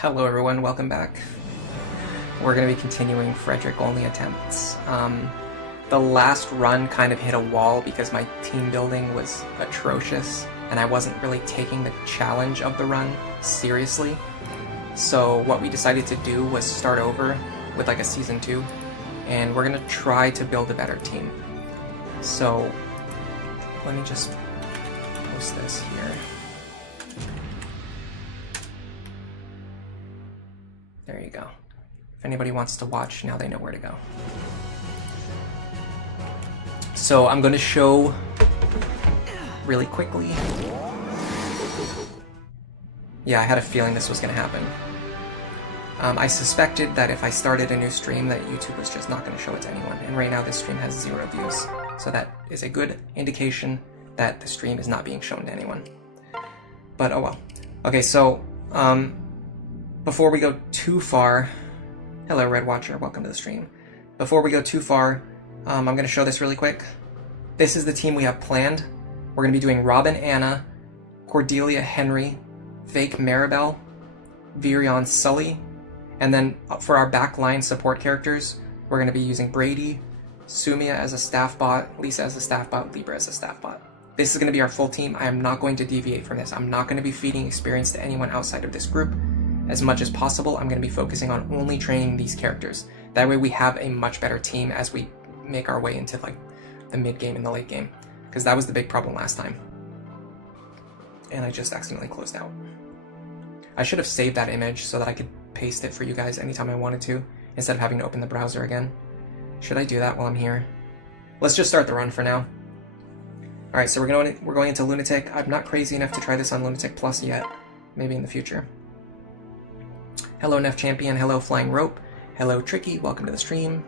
Hello everyone, welcome back. We're going to be continuing Frederick only attempts. The last run kind of hit a wall because my team building was atrocious and I wasn't really taking the challenge of the run seriously. So what we decided to do was start over with like a season 2 and we're going to try to build a better team. So let me just post this here. There you go. If anybody wants to watch, now they know where to go. So I'm going to show really quickly. Yeah, I had a feeling this was going to happen. I suspected that if I started a new stream that YouTube was just not going to show it to anyone. And right now this stream has 0 views. So that is a good indication that the stream is not being shown to anyone. But oh well. Okay, so before we go too far, hello Red Watcher, welcome to the stream. Before we go too far, I'm going to show this really quick. This is the team we have planned. We're going to be doing Robin Anna, Cordelia Henry, Fake Maribel, Virion Sully, and then for our backline support characters, we're going to be using Brady, Sumia as a staff bot, Lisa as a staff bot, Libra as a staff bot. This is going to be our full team. I am not going to deviate from this. I'm not going to be feeding experience to anyone outside of this group. As much as possible, I'm going to be focusing on only training these characters. That way we have a much better team as we make our way into like the mid game and the late game. Because that was the big problem last time. And I just accidentally closed out. I should have saved that image so that I could paste it for you guys anytime I wanted to, instead of having to open the browser again. Should I do that while I'm here? Let's just start the run for now. Alright, so we're going into Lunatic. I'm not crazy enough to try this on Lunatic Plus yet. Maybe in the future. Hello Nef Champion, hello Flying Rope, hello Tricky, welcome to the stream.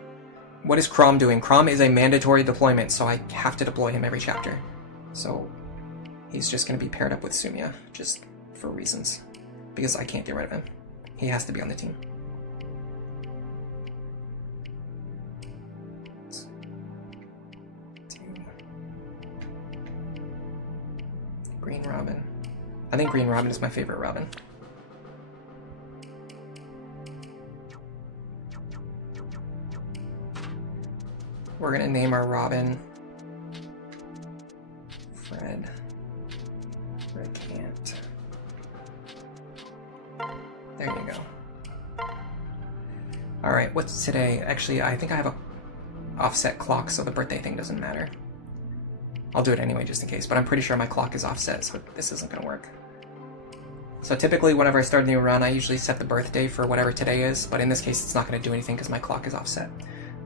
What is Crom doing? Crom is a mandatory deployment, so I have to deploy him every chapter. So he's just going to be paired up with Sumia, just for reasons. Because I can't get rid of him. He has to be on the team. Green Robin. I think Green Robin is my favorite Robin. We're gonna name our Robin Fred Recant. There you go. Alright, what's today? Actually, I think I have a offset clock, so the birthday thing doesn't matter. I'll do it anyway just in case, but I'm pretty sure my clock is offset, so this isn't gonna work. So typically whenever I start a new run, I usually set the birthday for whatever today is, but in this case it's not gonna do anything because my clock is offset.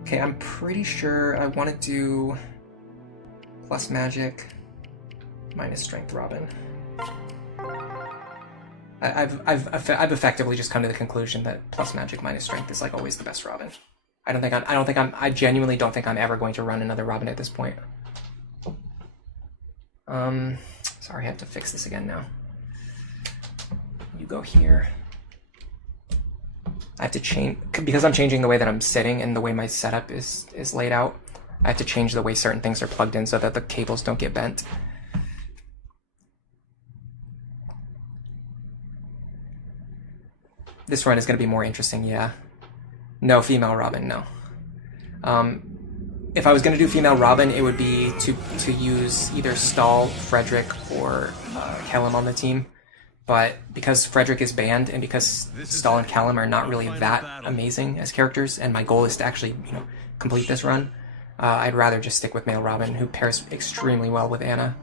Okay, I'm pretty sure I want to do plus magic minus strength Robin. I've effectively just come to the conclusion that plus magic minus strength is like always the best Robin. I genuinely don't think I'm ever going to run another Robin at this point. Sorry, I have to fix this again now. You go here. I have to change, because I'm changing the way that I'm sitting and the way my setup is laid out, I have to change the way certain things are plugged in so that the cables don't get bent. This run is going to be more interesting, yeah. No, female Robin, no. If I was going to do female Robin, it would be to use either Stahl, Frederick, or Kellum on the team. But because Frederick is banned, and because Stahl and Callum are not really that amazing as characters, and my goal is to actually, complete this run, I'd rather just stick with male Robin, who pairs extremely well with Anna.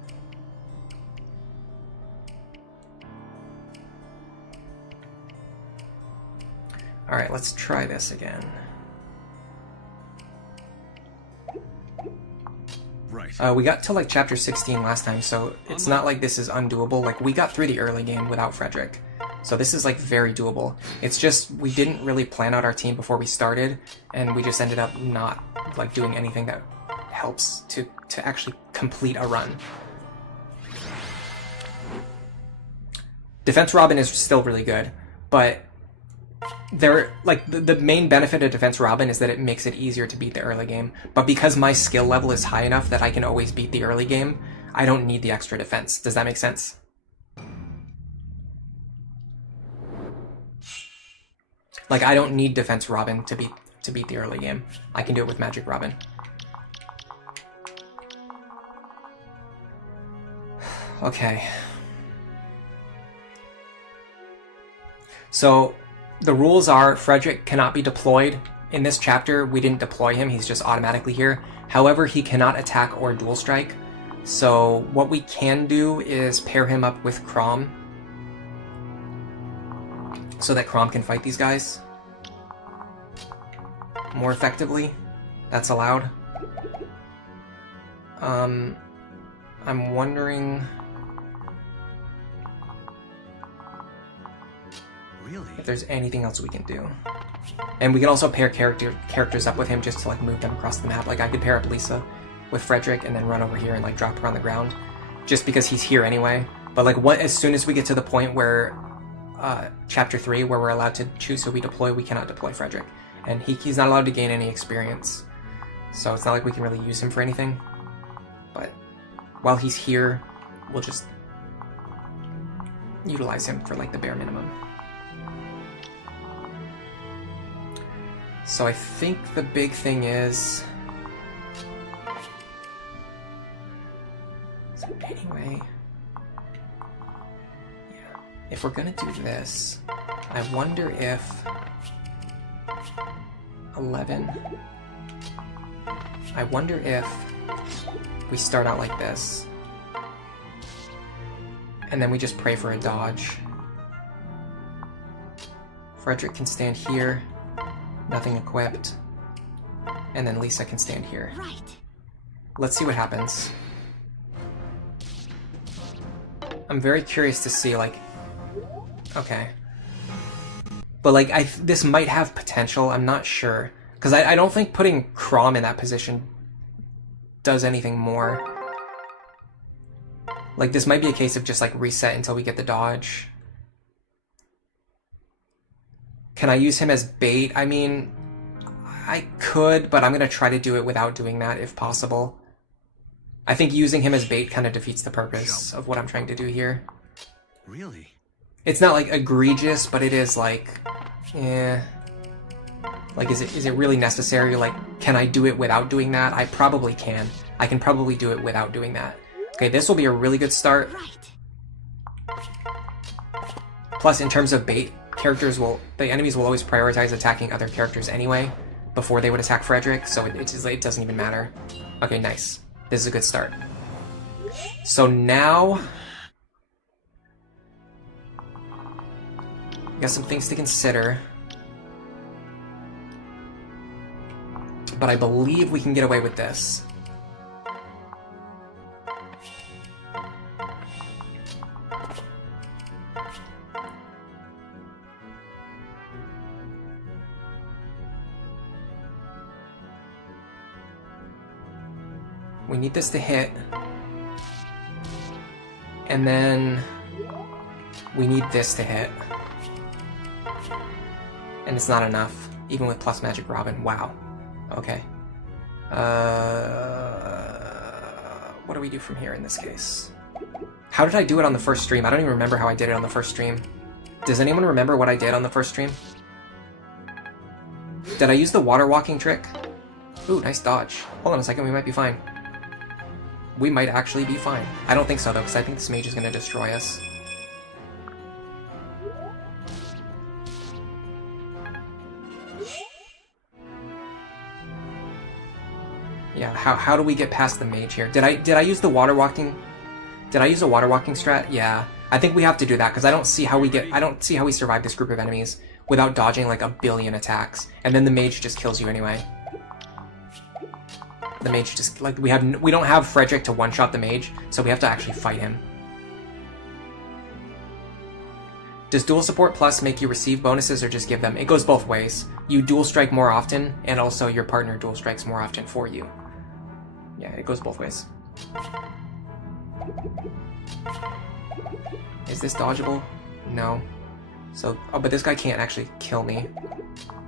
Alright, let's try this again. Right. We got to like chapter 16 last time, so it's not like this is undoable. Like, we got through the early game without Frederick. So this is like very doable. It's just we didn't really plan out our team before we started, and we just ended up not like doing anything that helps to actually complete a run. Defense Robin is still really good, but the main benefit of Defense Robin is that it makes it easier to beat the early game. But because my skill level is high enough that I can always beat the early game, I don't need the extra defense. Does that make sense? Like, I don't need Defense Robin to beat the early game. I can do it with Magic Robin. Okay. So, the rules are Frederick cannot be deployed. In this chapter, we didn't deploy him, he's just automatically here. However, he cannot attack or dual strike. So, what we can do is pair him up with Chrom, so that Chrom can fight these guys more effectively. That's allowed. I'm wondering if there's anything else we can do. And we can also pair characters up with him just to like move them across the map. Like I could pair up Lisa with Frederick and then run over here and like drop her on the ground, just because he's here anyway. But like as soon as we get to the point where chapter 3, where we're allowed to choose who we deploy, we cannot deploy Frederick, and he's not allowed to gain any experience. So it's not like we can really use him for anything. But while he's here, we'll just utilize him for like the bare minimum. So I think the big thing is... So anyway... Yeah. If we're gonna do this, I wonder if... 11... I wonder if we start out like this, and then we just pray for a dodge. Frederick can stand here, nothing equipped, and then Lisa can stand here. Right. Let's see what happens. I'm very curious to see, like... Okay. But, like, this might have potential, I'm not sure. Because I don't think putting Chrom in that position does anything more. Like, this might be a case of just, like, reset until we get the dodge. Can I use him as bait? I mean, I could, but I'm going to try to do it without doing that, if possible. I think using him as bait kind of defeats the purpose of what I'm trying to do here. Really? It's not, like, egregious, but it is, like... Yeah... Like, is it really necessary? Like, can I do it without doing that? I probably can. I can probably do it without doing that. Okay, this will be a really good start. Plus, in terms of bait, the enemies will always prioritize attacking other characters anyway, before they would attack Frederick, so it doesn't even matter. Okay, nice. This is a good start. So now... Got some things to consider. But I believe we can get away with this. We need this to hit. And then we need this to hit. And it's not enough, even with plus Magic Robin. Wow. Okay. What do we do from here in this case? How did I do it on the first stream? I don't even remember how I did it on the first stream. Does anyone remember what I did on the first stream? Did I use the water walking trick? Ooh, nice dodge. Hold on a second, we might be fine. We might actually be fine. I don't think so though, because I think this mage is going to destroy us. Yeah, how do we get past the mage here? Did I use the water walking? Did I use a water walking strat? Yeah. I think we have to do that because I don't see how we survive this group of enemies without dodging like a billion attacks. And then the mage just kills you anyway. The mage just like we don't have Frederick to one-shot the mage, so we have to actually fight him. Does dual support plus make you receive bonuses or just give them? It goes both ways. You dual strike more often, and also your partner dual strikes more often for you. Yeah, it goes both ways. Is this dodgeable? No. So, oh, but this guy can't actually kill me.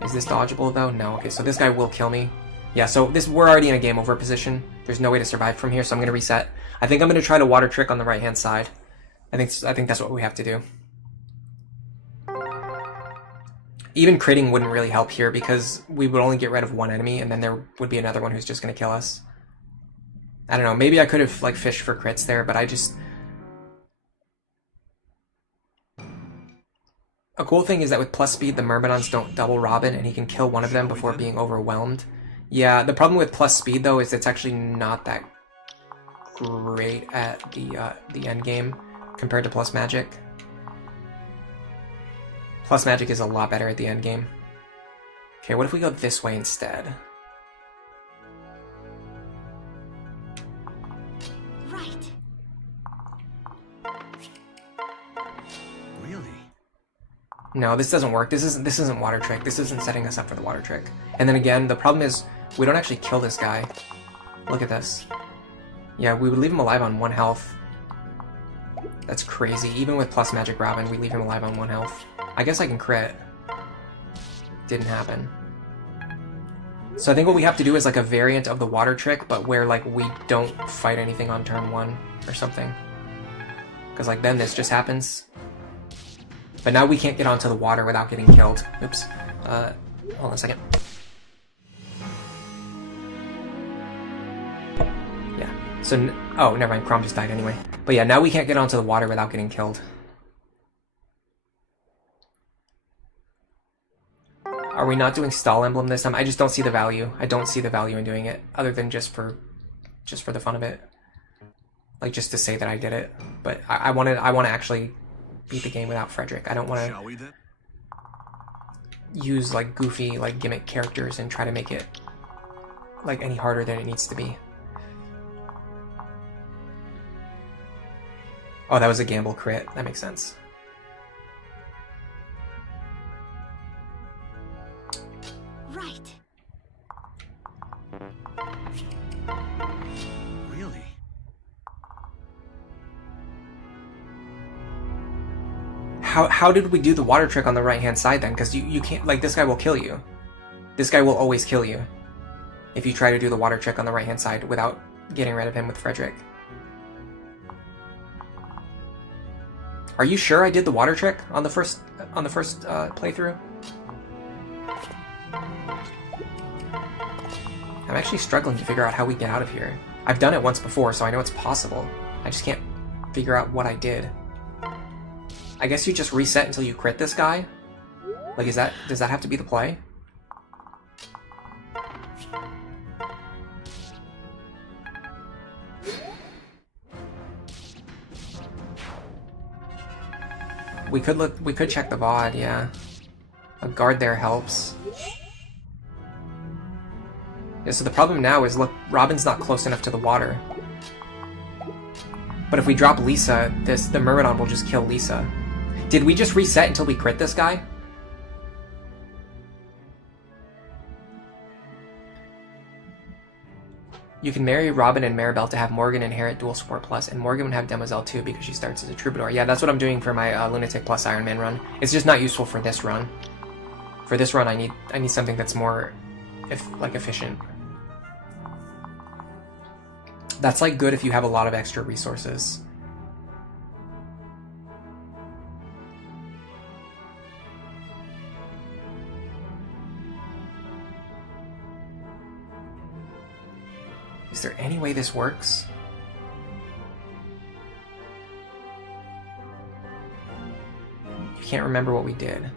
Is this dodgeable though? No. Okay, so this guy will kill me. Yeah, so we're already in a game over position. There's no way to survive from here, so I'm gonna reset. I think I'm gonna try to water trick on the right hand side. I think that's what we have to do. Even critting wouldn't really help here because we would only get rid of one enemy and then there would be another one who's just going to kill us. I don't know, maybe I could have like fished for crits there, but I just... A cool thing is that with plus speed, the Myrmidons don't double Robin and he can kill one of them before being overwhelmed. Yeah, the problem with plus speed though is it's actually not that great at the end game compared to plus magic. Plus magic is a lot better at the end game. Okay, what if we go this way instead? Right. Really? No, this doesn't work. This isn't water trick. This isn't setting us up for the water trick. And then again, the problem is we don't actually kill this guy. Look at this. Yeah, we would leave him alive on 1 health. That's crazy. Even with plus magic Robin, we leave him alive on 1 health. I guess I can crit. Didn't happen. So I think what we have to do is like a variant of the water trick, but where like we don't fight anything on turn 1 or something. Because like then this just happens. But now we can't get onto the water without getting killed. Oops. Hold on a second. Yeah. So, oh, never mind. Crom just died anyway. But yeah, now we can't get onto the water without getting killed. Are we not doing stall emblem this time? I just don't see the value. I don't see the value in doing it, other than just for the fun of it. Like just to say that I did it. But I want to actually beat the game without Frederick. I don't want to use like goofy like gimmick characters and try to make it like any harder than it needs to be. Oh, that was a gamble crit. That makes sense. Right. Really? How did we do the water trick on the right-hand side then? Because you can't, like, this guy will kill you. This guy will always kill you if you try to do the water trick on the right-hand side without getting rid of him with Frederick. Are you sure I did the water trick on the first playthrough? I'm actually struggling to figure out how we get out of here. I've done it once before, so I know it's possible. I just can't figure out what I did. I guess you just reset until you crit this guy? Like, does that have to be the play? We could check the VOD, yeah. A guard there helps. Yeah, so the problem now is, look, Robin's not close enough to the water. But if we drop Lisa, the Myrmidon will just kill Lisa. Did we just reset until we crit this guy? You can marry Robin and Maribel to have Morgan inherit Dual Support Plus, and Morgan would have Demoiselle too because she starts as a Troubadour. Yeah, that's what I'm doing for my Lunatic plus Iron Man run. It's just not useful for this run. For this run, I need something that's more, efficient. That's like good if you have a lot of extra resources. Is there any way this works? You can't remember what we did.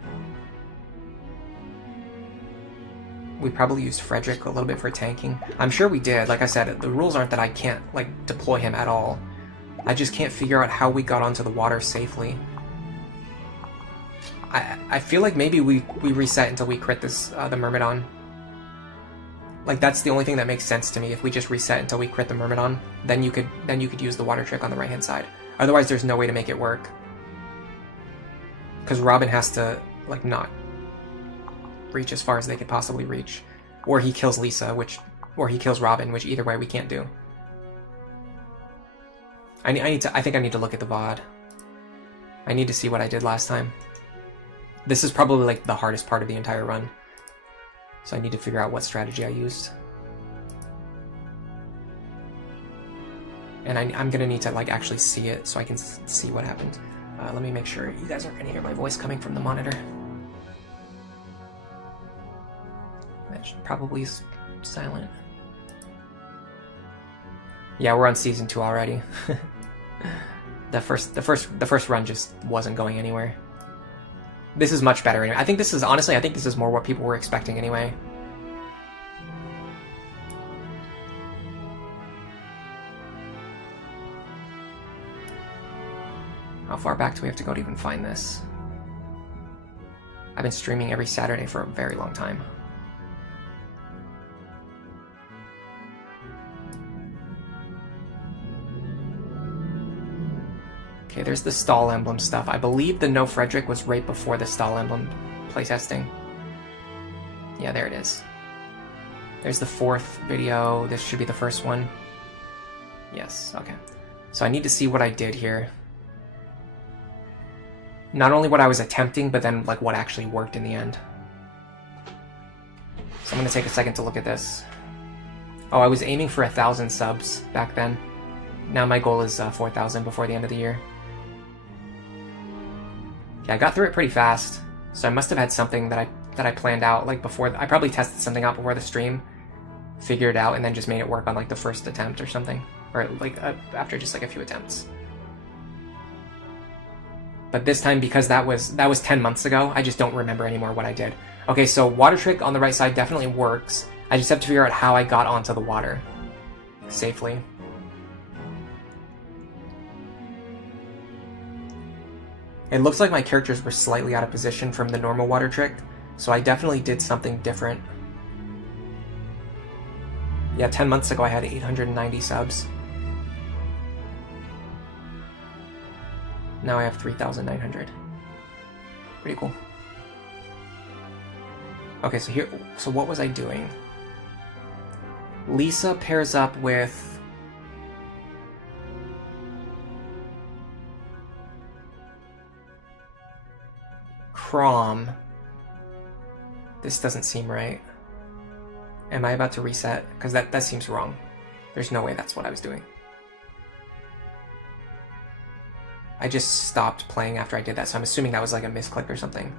We probably used Frederick a little bit for tanking. I'm sure we did. Like I said, the rules aren't that I can't, deploy him at all. I just can't figure out how we got onto the water safely. I feel like maybe we reset until we crit this, the Myrmidon. Like, that's the only thing that makes sense to me. If we just reset until we crit the Myrmidon, then you could use the water trick on the right-hand side. Otherwise, there's no way to make it work. Because Robin has to, not reach as far as they could possibly reach. Or he kills Lisa, or he kills Robin, which either way we can't do. I think I need to look at the VOD. I need to see what I did last time. This is probably, the hardest part of the entire run. So I need to figure out what strategy I used. And I'm gonna need to actually see it so I can see what happened. Let me make sure you guys aren't gonna hear my voice coming from the monitor. Probably silent. Yeah, we're on season 2 already. The first run just wasn't going anywhere. This is much better anyway. I think this is, honestly, I think this is more what people were expecting anyway. How far back do we have to go to even find this? I've been streaming every Saturday for a very long time. Okay, there's the stall emblem stuff. I believe the No Frederick was right before the stall emblem playtesting. Yeah, there it is. There's the 4th video. This should be the first one. Yes, okay. So I need to see what I did here. Not only what I was attempting, but then like what actually worked in the end. So I'm going to take a second to look at this. Oh, I was aiming for 1,000 subs back then. Now my goal is 4,000 before the end of the year. Yeah, I got through it pretty fast. So I must have had something that I planned out like before. I probably tested something out before the stream, figured it out, and then just made it work on like the first attempt or something, or like after just like a few attempts. But this time, because that was 10 months ago, I just don't remember anymore what I did. Okay, so water trick on the right side definitely works. I just have to figure out how I got onto the water safely. It looks like my characters were slightly out of position from the normal water trick, so I definitely did something different. Yeah, 10 months ago I had 890 subs. Now I have 3,900. Pretty cool. Okay, so what was I doing? Lisa pairs up with... Crom. This doesn't seem right. Am I about to reset? Because that seems wrong. There's no way that's what I was doing. I just stopped playing after I did that, so I'm assuming that was like a misclick or something.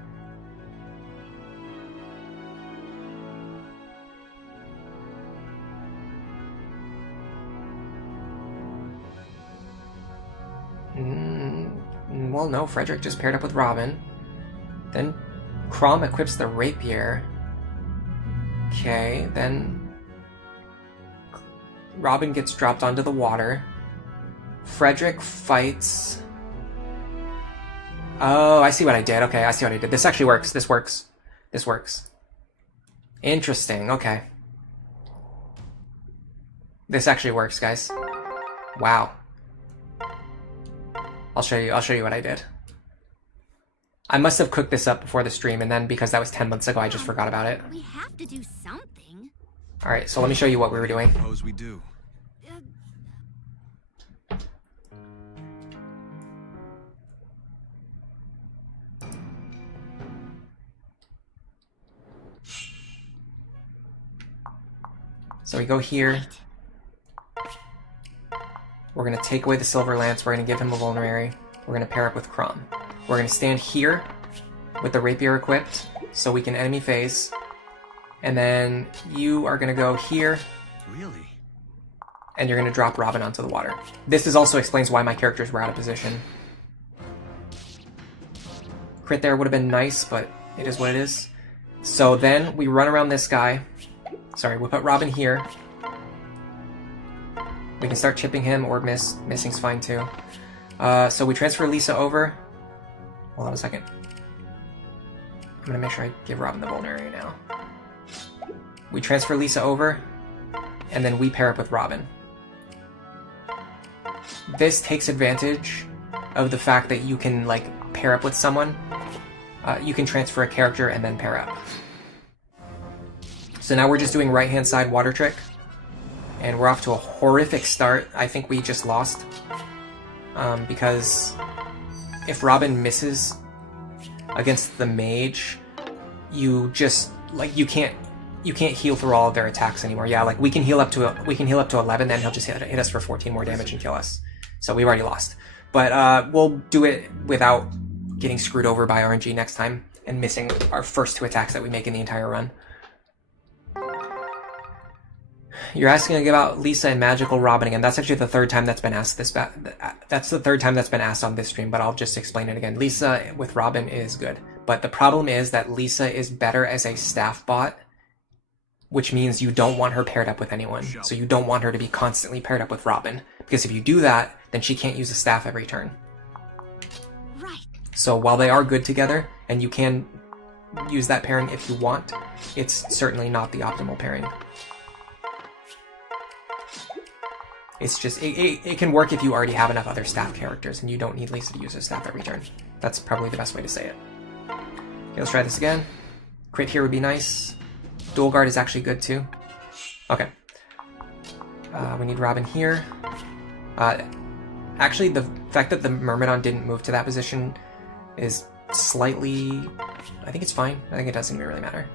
Well, no, Frederick just paired up with Robin. Then Crom equips the rapier. Okay, then Robin gets dropped onto the water. Frederick fights... Oh, I see what I did. Okay, I see what I did. This actually works. This works. This works. Interesting. Okay. This actually works, guys. Wow. I'll show you what I did. I must have cooked this up before the stream, and then because that was 10 months ago, I just forgot about it. We have to do something. All right, so let me show you what we were doing. Suppose we do. So we go here. We're going to take away the Silver Lance. We're going to give him a Vulnerary. We're going to pair up with Crom. We're going to stand here with the Rapier equipped so we can enemy phase. And then you are going to go here. Really? And you're going to drop Robin onto the water. This also explains why my characters were out of position. Crit there would have been nice, but it is what it is. So then we run around this guy. Sorry, we'll put Robin here. We can start chipping him or miss. Missing's fine too. So we transfer Lisa over. Hold on a second. I'm gonna make sure I give Robin the Vulnerary now. We transfer Lisa over, and then we pair up with Robin. This takes advantage of the fact that you can like pair up with someone. You can transfer a character and then pair up. So now we're just doing right-hand side water trick. And we're off to a horrific start. I think we just lost. Because if Robin misses against the mage, you just like you can't heal through all of their attacks anymore. Yeah, like we can heal up to 11, then he'll just hit us for 14 more damage and kill us. So we've already lost. But we'll do it without getting screwed over by RNG next time and missing our first 2 attacks that we make in the entire run. You're asking about Lisa and Magical Robin again. That's actually the third time that's been asked that's the third time that's been asked on this stream, but I'll just explain it again. Lisa with Robin is good, but the problem is that Lisa is better as a staff bot, which means you don't want her paired up with anyone. So you don't want her to be constantly paired up with Robin, because if you do that, then she can't use a staff every turn. Right. So while they are good together, and you can use that pairing if you want, it's certainly not the optimal pairing. It's just, it can work if you already have enough other staff characters and you don't need Lisa to use her staff every turn. That's probably the best way to say it. Okay, let's try this again. Crit here would be nice. Dual Guard is actually good too. Okay. We need Robin here. Actually, the fact that the Myrmidon didn't move to that position is slightly... I think it's fine. I think it doesn't even really matter.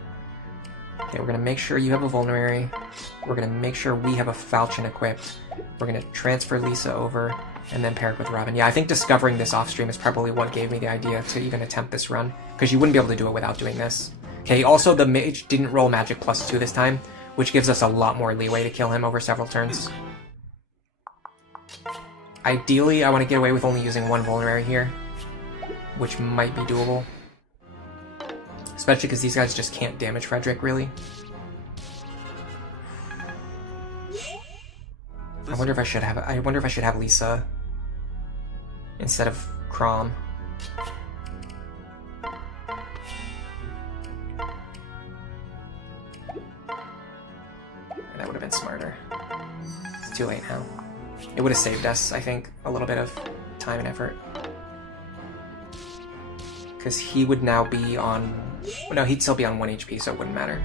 Okay, we're going to make sure you have a Vulnerary. We're going to make sure we have a Falchion equipped. We're going to transfer Lisa over and then pair it with Robin. Yeah, I think discovering this off-stream is probably what gave me the idea to even attempt this run, because you wouldn't be able to do it without doing this. Okay, also the Mage didn't roll Magic +2 this time, which gives us a lot more leeway to kill him over several turns. Ideally, I want to get away with only using one Vulnerary here, which might be doable. Especially because these guys just can't damage Frederick, really. I wonder if I should have Lisa instead of Crom. That would have been smarter. It's too late now. It would have saved us, I think, a little bit of time and effort. Because he would now be on... No, he'd still be on 1 HP, so it wouldn't matter.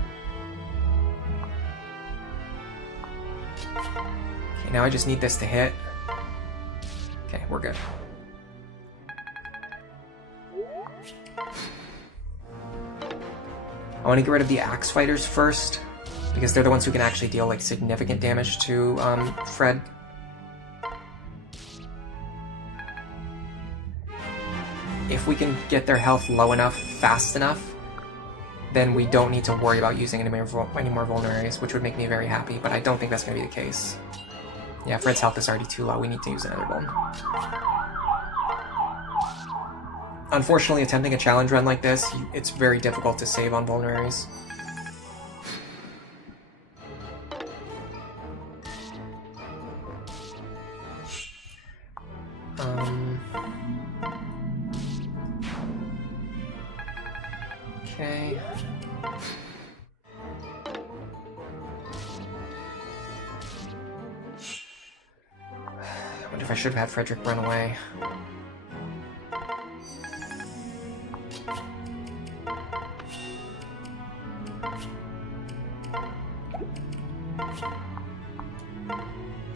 Okay, now I just need this to hit. Okay, we're good. I want to get rid of the Axe Fighters first, because they're the ones who can actually deal like significant damage to Fred. If we can get their health low enough, fast enough, then we don't need to worry about using any more Vulneraries, which would make me very happy, but I don't think that's going to be the case. Yeah, Fred's health is already too low, we need to use another Vuln. Unfortunately, attempting a challenge run like this, it's very difficult to save on Vulneraries. Okay. I wonder if I should have had Frederick run away.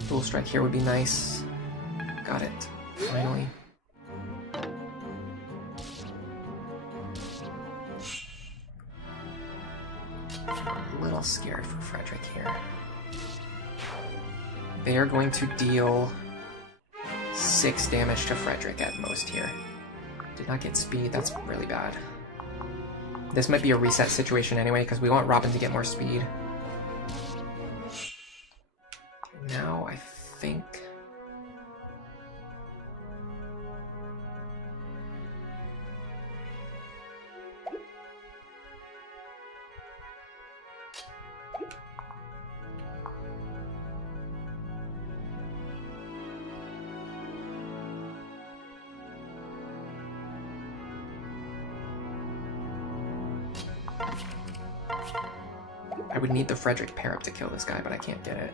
Dual Strike here would be nice. Got it. Finally. A little scared for Frederick here. They are going to deal 6 damage to Frederick at most here. Did not get speed, that's really bad. This might be a reset situation anyway, because we want Robin to get more speed. Now I think... I would need the Frederick pair up to kill this guy, but I can't get it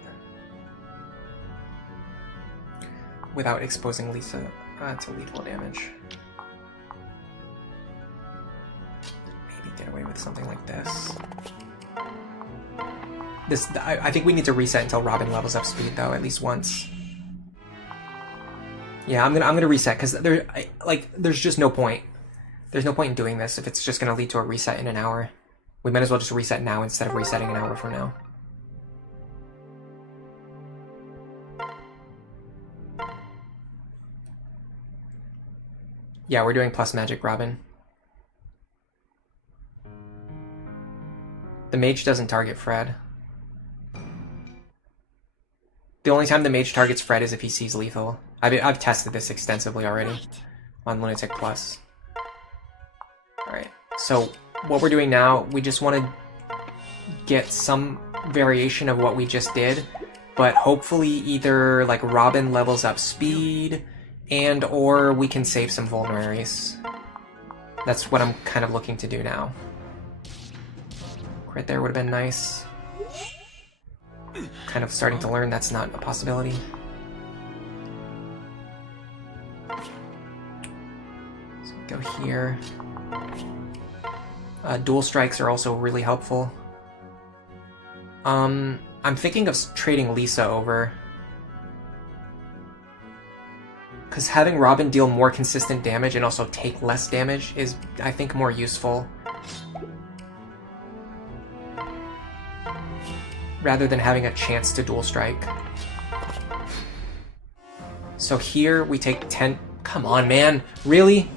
without exposing Lisa to lethal damage. Maybe get away with something like this. I think we need to reset until Robin levels up speed, though, at least once. Yeah, I'm gonna reset because there's just no point. There's no point in doing this if it's just gonna lead to a reset in an hour. We might as well just reset now instead of resetting an hour from now. Yeah, we're doing plus magic Robin. The mage doesn't target Fred. The only time the mage targets Fred is if he sees lethal. I've tested this extensively already on Lunatic Plus. Alright, so what we're doing now, we just want to get some variation of what we just did, but hopefully either like Robin levels up speed and or we can save some vulneraries. That's what I'm kind of looking to do now. Right there would have been nice. Kind of starting to learn that's not a possibility. So go here. Dual strikes are also really helpful. I'm thinking of trading Lisa over. Because having Robin deal more consistent damage and also take less damage is, I think, more useful. Rather than having a chance to dual strike. So here we take 10... Come on, man! Really?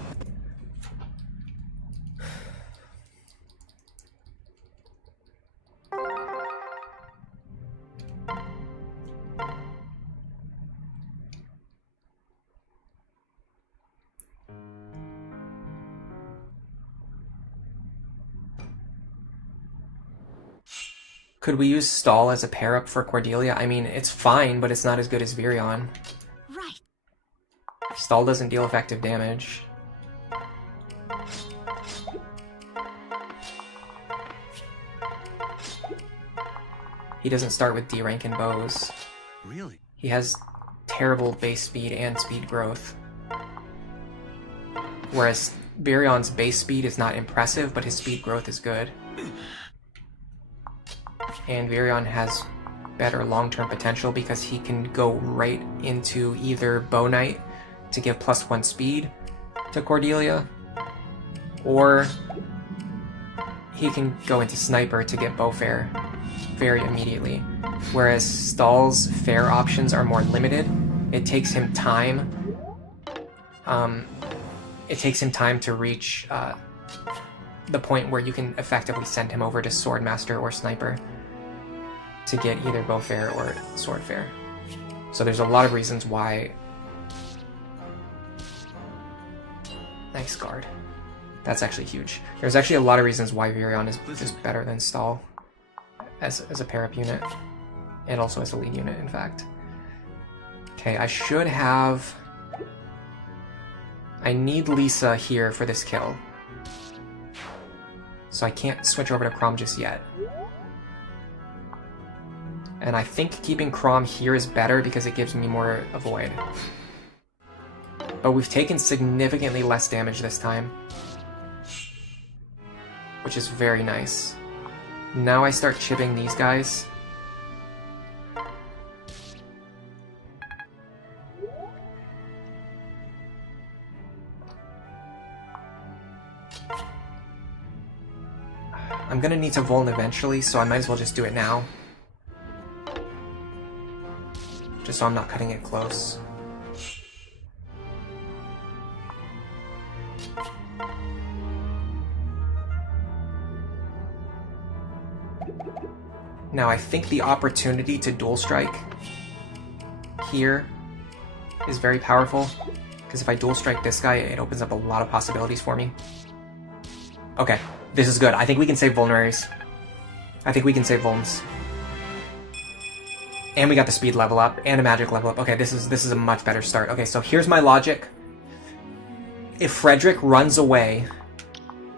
Could we use Stall as a pair-up for Cordelia? I mean, it's fine, but it's not as good as Virion. Right. Stall doesn't deal effective damage. He doesn't start with D rank in bows. Really? He has terrible base speed and speed growth. Whereas Virion's base speed is not impressive, but his speed growth is good. And Virion has better long-term potential because he can go right into either Bow Knight to give +1 speed to Cordelia, or he can go into Sniper to get Bow Fair very immediately. Whereas Stall's fair options are more limited. It takes him time. It takes him time to reach the point where you can effectively send him over to Swordmaster or Sniper to get either Bow Fair or Sword Fair. So there's a lot of reasons why... Nice guard. That's actually huge. There's actually a lot of reasons why Virion is just better than Stall as a pair-up unit, and also as a lead unit, in fact. Okay, I should have... I need Lisa here for this kill. So I can't switch over to Chrom just yet. And I think keeping Chrom here is better because it gives me more avoid. But we've taken significantly less damage this time, which is very nice. Now I start chipping these guys. I'm gonna need to Vuln eventually, so I might as well just do it now. Just so I'm not cutting it close. Now I think the opportunity to dual strike here is very powerful, because if I dual strike this guy, it opens up a lot of possibilities for me. Okay, this is good. I think we can save vulneraries. I think we can save vulns. And we got the speed level up, and a magic level up. Okay, this is a much better start. Okay, so here's my logic. If Frederick runs away,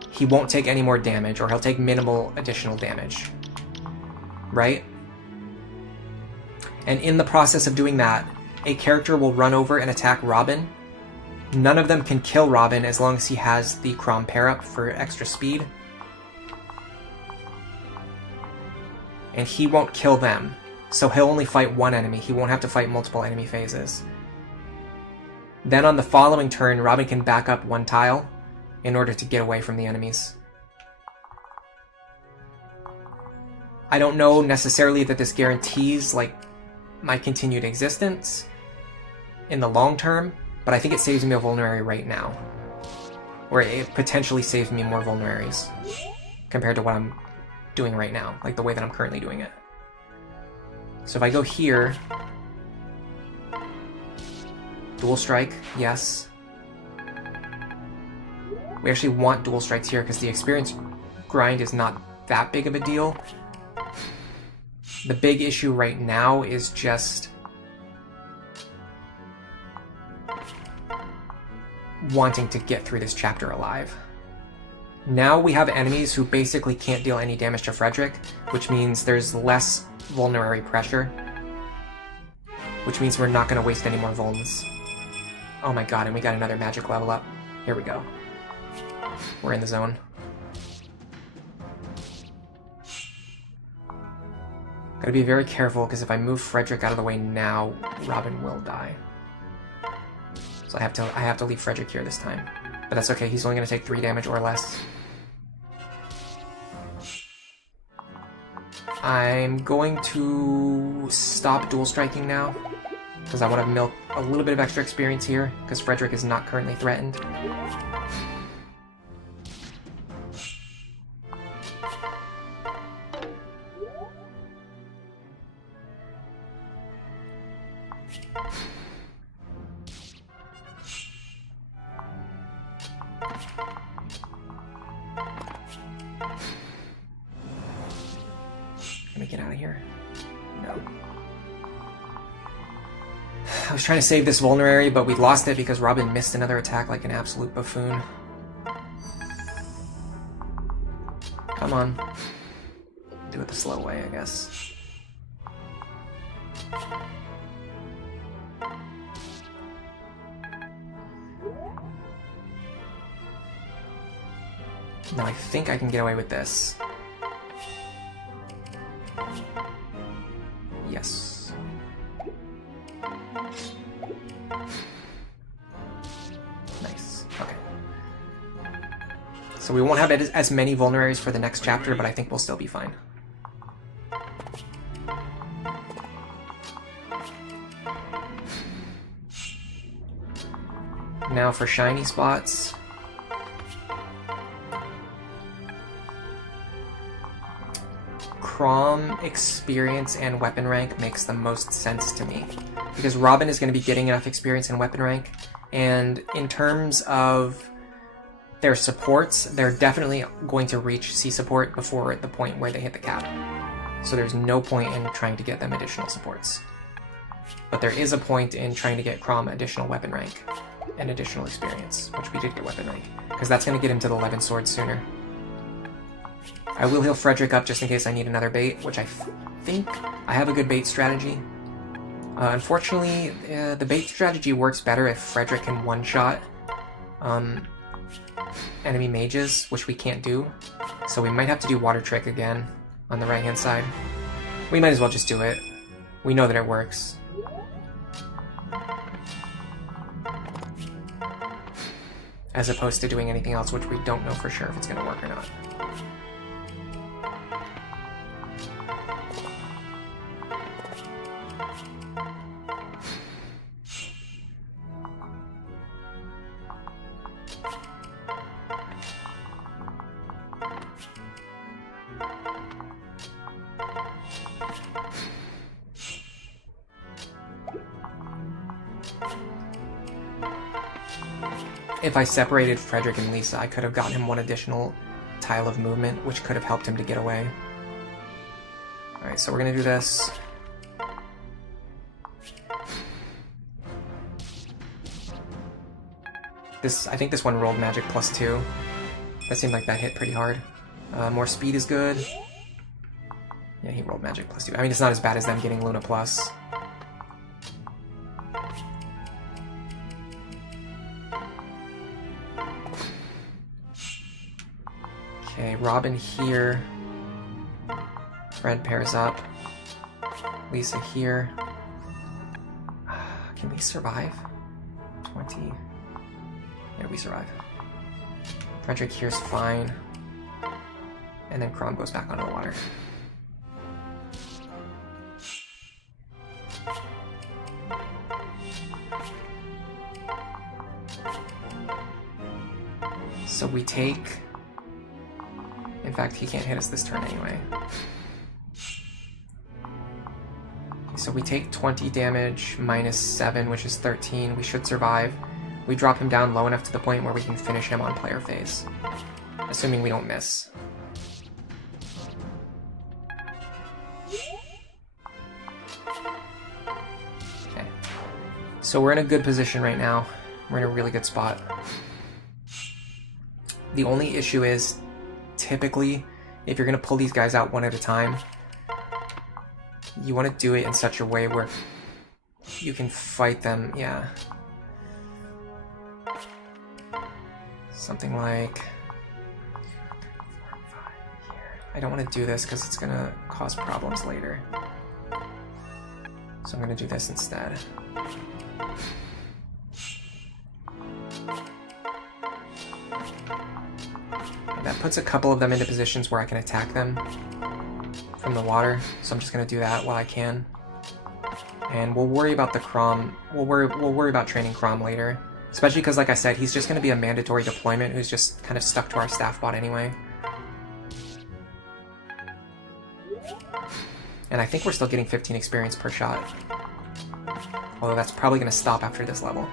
he won't take any more damage, or he'll take minimal additional damage. Right? And in the process of doing that, a character will run over and attack Robin. None of them can kill Robin as long as he has the Chrom pair-up for extra speed. And he won't kill them. So he'll only fight one enemy. He won't have to fight multiple enemy phases. Then on the following turn, Robin can back up one tile in order to get away from the enemies. I don't know necessarily that this guarantees like my continued existence in the long term, but I think it saves me a vulnerary right now. Or it potentially saves me more vulneraries compared to what I'm doing right now, like the way that I'm currently doing it. So if I go here, Dual strike, yes. We actually want dual strikes here because the experience grind is not that big of a deal. The big issue right now is just wanting to get through this chapter alive. Now we have enemies who basically can't deal any damage to Frederick, which means there's less vulnerary pressure, which means we're not going to waste any more vulns. Oh my god, and we got another magic level up. Here we go. We're in the zone. Gotta be very careful, because if I move Frederick out of the way now, Robin will die. So I have to leave Frederick here this time. But that's okay, he's only gonna take 3 damage or less. I'm going to stop dual striking now, because I want to milk a little bit of extra experience here, because Frederick is not currently threatened. Let me get out of here. No. I was trying to save this vulnerary, but we lost it because Robin missed another attack like an absolute buffoon. Come on. Do it the slow way, I guess. Now I think I can get away with this. Yes. Nice. Okay. So we won't have as many vulneraries for the next chapter, but I think we'll still be fine. Now for shiny spots. Crom experience and weapon rank makes the most sense to me, because Robin is going to be getting enough experience and weapon rank, and in terms of their supports, they're definitely going to reach C support before the point where they hit the cap. So there's no point in trying to get them additional supports. But there is a point in trying to get Crom additional weapon rank and additional experience, which we did get weapon rank, because that's going to get him to the 11 swords sooner. I will heal Frederick up just in case I need another bait, which I think I have a good bait strategy. Unfortunately, the bait strategy works better if Frederick can one-shot enemy mages, which we can't do. So we might have to do Water Trick again on the right-hand side. We might as well just do it. We know that it works. As opposed to doing anything else, which we don't know for sure if it's going to work or not. If I separated Frederick and Lisa, I could have gotten him one additional tile of movement, which could have helped him to get away. Alright, so we're gonna do this. I think this one rolled magic +2. That seemed like that hit pretty hard. More speed is good. Yeah, he rolled magic +2. I mean, it's not as bad as them getting Luna Plus. Okay, Robin here. Fred pairs up. Lisa here. Can we survive? 20. Yeah, we survive. Frederick here's fine. And then Crom goes back onto the water. So we take... In fact, he can't hit us this turn anyway. So we take 20 damage minus 7, which is 13. We should survive. We drop him down low enough to the point where we can finish him on player phase. Assuming we don't miss. Okay. So we're in a good position right now. We're in a really good spot. The only issue is, typically, if you're going to pull these guys out one at a time, you want to do it in such a way where you can fight them, yeah. Something like... I don't want to do this because it's going to cause problems later. So I'm going to do this instead. That puts a couple of them into positions where I can attack them from the water, so I'm just going to do that while I can. And we'll worry about the Crom, we'll worry about training Crom later. Especially because, like I said, he's just going to be a mandatory deployment who's just kind of stuck to our staff bot anyway. And I think we're still getting 15 experience per shot. Although that's probably going to stop after this level.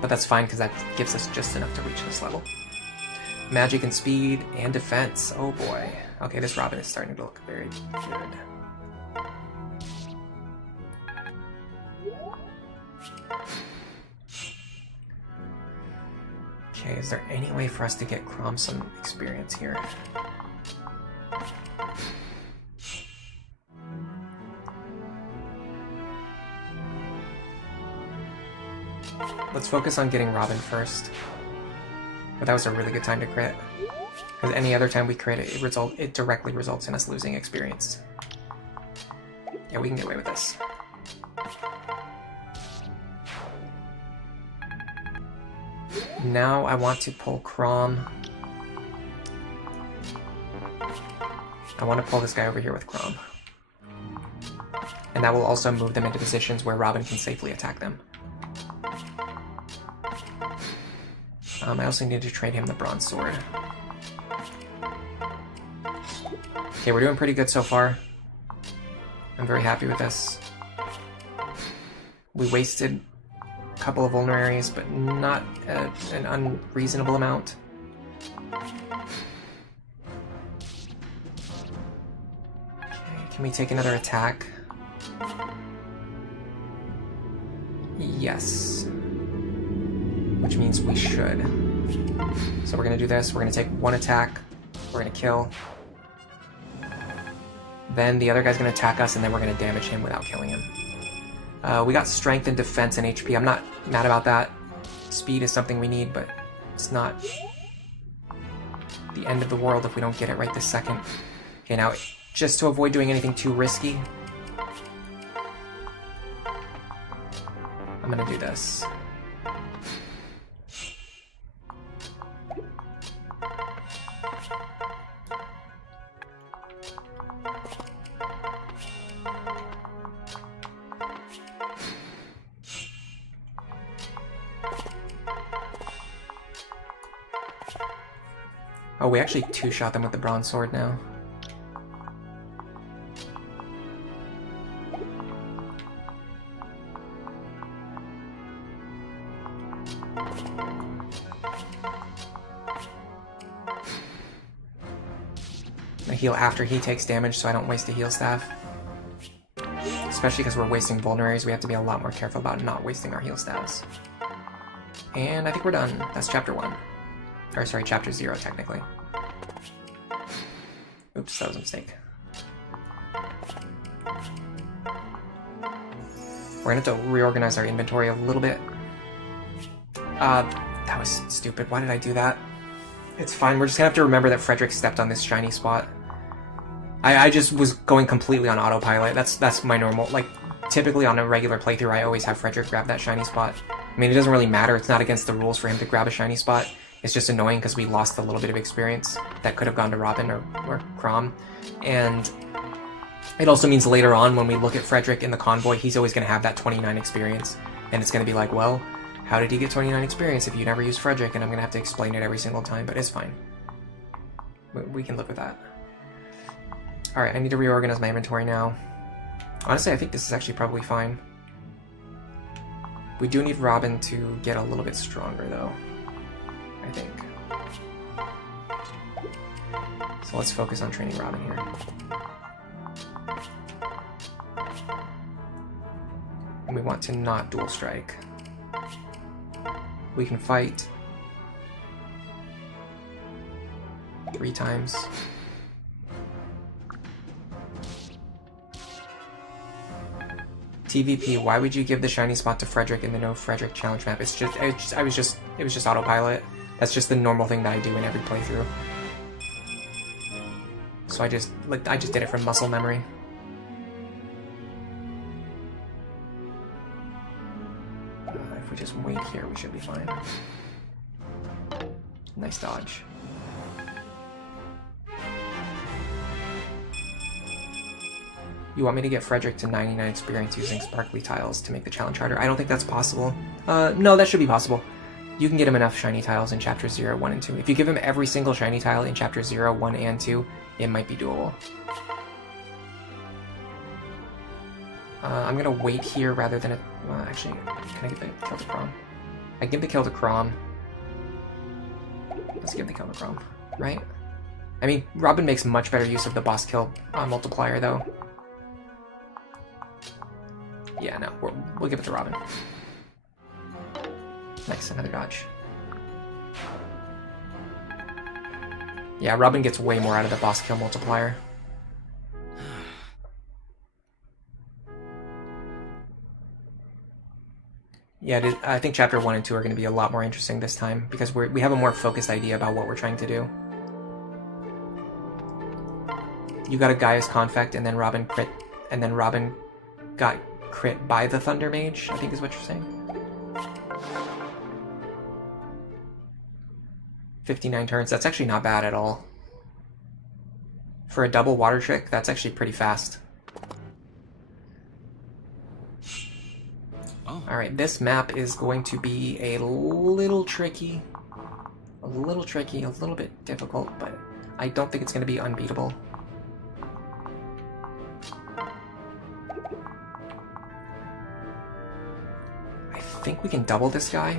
But that's fine because that gives us just enough to reach this level. Magic and speed and defense. Oh boy. Okay, this Robin is starting to look very good. Okay, is there any way for us to get Crom some experience here? Let's focus on getting Robin first. But that was a really good time to crit. Because any other time we crit, it directly results in us losing experience. Yeah, we can get away with this. Now I want to pull Crom. I want to pull this guy over here with Crom. And that will also move them into positions where Robin can safely attack them. I also need to trade him the bronze sword. Okay, we're doing pretty good so far. I'm very happy with this. We wasted a couple of vulneraries, but not an unreasonable amount. Okay, can we take another attack? Yes. Which means we should. So we're going to do this. We're going to take one attack. We're going to kill. Then the other guy's going to attack us, and then we're going to damage him without killing him. We got strength and defense and HP. I'm not mad about that. Speed is something we need, but it's not the end of the world if we don't get it right this second. Okay, now, just to avoid doing anything too risky, I'm going to do this. Oh, we actually two-shot them with the bronze sword now. I heal after he takes damage so I don't waste a heal staff. Especially because we're wasting vulneraries, we have to be a lot more careful about not wasting our heal staffs. And I think we're done. That's chapter 1. Or sorry, chapter 0 technically. Oops, that was a mistake. We're gonna have to reorganize our inventory a little bit. That was stupid. Why did I do that? It's fine. We're just gonna have to remember that Frederick stepped on this shiny spot. I just was going completely on autopilot. That's my normal, like, typically on a regular playthrough I always have Frederick grab that shiny spot. I mean, it doesn't really matter. It's not against the rules for him to grab a shiny spot. It's just annoying because we lost a little bit of experience that could have gone to Robin or Crom. And it also means later on when we look at Frederick in the convoy, he's always going to have that 29 experience. And it's going to be like, well, how did he get 29 experience if you never used Frederick? And I'm going to have to explain it every single time, but it's fine. We can live with that. Alright, I need to reorganize my inventory now. Honestly, I think this is actually probably fine. We do need Robin to get a little bit stronger, though, I think. So let's focus on training Robin here. And we want to not dual strike. We can fight 3 times. TVP, why would you give the shiny spot to Frederick in the no Frederick challenge map? It was just autopilot. That's just the normal thing that I do in every playthrough. So I just did it from muscle memory. If we just wait here, we should be fine. Nice dodge. You want me to get Frederick to 99 experience using sparkly tiles to make the challenge harder? I don't think that's possible. No, that should be possible. You can get him enough shiny tiles in chapters 0, 1, and 2. If you give him every single shiny tile in chapters 0, 1, and 2, it might be doable. I'm gonna wait here rather than well, actually, can I give the kill to Crom? I give the kill to Crom. Let's give the kill to Crom, right? I mean, Robin makes much better use of the boss kill multiplier, though. Yeah, no, we'll give it to Robin. Nice, another dodge. Yeah, Robin gets way more out of the boss kill multiplier. Yeah, I think chapter 1 and 2 are going to be a lot more interesting this time because we have a more focused idea about what we're trying to do. You got a Gaia's Confect, and then Robin crit, and then Robin got crit by the Thunder Mage, I think is what you're saying. 59 turns, that's actually not bad at all. For a double water trick, that's actually pretty fast. Oh. Alright, this map is going to be a little tricky. A little bit difficult, but I don't think it's going to be unbeatable. I think we can double this guy.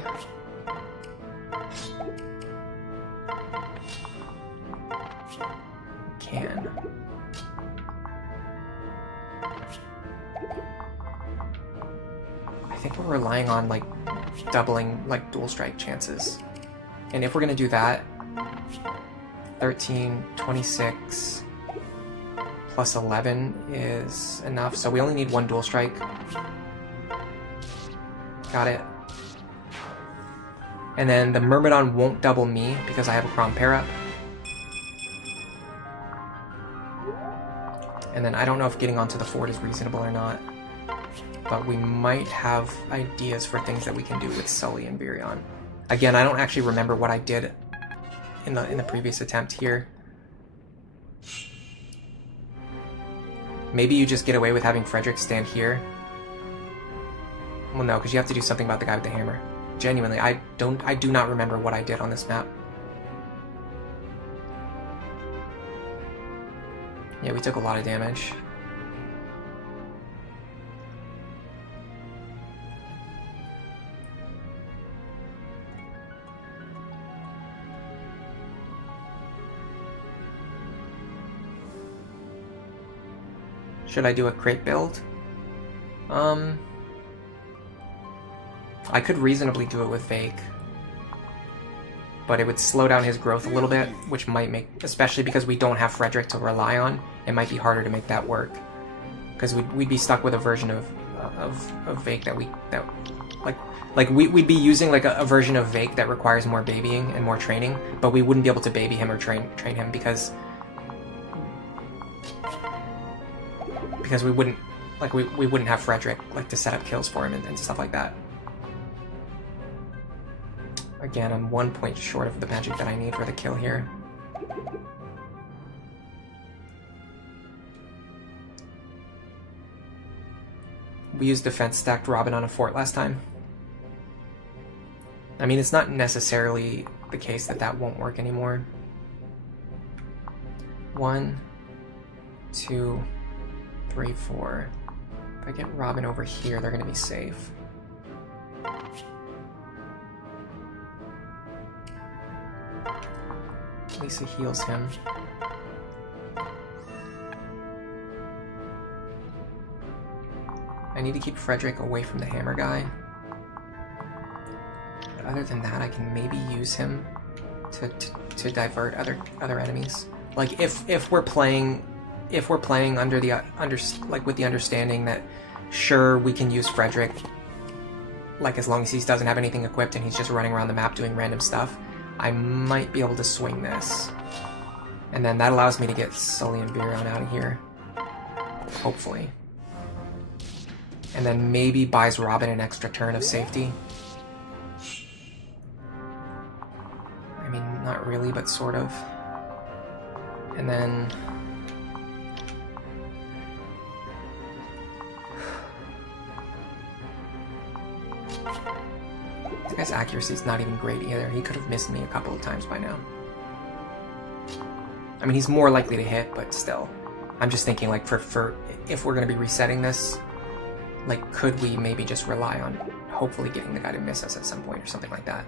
We can. I think we're relying on like doubling like dual strike chances. And if we're gonna do that, 13, 26 plus 11 is enough. So we only need one dual strike. Got it. And then the Myrmidon won't double me because I have a Crom pair up. And then I don't know if getting onto the fort is reasonable or not. But we might have ideas for things that we can do with Sully and Virion. Again, I don't actually remember what I did in the previous attempt here. Maybe you just get away with having Frederick stand here. Well, no, because you have to do something about the guy with the hammer. Genuinely, I do not remember what I did on this map. Yeah, we took a lot of damage. Should I do a crate build? I could reasonably do it with Vake. But it would slow down his growth a little bit, which might make, especially because we don't have Frederick to rely on, it might be harder to make that work. Because we'd be stuck with a version of Vake we'd be using like a version of Vake that requires more babying and more training, but we wouldn't be able to baby him or train him because we wouldn't have Frederick like to set up kills for him and stuff like that. Again, I'm 1 point short of the magic that I need for the kill here. We used defense stacked Robin on a fort last time. I mean, it's not necessarily the case that won't work anymore. 1, 2, 3, 4. I get Robin over here, they're gonna be safe. Lisa heals him. I need to keep Frederick away from the hammer guy. But other than that, I can maybe use him to divert other enemies. Like if we're playing under the with the understanding that sure we can use Frederick, like as long as he doesn't have anything equipped and he's just running around the map doing random stuff, I might be able to swing this. And then that allows me to get Sully and Virion out of here. Hopefully. And then maybe buys Robin an extra turn of safety. I mean, not really, but sort of. And then... this guy's accuracy is not even great either. He could have missed me a couple of times by now. I mean, he's more likely to hit, but still. I'm just thinking, like, for if we're going to be resetting this, like, could we maybe just rely on hopefully getting the guy to miss us at some point or something like that?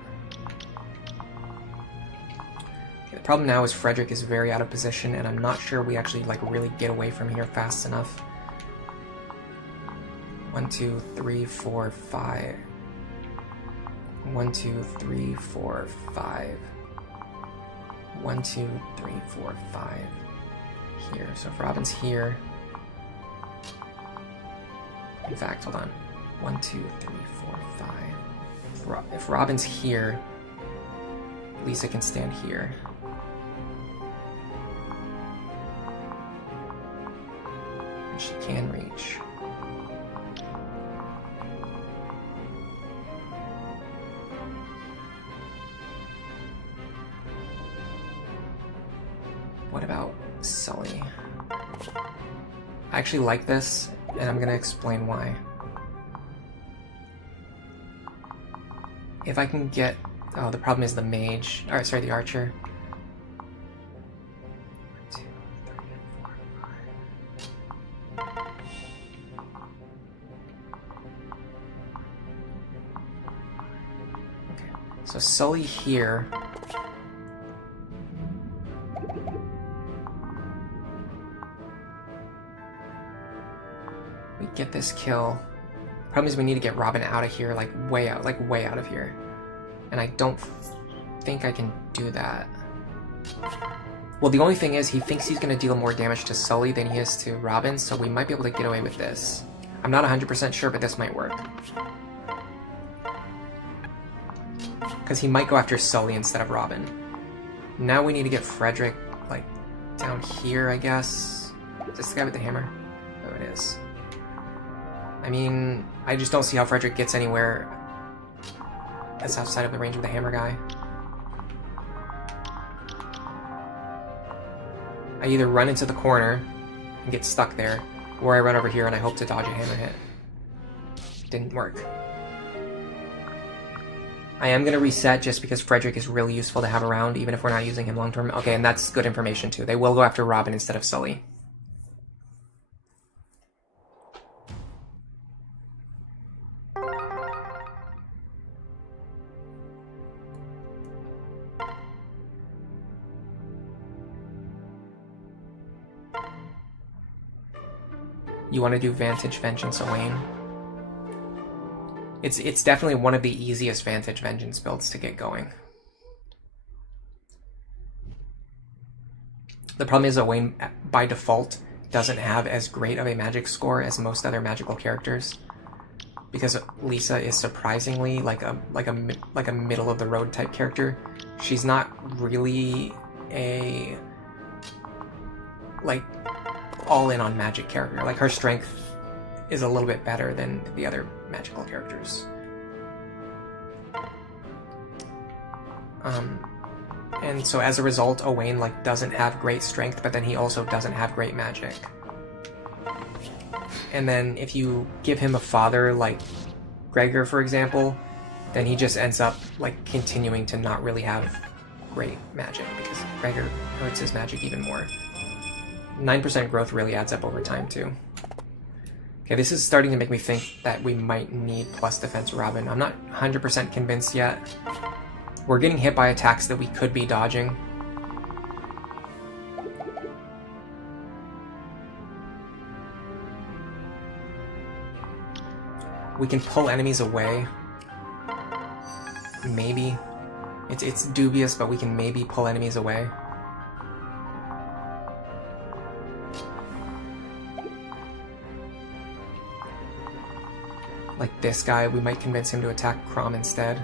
Okay, the problem now is Frederick is very out of position, and I'm not sure we actually, like, really get away from here fast enough. 1, 2, 3, 4, 5. 1, 2, 3, 4, 5. 1, 2, 3, 4, 5. Here. So if Robin's here... in fact, hold on. 1, 2, 3, 4, 5. If Robin's here, Lisa can stand here. And she can reach. What about Sully? I actually like this, and I'm gonna explain why. If I can get... oh, the problem is the mage. Alright, sorry, the archer. 1, 2, 3, 4, 5. Okay, so Sully here... we get this kill. Problem is we need to get Robin out of here, like way out of here. And I don't think I can do that. Well, the only thing is he thinks he's going to deal more damage to Sully than he is to Robin, so we might be able to get away with this. I'm not 100% sure, but this might work. Because he might go after Sully instead of Robin. Now we need to get Frederick, like, down here, I guess. Is this the guy with the hammer? Oh, it is. I mean, I just don't see how Frederick gets anywhere that's outside of the range of the hammer guy. I either run into the corner and get stuck there, or I run over here and I hope to dodge a hammer hit. Didn't work. I am going to reset just because Frederick is really useful to have around, even if we're not using him long term. Okay, and that's good information too. They will go after Robin instead of Sully. You want to do Vantage Vengeance Owain? It's definitely one of the easiest Vantage Vengeance builds to get going. The problem is Owain, by default, doesn't have as great of a magic score as most other magical characters, because Lisa is surprisingly like a middle of the road type character. She's not really a like all in on magic character. Like her strength is a little bit better than the other magical characters. And so as a result, Owain like doesn't have great strength, but then he also doesn't have great magic. And then if you give him a father like Gregor, for example, then he just ends up like continuing to not really have great magic, because Gregor hurts his magic even more. 9% growth really adds up over time too. Okay, Okay, this is starting to make me think that we might need plus defense Robin. I'm not 100% convinced yet. We're getting hit by attacks that we could be dodging. We can pull enemies away. Maybe. It's dubious, but we can maybe pull enemies away. Like this guy, we might convince him to attack Crom instead.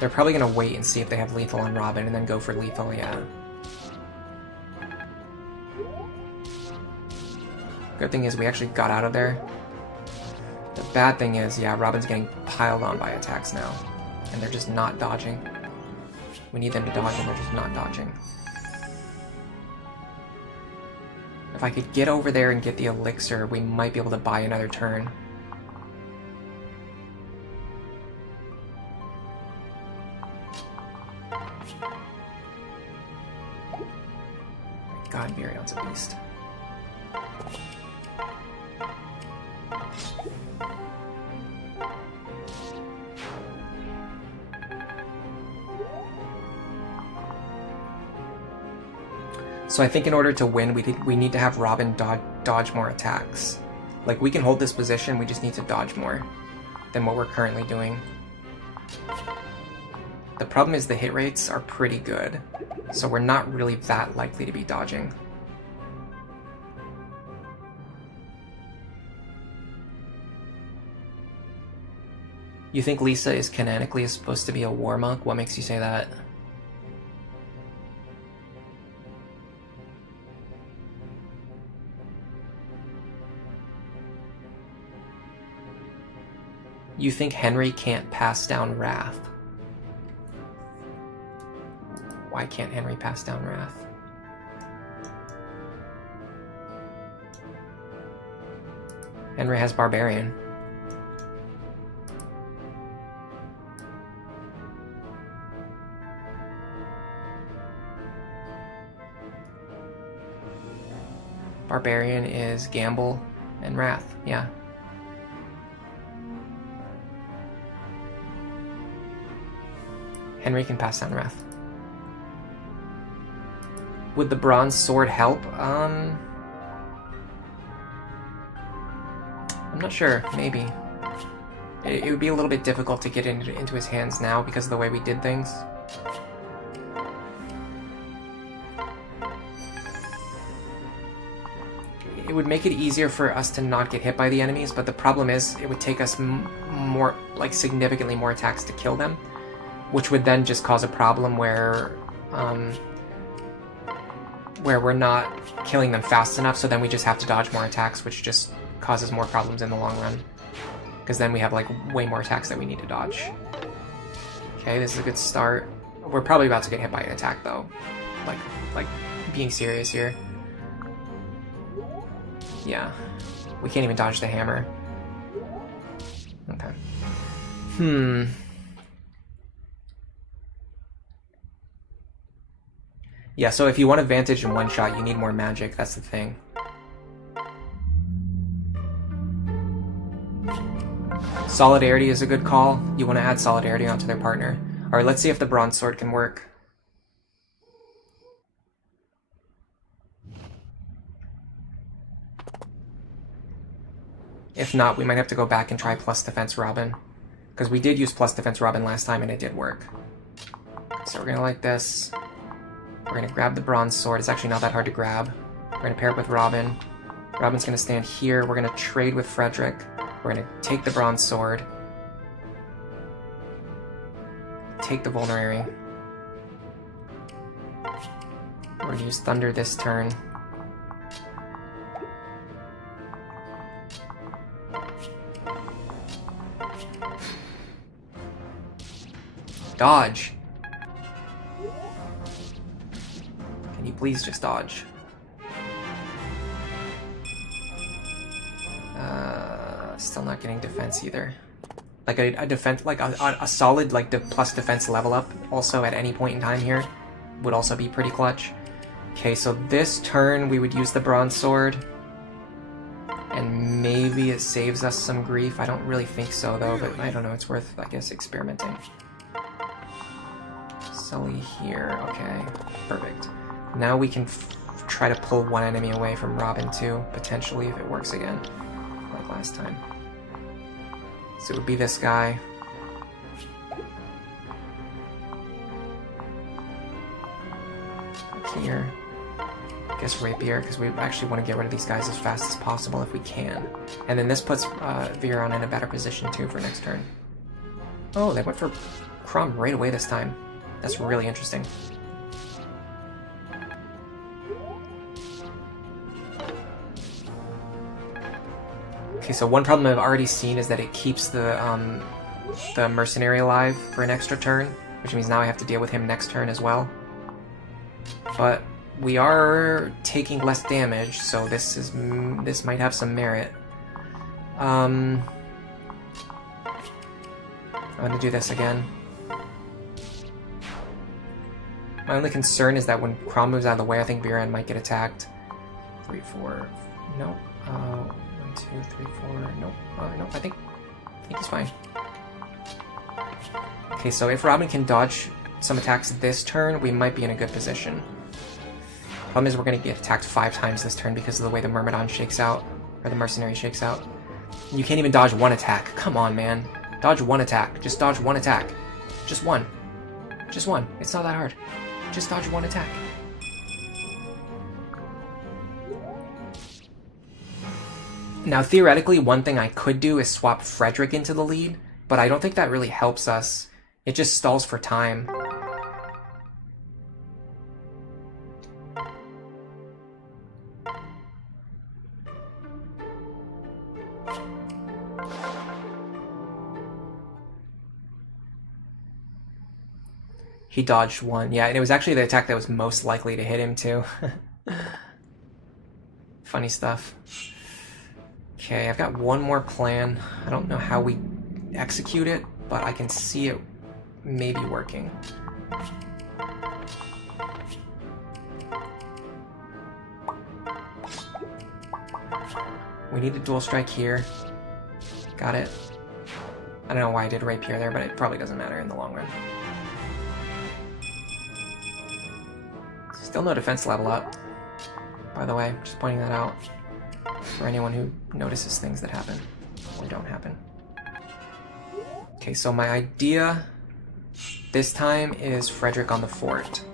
They're probably going to wait and see if they have lethal on Robin and then go for lethal, yeah. Good thing is we actually got out of there. The bad thing is, yeah, Robin's getting piled on by attacks now. And they're just not dodging. We need them to dodge and they're just not dodging. If I could get over there and get the elixir, we might be able to buy another turn. God, Virion's a beast. So I think in order to win, we need to have Robin dodge more attacks. Like, we can hold this position, we just need to dodge more than what we're currently doing. The problem is the hit rates are pretty good, so we're not really that likely to be dodging. You think Lisa is canonically supposed to be a war monk? What makes you say that? You think Henry can't pass down Wrath? Why can't Henry pass down Wrath? Henry has Barbarian. Barbarian is Gamble and Wrath, yeah. Henry can pass down Wrath. Would the bronze sword help? I'm not sure, maybe. It would be a little bit difficult to get into his hands now because of the way we did things. It would make it easier for us to not get hit by the enemies, but the problem is it would take us more, like significantly more attacks to kill them, which would then just cause a problem where we're not killing them fast enough, so then we just have to dodge more attacks, which just causes more problems in the long run. Because then we have like way more attacks that we need to dodge. Okay, this is a good start. We're probably about to get hit by an attack though. Like being serious here. Yeah. We can't even dodge the hammer. Okay. Yeah, so if you want advantage in one shot, you need more magic. That's the thing. Solidarity is a good call. You want to add solidarity onto their partner. Alright, let's see if the bronze sword can work. If not, we might have to go back and try plus defense Robin. Because we did use plus defense Robin last time and it did work. So we're going to like this. We're going to grab the bronze sword. It's actually not that hard to grab. We're going to pair it with Robin. Robin's going to stand here. We're going to trade with Frederick. We're going to take the bronze sword. Take the vulnerary. We're going to use thunder this turn. Dodge. Can you please just dodge? Still not getting defense either. Like a defense, like a solid like plus defense level up also at any point in time here would also be pretty clutch. Okay, so this turn we would use the bronze sword, and maybe it saves us some grief. I don't really think so though, but I don't know. It's worth, I guess, experimenting. Sully here. Okay, perfect. Now we can try to pull one enemy away from Robin too, potentially, if it works again, like last time. So it would be this guy. Here. I guess Rapier, because we actually want to get rid of these guys as fast as possible if we can. And then this puts Viron in a better position too for next turn. Oh, they went for Crumb right away this time. That's really interesting. Okay, so one problem I've already seen is that it keeps the mercenary alive for an extra turn, which means now I have to deal with him next turn as well. But we are taking less damage, so this might have some merit. I'm gonna do this again. My only concern is that when Krom moves out of the way, I think Viran might get attacked. 3, 4, nope. 1, 2, 3, 4, nope. Nope, I think he's fine. Okay, so if Robin can dodge some attacks this turn, we might be in a good position. Problem is we're going to get attacked 5 times this turn because of the way the Myrmidon shakes out, or the Mercenary shakes out. You can't even dodge one attack. Come on, man. Dodge one attack. Just dodge one attack. Just one. Just one. It's not that hard. Just dodge one attack. Now, theoretically, one thing I could do is swap Frederick into the lead, but I don't think that really helps us. It just stalls for time. He dodged one. Yeah, and it was actually the attack that was most likely to hit him, too. Funny stuff. Okay, I've got one more plan. I don't know how we execute it, but I can see it maybe working. We need a dual strike here. Got it. I don't know why I did rapier there, but it probably doesn't matter in the long run. Still no defense level up, by the way, just pointing that out for anyone who notices things that happen or don't happen. Okay, so my idea this time is Frederick on the fort,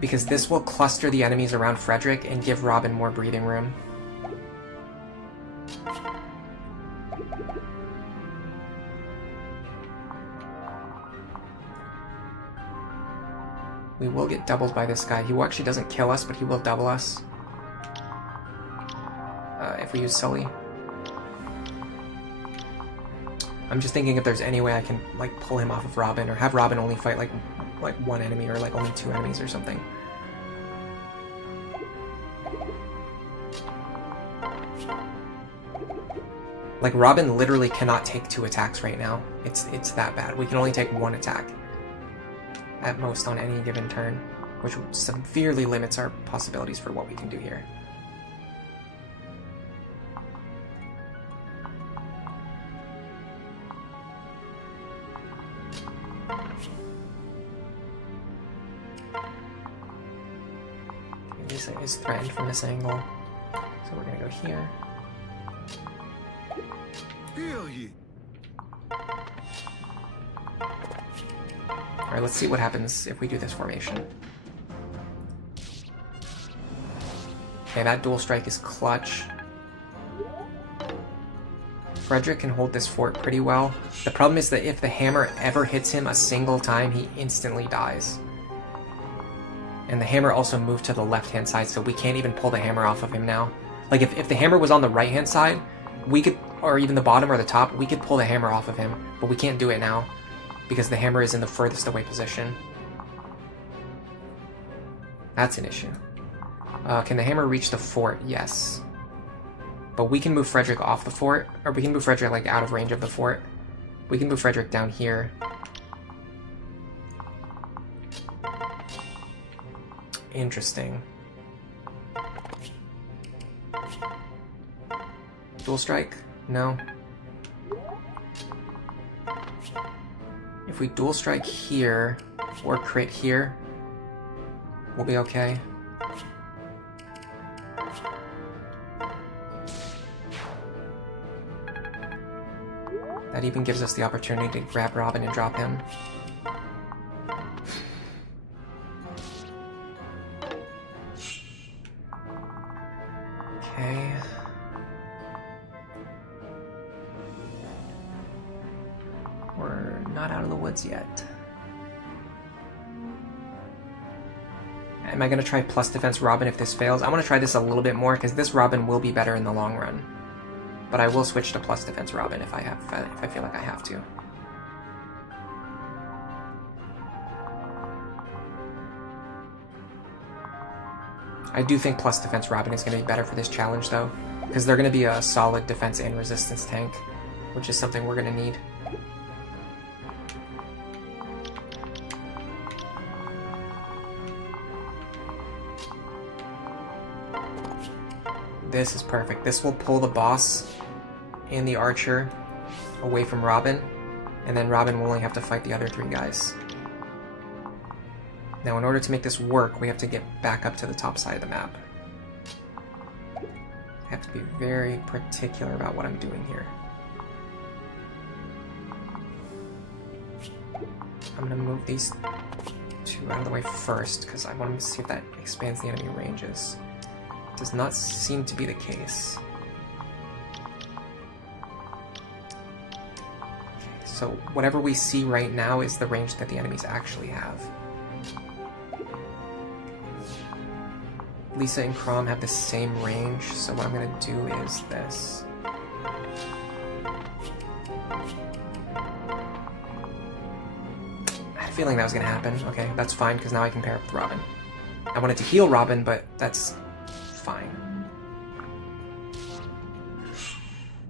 because this will cluster the enemies around Frederick and give Robin more breathing room. We will get doubled by this guy. He actually doesn't kill us, but he will double us if we use Sully. I'm just thinking if there's any way I can like pull him off of Robin, or have Robin only fight like one enemy, or like only 2 enemies or something. Like Robin literally cannot take 2 attacks right now. It's that bad. We can only take 1 attack at most on any given turn, which severely limits our possibilities for what we can do here. This is threatened from this angle, so we're gonna go here. Alright, let's see what happens if we do this formation. Okay, that dual strike is clutch. Frederick can hold this fort pretty well. The problem is that if the hammer ever hits him a single time, he instantly dies. And the hammer also moved to the left-hand side, so we can't even pull the hammer off of him now. Like, if the hammer was on the right-hand side, we could, or even the bottom or the top, we could pull the hammer off of him, but we can't do it now, because the hammer is in the furthest away position. That's an issue. Can the hammer reach the fort? Yes. But we can move Frederick off the fort, or we can move Frederick like out of range of the fort. We can move Frederick down here. Interesting. Dual strike? No. If we dual strike here, or crit here, we'll be okay. That even gives us the opportunity to grab Robin and drop him. Okay. We're not out of the woods yet. Am I going to try plus defense Robin if this fails? I want to try this a little bit more because this Robin will be better in the long run. But I will switch to plus defense Robin if I feel like I have to. I do think plus defense Robin is going to be better for this challenge though, because they're going to be a solid defense and resistance tank, which is something we're going to need. This is perfect. This will pull the boss and the archer away from Robin, and then Robin will only have to fight the other 3 guys. Now, in order to make this work, we have to get back up to the top side of the map. I have to be very particular about what I'm doing here. I'm going to move these 2 out of the way first, because I want to see if that expands the enemy ranges. Does not seem to be the case. Okay, so whatever we see right now is the range that the enemies actually have. Lisa and Crom have the same range, so what I'm going to do is this. I had a feeling that was going to happen. Okay, that's fine, because now I can pair up with Robin. I wanted to heal Robin, but that's fine.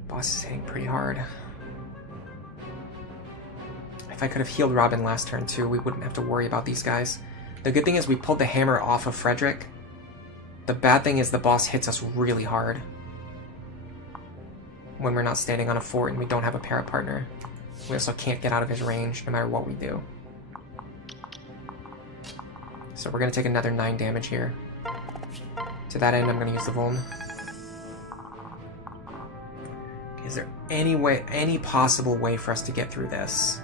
Boss is hitting pretty hard. If I could have healed Robin last turn too, we wouldn't have to worry about these guys. The good thing is we pulled the hammer off of Frederick. The bad thing is the boss hits us really hard when we're not standing on a fort and we don't have a para partner. We also can't get out of his range no matter what we do. So we're going to take another 9 damage here. To that end, I'm going to use the Vuln. Is there any possible way for us to get through this?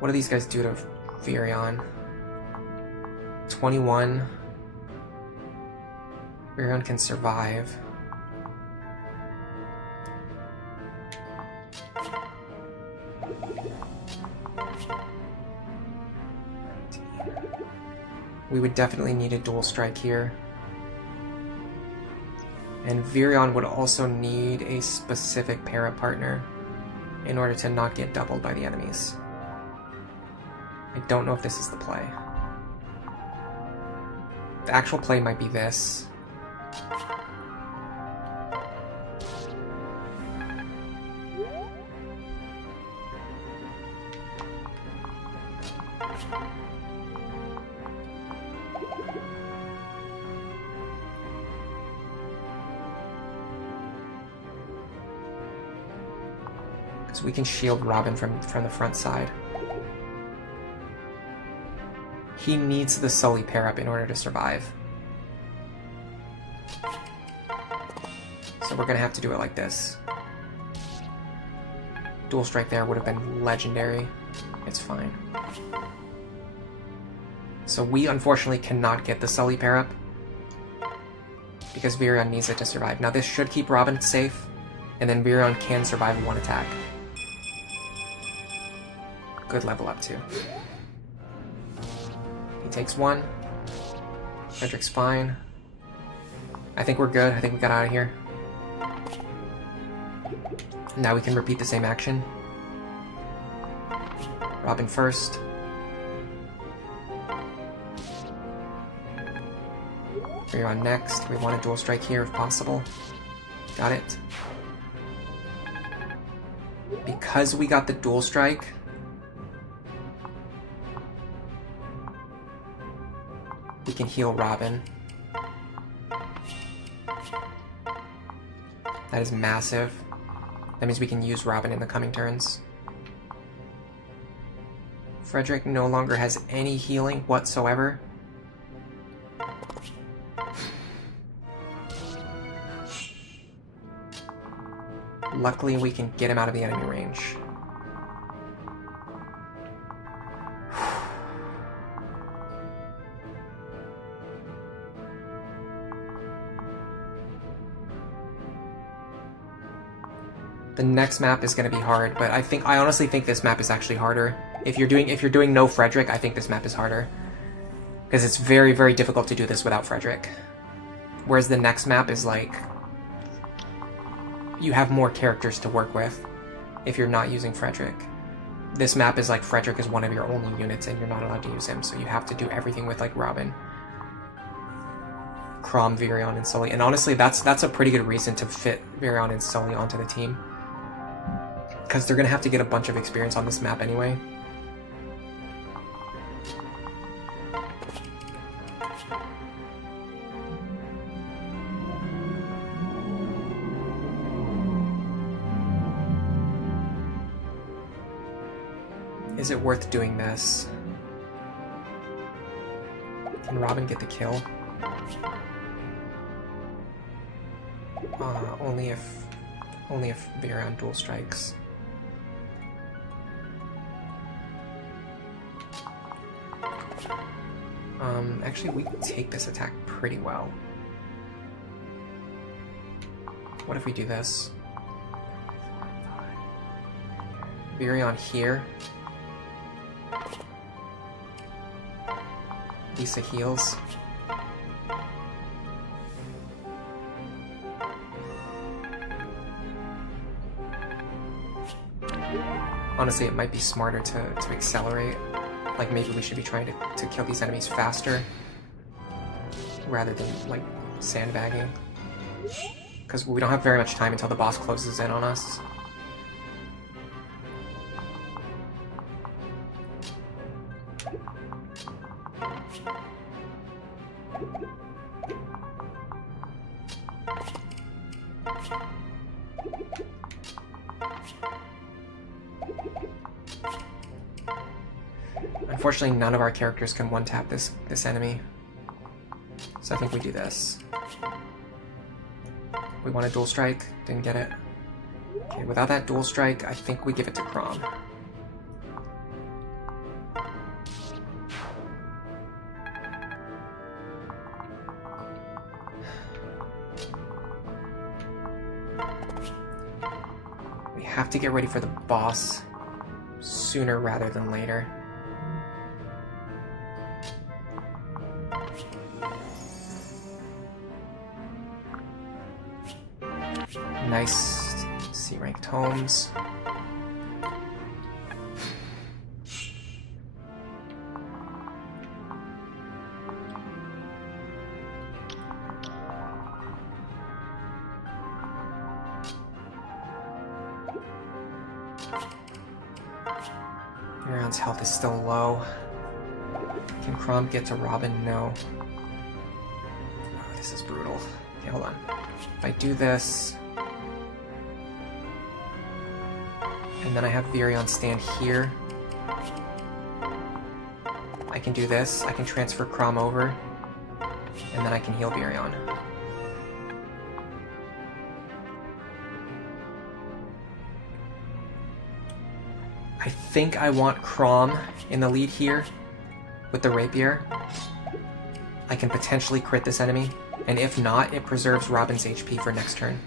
What do these guys do to Virion? 21. Virion can survive. We would definitely need a dual strike here. And Virion would also need a specific para partner in order to not get doubled by the enemies. I don't know if this is the play. The actual play might be this. Because we can shield Robin from the front side. He needs the Sully pair up in order to survive. So we're going to have to do it like this. Dual strike there would have been legendary. It's fine. So we unfortunately cannot get the Sully pair up because Virion needs it to survive. Now this should keep Robin safe, and then Virion can survive one attack. Good level up too. He takes 1. Frederick's fine. I think we're good. I think we got out of here. Now we can repeat the same action. Robin first. Virion next. We want a dual strike here if possible. Got it. Because we got the dual strike, we can heal Robin. That is massive. That means we can use Robin in the coming turns. Frederick no longer has any healing whatsoever. Luckily, we can get him out of the enemy range. The next map is going to be hard, but I honestly think this map is actually harder. If you're doing no Frederick, I think this map is harder. Because it's very, very difficult to do this without Frederick. Whereas the next map is like, you have more characters to work with if you're not using Frederick. This map is like Frederick is one of your only units and you're not allowed to use him, so you have to do everything with like Robin, Chrom, Virion, and Sully. And honestly, that's a pretty good reason to fit Virion and Sully onto the team. Because they're going to have to get a bunch of experience on this map anyway. Is it worth doing this? Can Robin get the kill? Only if Virion dual strikes. Actually, we take this attack pretty well. What if we do this? Virion here. Lisa heals. Honestly, it might be smarter to accelerate. Like, maybe we should be trying to kill these enemies faster rather than, like, sandbagging. Because we don't have very much time until the boss closes in on us. Unfortunately, none of our characters can one-tap this enemy. So I think we do this. We want a dual strike, didn't get it. Okay, without that dual strike, I think we give it to Chrom. We have to get ready for the boss sooner rather than later. Nice C-ranked homes. Virion's health is still low. Can Chrom get to Robin? No. Oh, this is brutal. Okay, hold on. If I do this, and then I have Virion stand here, I can do this. I can transfer Chrom over, and then I can heal Virion. I think I want Chrom in the lead here with the rapier. I can potentially crit this enemy, and if not, it preserves Robin's HP for next turn.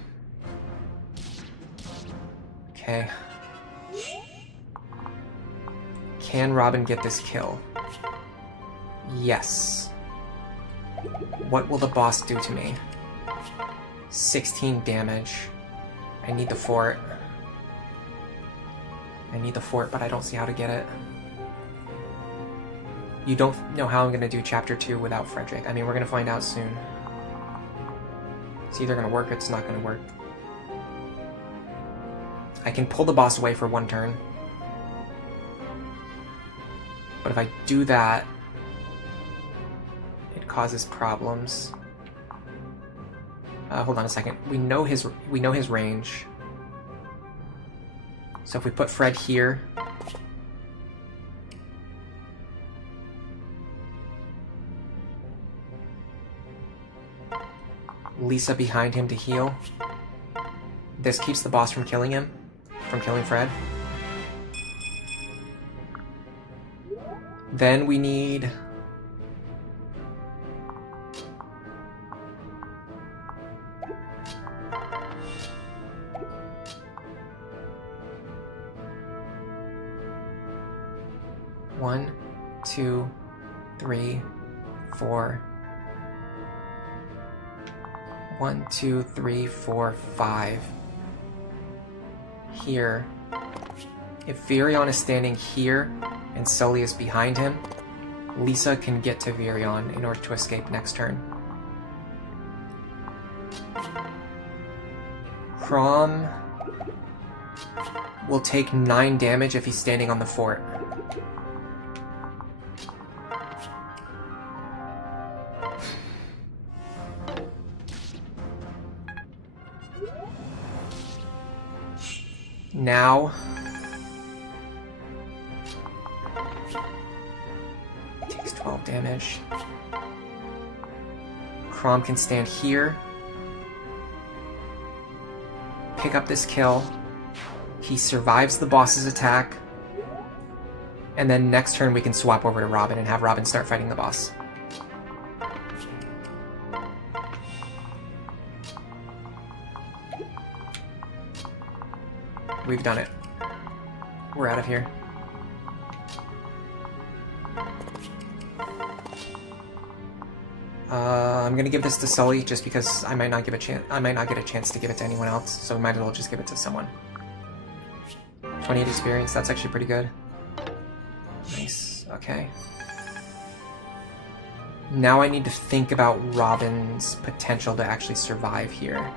Okay. Can Robin get this kill? Yes. What will the boss do to me? 16 damage. I need the fort. I need the fort, but I don't see how to get it. You don't know how I'm going to do Chapter 2 without Frederick. I mean, we're going to find out soon. It's either going to work or it's not going to work. I can pull the boss away for 1 turn. But if I do that, it causes problems. Hold on a second. We know his range. So if we put Fred here, Lisa behind him to heal. This keeps the boss from killing him, from killing Fred. Then we need... One, two, three, four. 1, 2, 3, 4, 5. Here. If Virion is standing here and Sully is behind him, Lisa can get to Virion in order to escape next turn. Crom will take 9 damage if he's standing on the fort. Now, takes 12 damage. Crom can stand here, pick up this kill. He survives the boss's attack, and then next turn we can swap over to Robin and have Robin start fighting the boss. We've done it. We're out of here. I'm gonna give this to Sully just because I might not get a chance to give it to anyone else, so we might as well just give it to someone. 28 experience, that's actually pretty good. Nice, okay. Now I need to think about Robin's potential to actually survive here.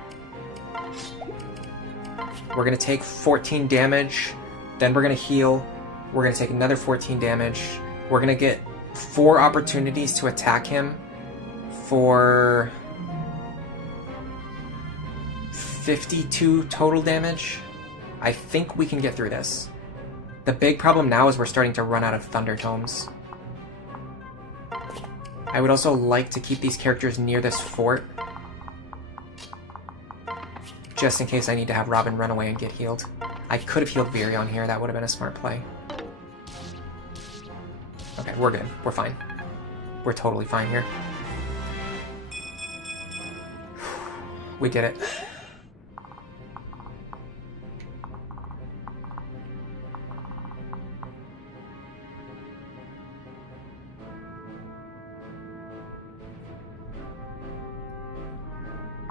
We're going to take 14 damage, then we're going to heal, we're going to take another 14 damage, we're going to get 4 opportunities to attack him for 52 total damage. I think we can get through this. The big problem now is we're starting to run out of Thunder Tomes. I would also like to keep these characters near this fort, just in case I need to have Robin run away and get healed. I could have healed Virion here, that would have been a smart play. Okay, we're good. We're fine. We're totally fine here. We did it.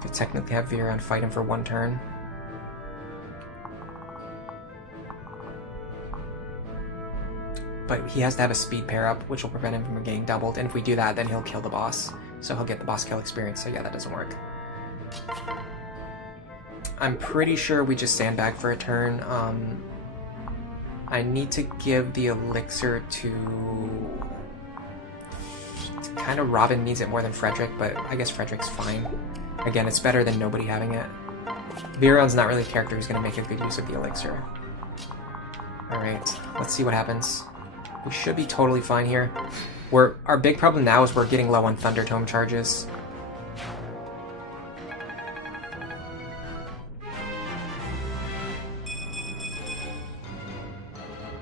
Could technically have Virion fight him for 1 turn. But he has to have a speed pair up, which will prevent him from getting doubled, and if we do that, then he'll kill the boss. So he'll get the boss kill experience, so yeah, that doesn't work. I'm pretty sure we just sandbag for a turn. I need to give the elixir to... Kind of Robin needs it more than Frederick, but I guess Frederick's fine. Again, it's better than nobody having it. Virion's not really a character who's going to make a good use of the elixir. Alright, let's see what happens. We should be totally fine here. Our big problem now is we're getting low on Thunder Tome charges.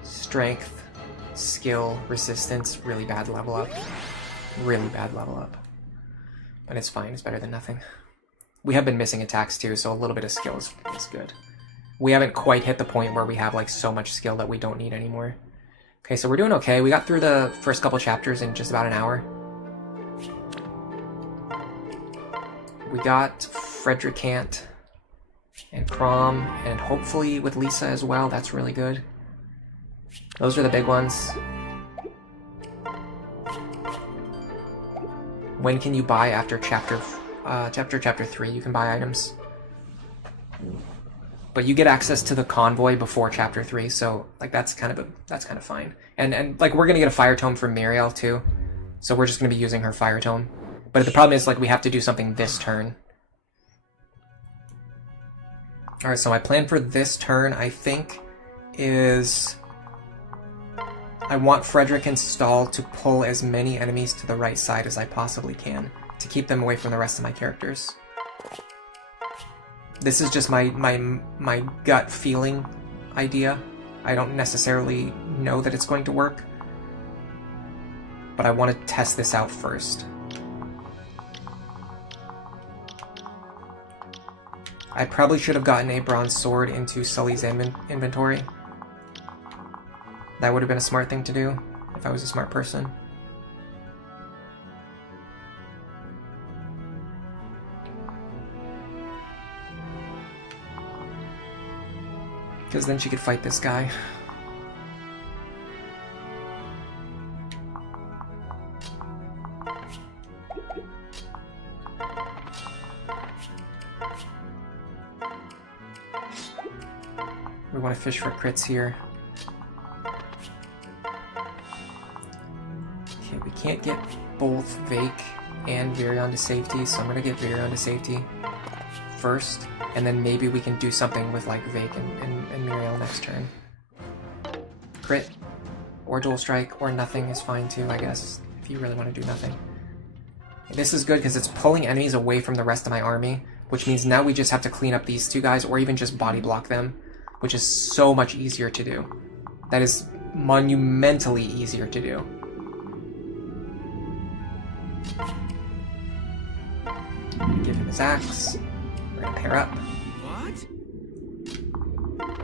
Strength, skill, resistance, really bad level up. Really bad level up. But it's fine, it's better than nothing. We have been missing attacks too, so a little bit of skill is good. We haven't quite hit the point where we have like so much skill that we don't need anymore. Okay, so we're doing okay. We got through the first couple chapters in just about an hour. We got Frederick and Crom, and hopefully with Lisa as well. That's really good. Those are the big ones. When can you buy after chapter 3? You can buy items. But you get access to the convoy before chapter 3, so like that's kind of fine. And like we're gonna get a fire tome from Muriel too. So we're just gonna be using her fire tome. But the problem is like we have to do something this turn. Alright, so my plan for this turn, I think, is I want Frederick installed to pull as many enemies to the right side as I possibly can to keep them away from the rest of my characters. This is just my gut feeling idea. I don't necessarily know that it's going to work, but I want to test this out first. I probably should have gotten a bronze sword into Sully's inventory. That would have been a smart thing to do if I was a smart person. Because then she could fight this guy. We want to fish for crits here. Okay, we can't get both Vake and Virion to safety, so I'm going to get Virion to safety first, and then maybe we can do something with like Vake and Muriel next turn. Crit, or dual strike, or nothing is fine too, I guess, if you really want to do nothing. This is good because it's pulling enemies away from the rest of my army, which means now we just have to clean up these two guys, or even just body block them, which is so much easier to do. That is monumentally easier to do. Give him his axe. We're gonna pair up. What?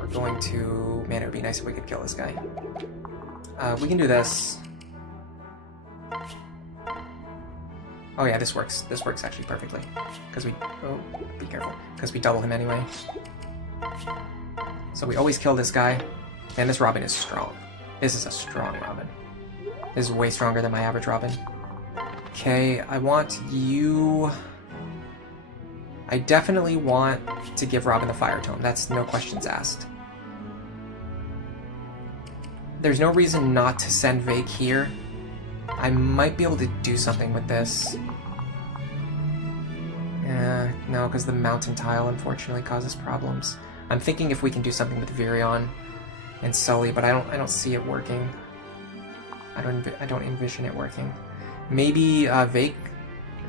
We're going to... Man, it would be nice if we could kill this guy. We can do this. Oh yeah, this works. This works actually perfectly. Because we... Oh, be careful. Because we double him anyway. So we always kill this guy. And this Robin is strong. This is a strong Robin. This is way stronger than my average Robin. Okay, I want you... I definitely want to give Robin the Fire Tome. That's no questions asked. There's no reason not to send Vake here. I might be able to do something with this. No, because the mountain tile unfortunately causes problems. I'm thinking if we can do something with Virion and Sully, but I don't see it working. I don't envision it working. Maybe Vake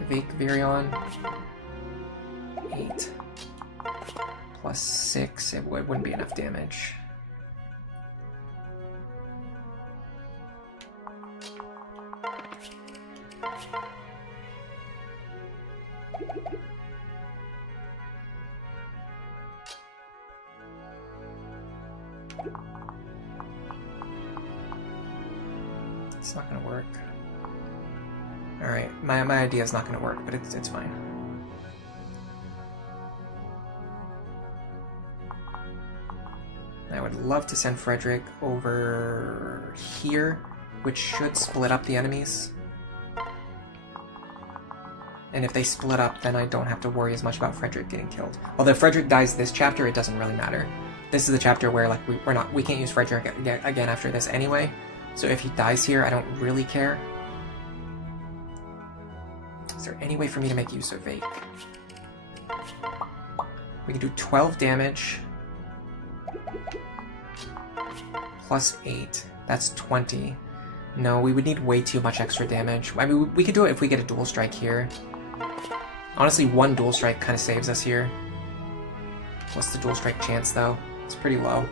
Virion. 8 plus 6. It wouldn't be enough damage. It's not gonna work. Alright, my idea is not gonna work, but it's fine. I would love to send Frederick over here, which should split up the enemies. And if they split up, then I don't have to worry as much about Frederick getting killed. Although if Frederick dies this chapter, it doesn't really matter. This is the chapter where like we can't use Frederick again after this anyway. So if he dies here, I don't really care. Is there any way for me to make use of Vake? We can do 12 damage. Plus 8. That's 20. No, we would need way too much extra damage. I mean, we could do it if we get a dual strike here. Honestly, one dual strike kind of saves us here. What's the dual strike chance, though? It's pretty low.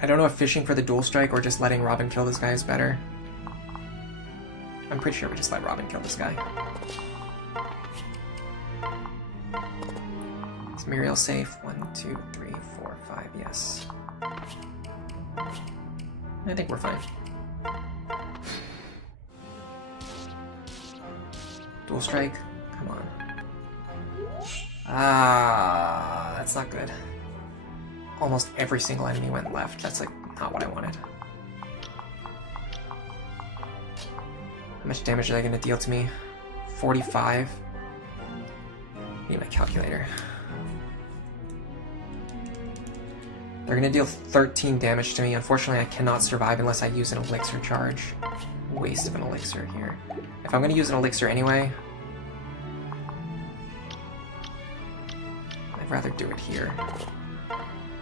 I don't know if fishing for the dual strike or just letting Robin kill this guy is better. I'm pretty sure we just let Robin kill this guy. Is Muriel safe? 1, 2, 3, 4, 5, yes. I think we're fine. Dual strike? Come on. Ah, that's not good. Almost every single enemy went left. That's like not what I wanted. How much damage are they going to deal to me? 45. Need my calculator. They're going to deal 13 damage to me. Unfortunately, I cannot survive unless I use an elixir charge. Waste of an elixir here. If I'm going to use an elixir anyway, I'd rather do it here.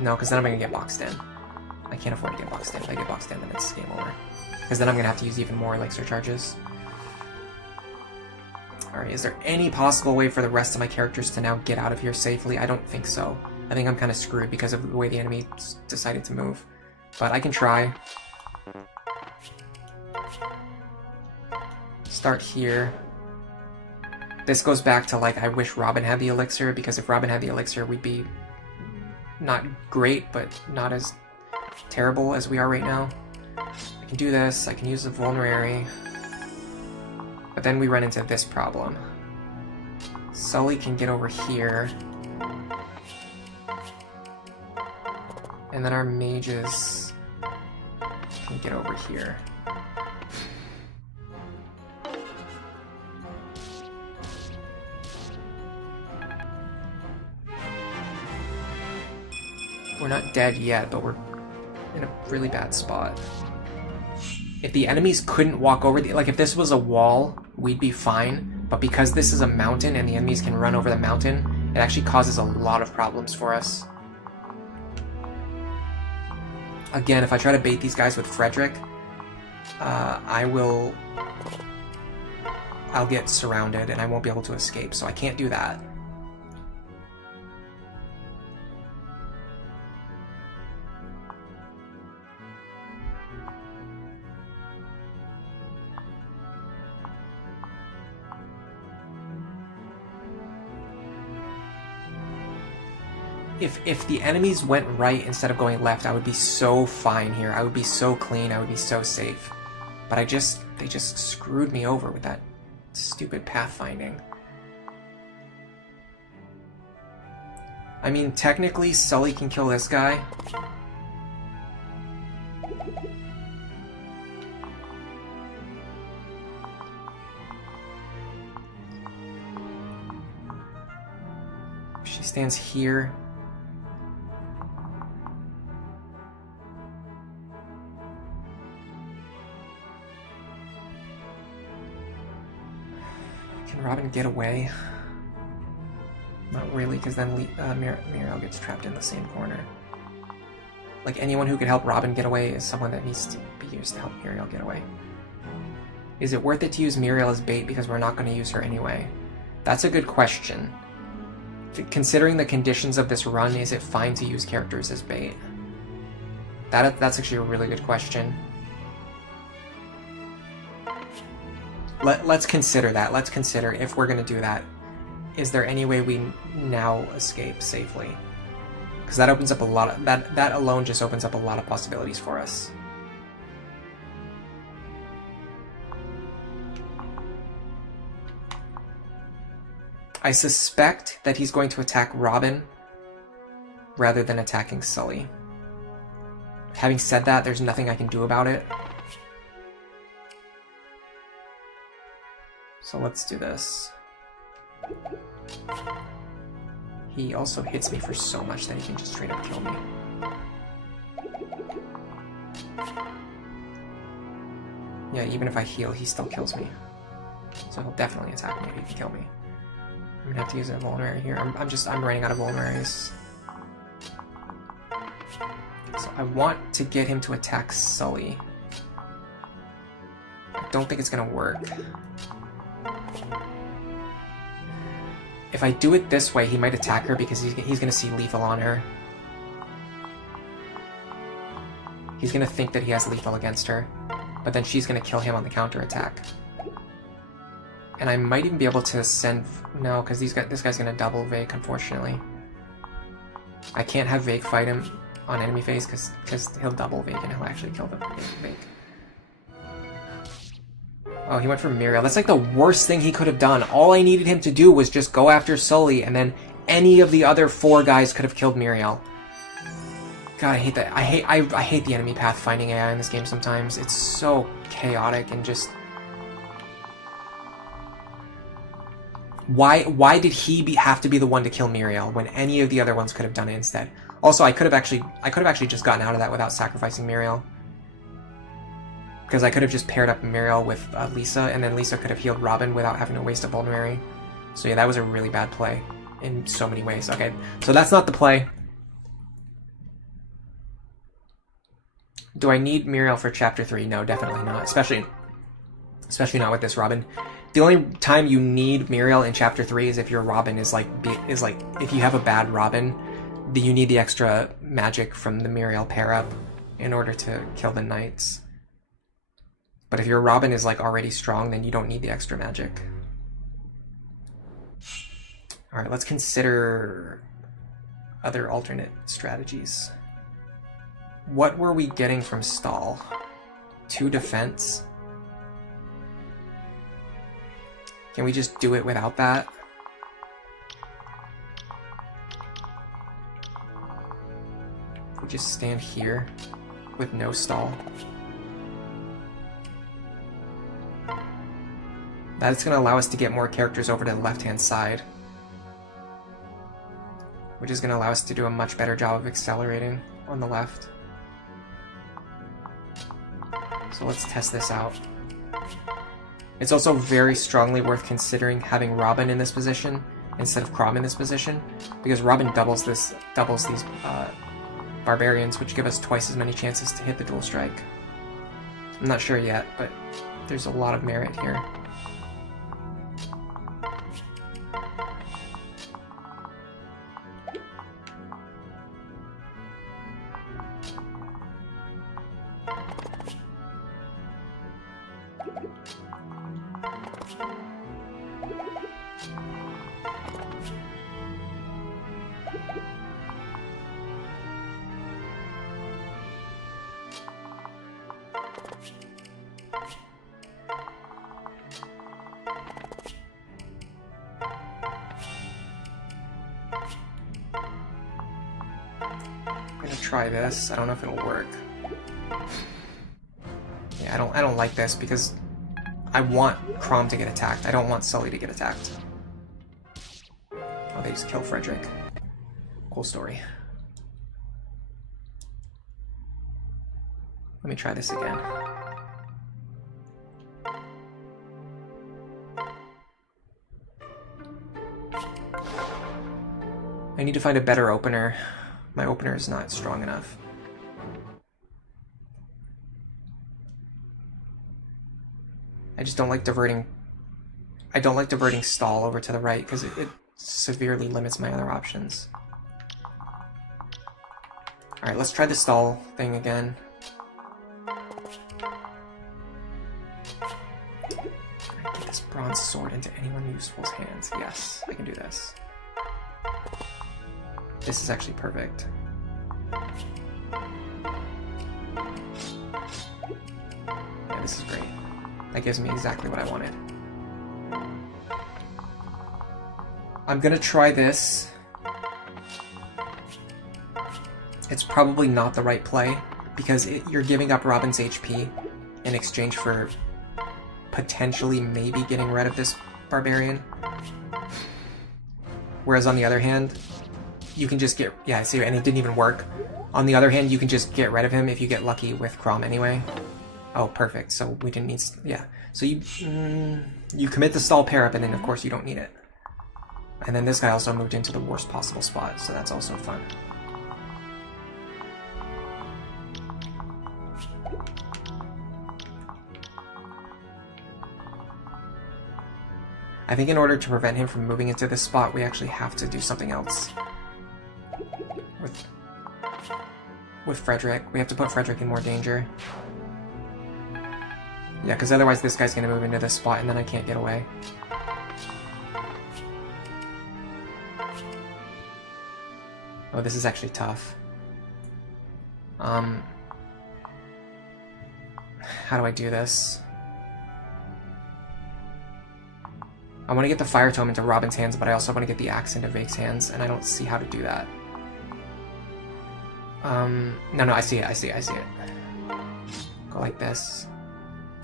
No, because then I'm going to get boxed in. I can't afford to get boxed in. If I get boxed in, then it's game over. Because then I'm going to have to use even more elixir charges. Alright, is there any possible way for the rest of my characters to now get out of here safely? I don't think so. I think I'm kind of screwed because of the way the enemy decided to move. But I can try. Start here. This goes back to, like, I wish Robin had the elixir, because if Robin had the elixir, we'd be not great, but not as terrible as we are right now. I can do this. I can use the vulnerary. But then we run into this problem. Sully can get over here. And then our mages can get over here. We're not dead yet, but we're in a really bad spot. If the enemies couldn't walk over the, like if this was a wall, we'd be fine. But because this is a mountain and the enemies can run over the mountain, it actually causes a lot of problems for us. Again, if I try to bait these guys with Frederick, I'll get surrounded and I won't be able to escape, so I can't do that. If the enemies went right instead of going left, I would be so fine here. I would be so clean. I would be so safe. But they just screwed me over with that stupid pathfinding. I mean, technically, Sully can kill this guy. She stands here. Can Robin get away? Not really, because then Muriel gets trapped in the same corner. Like, anyone who could help Robin get away is someone that needs to be used to help Muriel get away. Is it worth it to use Muriel as bait because we're not going to use her anyway? That's a good question. Considering the conditions of this run, is it fine to use characters as bait? That's actually a really good question. Let's consider that. Let's consider if we're going to do that. Is there any way we now escape safely? Because that opens up a lot of... That alone just opens up a lot of possibilities for us. I suspect that he's going to attack Robin rather than attacking Sully. Having said that, there's nothing I can do about it. So let's do this. He also hits me for so much that he can just straight up kill me. Yeah, even if I heal, he still kills me. So he'll definitely attack me if he can kill me. I'm gonna have to use a vulnerary here. I'm running out of vulneraries. So I want to get him to attack Sully. I don't think it's gonna work. If I do it this way, he might attack her because he's gonna see lethal on her. He's gonna think that he has lethal against her, but then she's gonna kill him on the counterattack. And I might even be able to send... No, because this guy's gonna double Vake, unfortunately. I can't have Vake fight him on enemy phase because he'll double Vake and he'll actually kill the Vake. Oh, he went for Muriel. That's like the worst thing he could have done. All I needed him to do was just go after Sully, and then any of the other 4 guys could have killed Muriel. God, I hate that. I hate the enemy path finding AI in this game sometimes. It's so chaotic and just... Why did he have to be the one to kill Muriel when any of the other ones could have done it instead? Also, I could have actually just gotten out of that without sacrificing Muriel. Because I could have just paired up Muriel with Lisa, and then Lisa could have healed Robin without having to waste a Vulnerary. So yeah, that was a really bad play in so many ways. Okay, so that's not the play. Do I need Muriel for Chapter 3? No, definitely not. Especially not with this Robin. The only time you need Muriel in Chapter 3 is if your Robin is like if you have a bad Robin, you need the extra magic from the Muriel pair up in order to kill the knights. But if your Robin is like already strong, then you don't need the extra magic. Alright, let's consider other alternate strategies. What were we getting from stall? 2 defense? Can we just do it without that? We just stand here with no stall. That's going to allow us to get more characters over to the left-hand side, which is going to allow us to do a much better job of accelerating on the left. So let's test this out. It's also very strongly worth considering having Robin in this position instead of Chrom in this position, because Robin doubles these barbarians, which give us twice as many chances to hit the dual strike. I'm not sure yet, but there's a lot of merit here. I'm gonna try this. I don't know if it'll work. Yeah, I don't like this because I want Chrom to get attacked. I don't want Sully to get attacked. Oh, they just kill Frederick. Cool story. Let me try this again. I need to find a better opener. My opener is not strong enough. I just don't like diverting... I don't like diverting stall over to the right because it severely limits my other options. Alright, let's try the stall thing again. Get this bronze sword into anyone useful's hands. Yes, I can do this. This is actually perfect. Yeah, this is great. That gives me exactly what I wanted. I'm gonna try this. It's probably not the right play, because you're giving up Robin's HP in exchange for potentially maybe getting rid of this barbarian. Whereas on the other hand, you can just get... Yeah, see, and it didn't even work. On the other hand, you can just get rid of him if you get lucky with Chrom anyway. Oh, perfect. So we didn't need... Yeah. So you commit the stall pair up, and then of course you don't need it. And then this guy also moved into the worst possible spot, so that's also fun. I think in order to prevent him from moving into this spot, we actually have to do something else. With Frederick. We have to put Frederick in more danger. Yeah, because otherwise this guy's going to move into this spot and then I can't get away. Oh, this is actually tough. How do I do this? I want to get the Fire Tome into Robin's hands, but I also want to get the axe into Vake's hands, and I don't see how to do that. No, I see it. Go like this,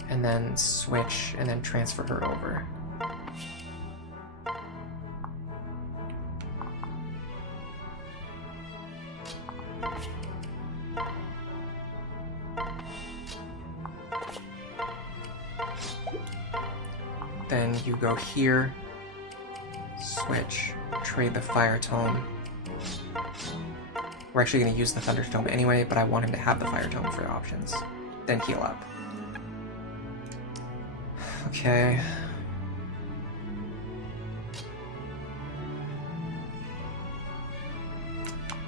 and then switch, and then transfer her over. Then you go here, switch, trade the Fire Tome. We're actually going to use the Thunder Tome anyway, but I want him to have the Fire Tome for options. Then heal up. Okay.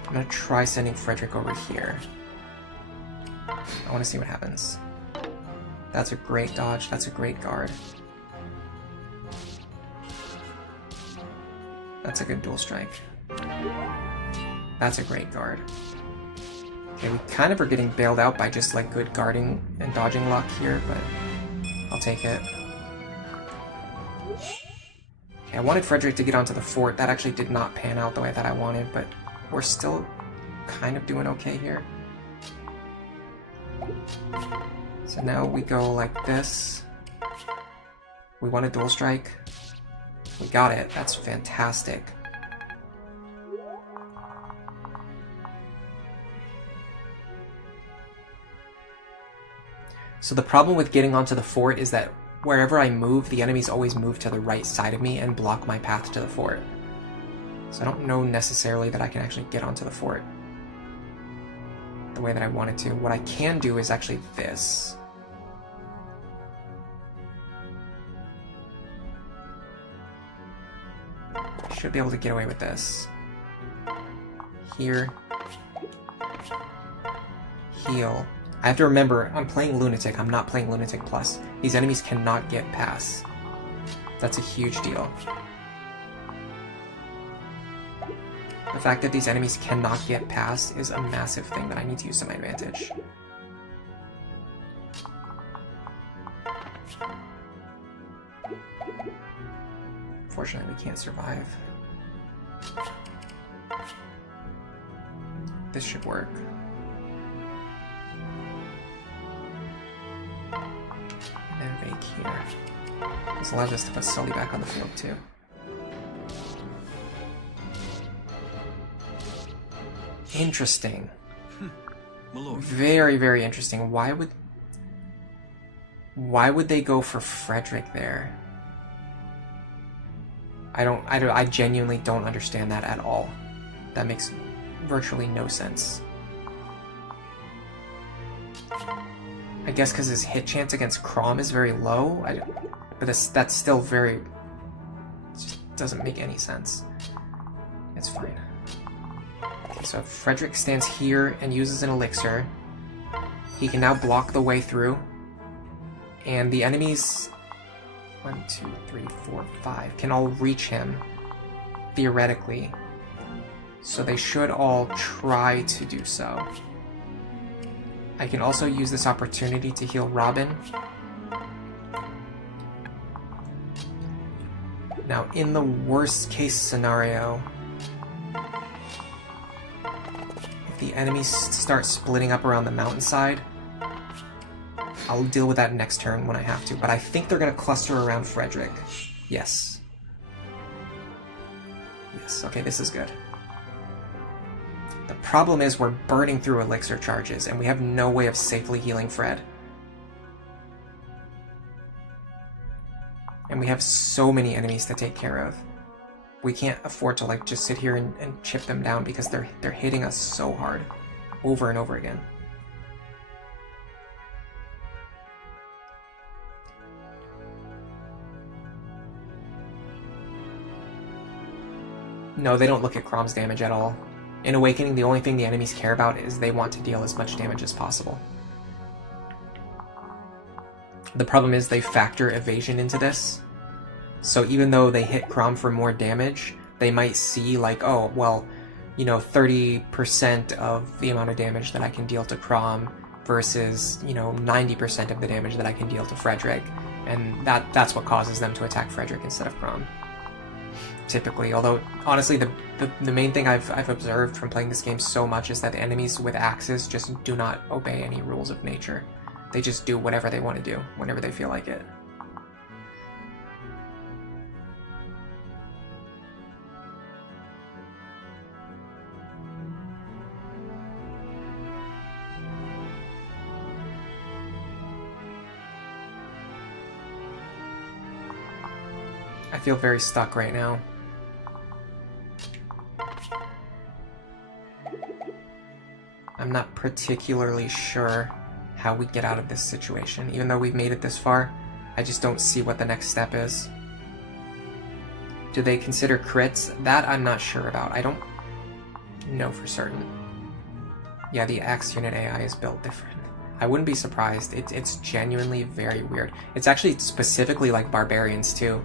I'm going to try sending Frederick over here. I want to see what happens. That's a great dodge, that's a great guard. That's a good dual strike. That's a great guard. Okay, we kind of are getting bailed out by just like good guarding and dodging luck here, but I'll take it. Okay, I wanted Frederick to get onto the fort. That actually did not pan out the way that I wanted, but we're still kind of doing okay here. So now we go like this. We want a dual strike. We got it. That's fantastic. So the problem with getting onto the fort is that wherever I move, the enemies always move to the right side of me and block my path to the fort. So I don't know necessarily that I can actually get onto the fort the way that I wanted to. What I can do is actually this. Should be able to get away with this. Here. Heal. I have to remember, I'm playing Lunatic, I'm not playing Lunatic Plus. These enemies cannot get past. That's a huge deal. The fact that these enemies cannot get past is a massive thing that I need to use to my advantage. Unfortunately, we can't survive. This should work. And then Vake here. This allows us to put Sully back on the field too. Interesting. Very, very interesting. Why would they go for Frederick there? I genuinely don't understand that at all. That makes virtually no sense. I guess because his hit chance against Crom is very low, but that's still very... It just doesn't make any sense. It's fine. Okay, so if Frederick stands here and uses an elixir, he can now block the way through, and the enemies... 1, 2, 3, 4, 5 can all reach him, theoretically. So they should all try to do so. I can also use this opportunity to heal Robin. Now, in the worst case scenario, if the enemies start splitting up around the mountainside, I'll deal with that next turn when I have to, but I think they're going to cluster around Frederick. Yes. Yes, okay, this is good. The problem is we're burning through elixir charges, and we have no way of safely healing Fred. And we have so many enemies to take care of. We can't afford to like just sit here and chip them down because they're hitting us so hard over and over again. No, they don't look at Crom's damage at all. In Awakening, the only thing the enemies care about is they want to deal as much damage as possible. The problem is they factor evasion into this. So even though they hit Crom for more damage, they might see like, oh, well, you know, 30% of the amount of damage that I can deal to Crom versus, you know, 90% of the damage that I can deal to Frederick. And that's what causes them to attack Frederick instead of Grom. Typically, although honestly the main thing I've observed from playing this game so much is that the enemies with axes just do not obey any rules of nature. They just do whatever they want to do, whenever they feel like it. I feel very stuck right now. I'm not particularly sure how we get out of this situation. Even though we've made it this far, I just don't see what the next step is. Do they consider crits? That I'm not sure about. I don't know for certain. Yeah, the Axe unit AI is built different. I wouldn't be surprised. It's genuinely very weird. It's actually specifically like barbarians too.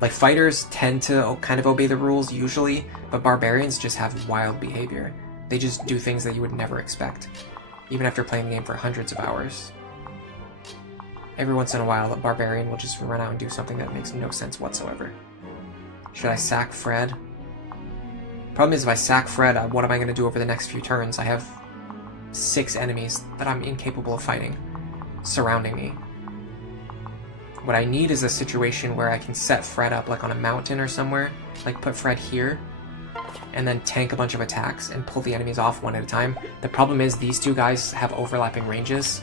Like, fighters tend to kind of obey the rules usually, but barbarians just have wild behavior. They just do things that you would never expect, even after playing the game for hundreds of hours. Every once in a while, a barbarian will just run out and do something that makes no sense whatsoever. Should I sack Fred? Problem is, if I sack Fred, what am I going to do over the next few turns? I have 6 enemies that I'm incapable of fighting surrounding me. What I need is a situation where I can set Fred up like on a mountain or somewhere, like put Fred here, and then tank a bunch of attacks and pull the enemies off one at a time. The problem is these two guys have overlapping ranges,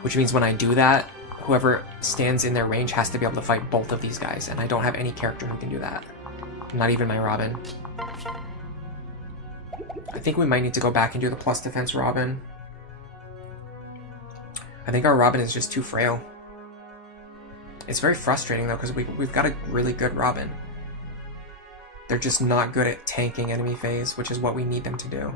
which means when I do that, whoever stands in their range has to be able to fight both of these guys, and I don't have any character who can do that. Not even my Robin. I think we might need to go back and do the plus defense Robin. I think our Robin is just too frail. It's very frustrating though, because we've got a really good Robin. They're just not good at tanking enemy phase, which is what we need them to do.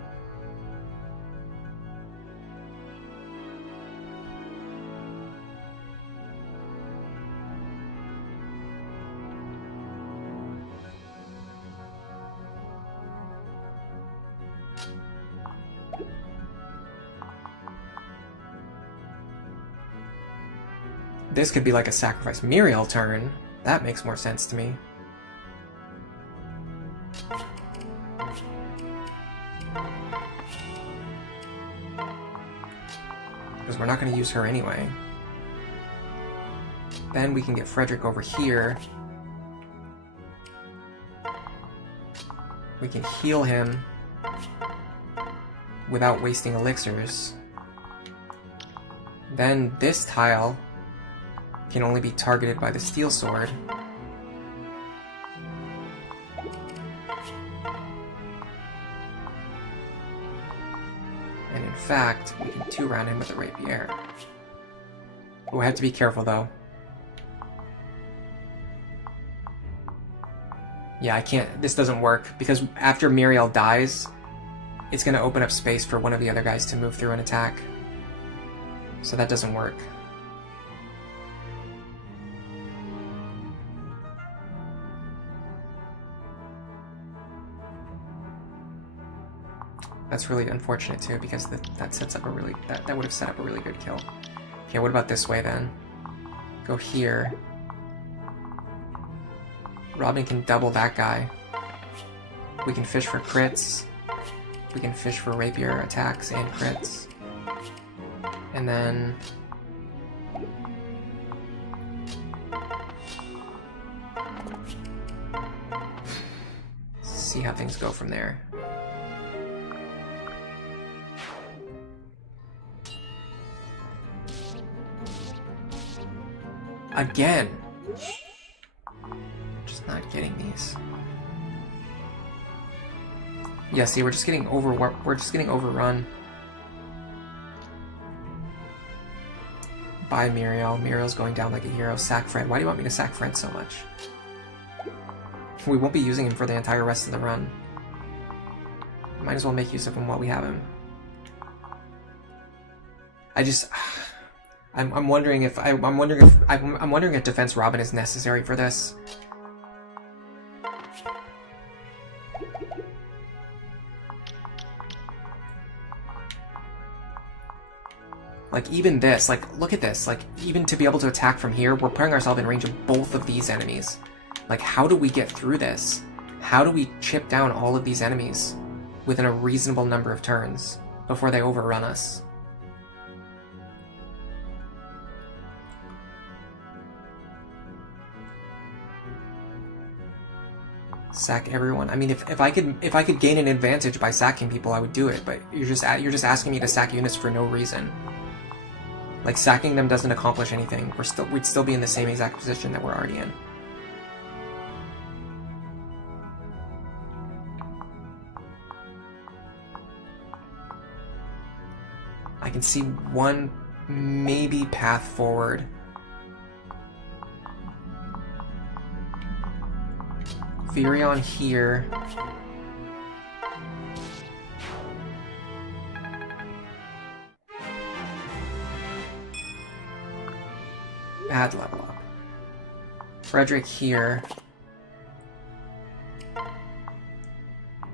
This could be like a sacrifice Muriel turn. That makes more sense to me. Because we're not going to use her anyway. Then we can get Frederick over here. We can heal him without wasting elixirs. Then this tile can only be targeted by the steel sword. And in fact, we can 2-round him with a rapier. Oh, I have to be careful though. Yeah, I can't, this doesn't work, because after Muriel dies, it's going to open up space for one of the other guys to move through and attack. So that doesn't work. That's really unfortunate too, because that sets up a really, that would have set up a really good kill. Okay, what about this way then? Go here. Robin can double that guy. We can fish for crits. We can fish for rapier attacks and crits. And then see how things go from there. Again! Just not getting these. Yeah, see, we're just getting overrun by Muriel. Muriel's going down like a hero. Sack Fred. Why do you want me to sack Fred so much? We won't be using him for the entire rest of the run. Might as well make use of him while we have him. I'm wondering if Defense Robin is necessary for this. Like, even this, like, look at this. Like, even to be able to attack from here, we're putting ourselves in range of both of these enemies. Like, how do we get through this? How do we chip down all of these enemies within a reasonable number of turns before they overrun us? Sack everyone. I mean, if I could gain an advantage by sacking people, I would do it. But you're just asking me to sack units for no reason. Like, sacking them doesn't accomplish anything. We'd still be in the same exact position that we're already in. I can see one maybe path forward. Virion here. Bad level up. Frederick here.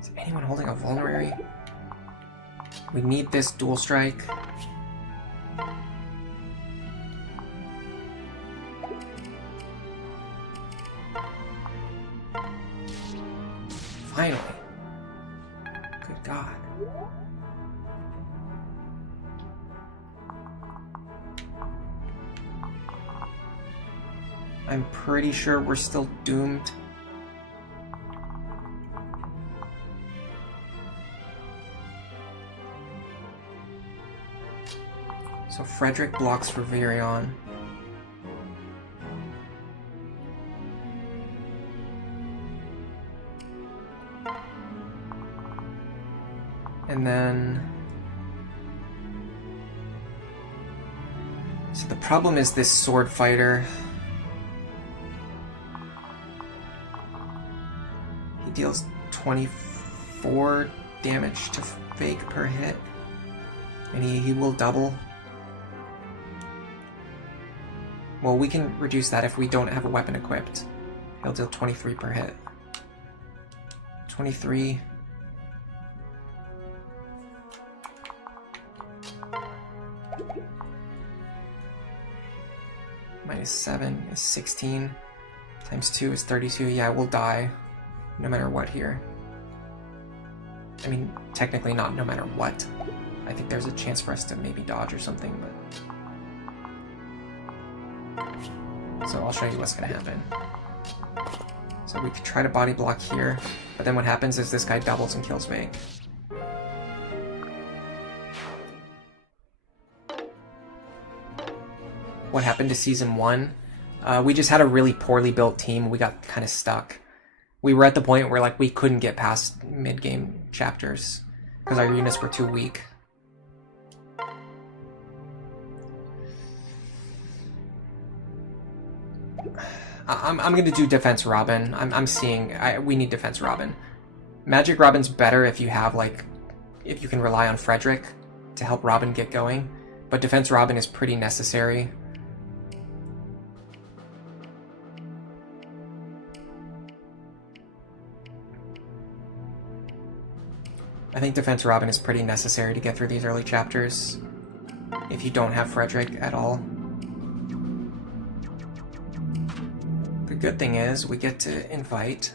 Is anyone holding a vulnerary? We need this dual strike. Finally. Good God. I'm pretty sure we're still doomed. So Frederick blocks for Virion. And then... So the problem is this sword fighter. He deals 24 damage to fake per hit. And he will double. Well, we can reduce that if we don't have a weapon equipped. He'll deal 23 per hit. 23... Minus 7 is 16. Times 2 is 32. Yeah, we'll die. No matter what here. I mean, technically not no matter what. I think there's a chance for us to maybe dodge or something, but... So I'll show you what's going to happen. So we could try to body block here, but then what happens is this guy doubles and kills Vague. What happened to Season 1? We just had a really poorly built team. We got kind of stuck. We were at the point where like we couldn't get past mid-game chapters because our units were too weak. I'm gonna do Defense Robin. I'm seeing we need Defense Robin. Magic Robin's better if you have like if you can rely on Frederick to help Robin get going, but Defense Robin is pretty necessary. I think Defense Robin is pretty necessary to get through these early chapters if you don't have Frederick at all. The good thing is we get to invite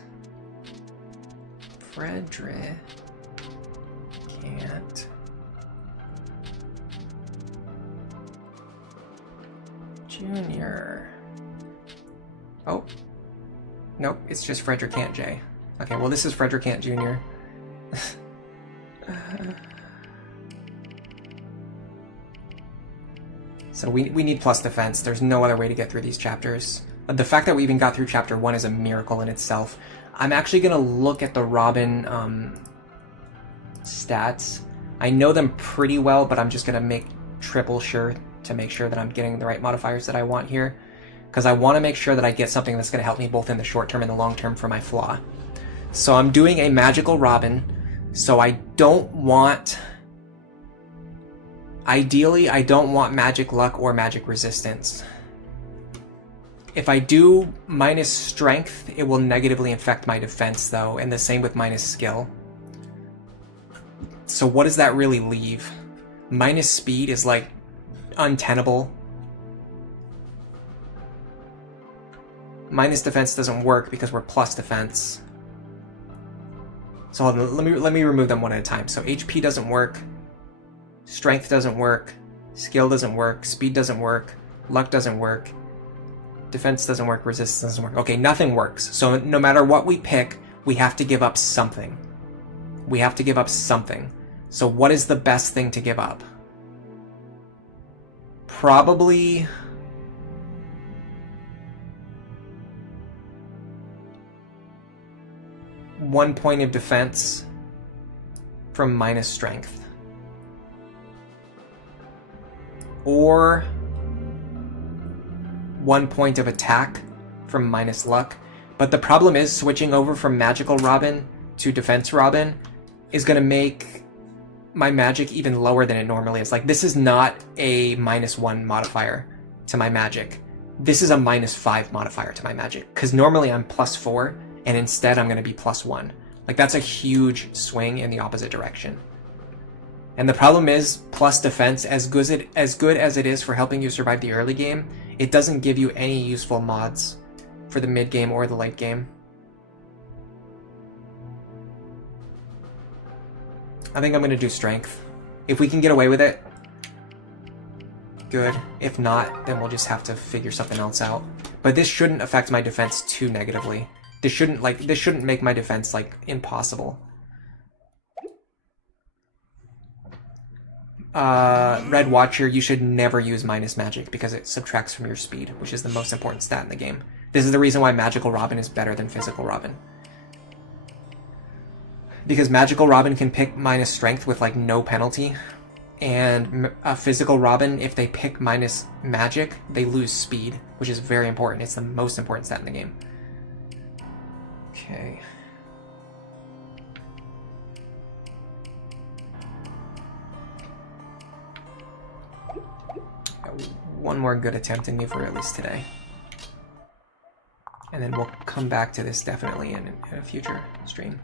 Frederick. Can't. Junior. Oh. Nope, it's just Frederick Can't J. Okay, well this is Frederick Can't Jr. So we need plus defense. There's no other way to get through these chapters. The fact that we even got through chapter 1 is a miracle in itself. I'm actually going to look at the Robin stats. I know them pretty well, but I'm just going to make triple sure to make sure that I'm getting the right modifiers that I want here. Because I want to make sure that I get something that's going to help me both in the short term and the long term for my flaw. So I'm doing a magical Robin. So I don't want... Ideally, I don't want magic luck or magic resistance. If I do minus strength, it will negatively affect my defense though, and the same with minus skill. So what does that really leave? Minus speed is like untenable. Minus defense doesn't work because we're plus defense. So hold on, let me remove them one at a time. So HP doesn't work, strength doesn't work, skill doesn't work, speed doesn't work, luck doesn't work, defense doesn't work, resistance doesn't work. Okay, nothing works. So no matter what we pick, we have to give up something. We have to give up something. So what is the best thing to give up? Probably... one point of defense from minus strength. Or 1 point of attack from minus luck. But the problem is switching over from Magical Robin to Defense Robin is going to make my magic even lower than it normally is. Like, this is not a -1 modifier to my magic. This is a -5 modifier to my magic. Because normally I'm +4, and instead I'm going to be +1. Like, that's a huge swing in the opposite direction. And the problem is, plus defense, as good as it is for helping you survive the early game, it doesn't give you any useful mods for the mid game or the late game. I think I'm going to do strength. If we can get away with it, good. If not, then we'll just have to figure something else out. But this shouldn't affect my defense too negatively. This shouldn't make my defense, like, impossible. Red Watcher, you should never use minus magic because it subtracts from your speed, which is the most important stat in the game. This is the reason why Magical Robin is better than Physical Robin. Because Magical Robin can pick minus strength with, like, no penalty, and Physical Robin, if they pick minus magic, they lose speed, which is very important. It's the most important stat in the game. Okay. Got one more good attempt in me for at least today. And then we'll come back to this definitely in a future stream.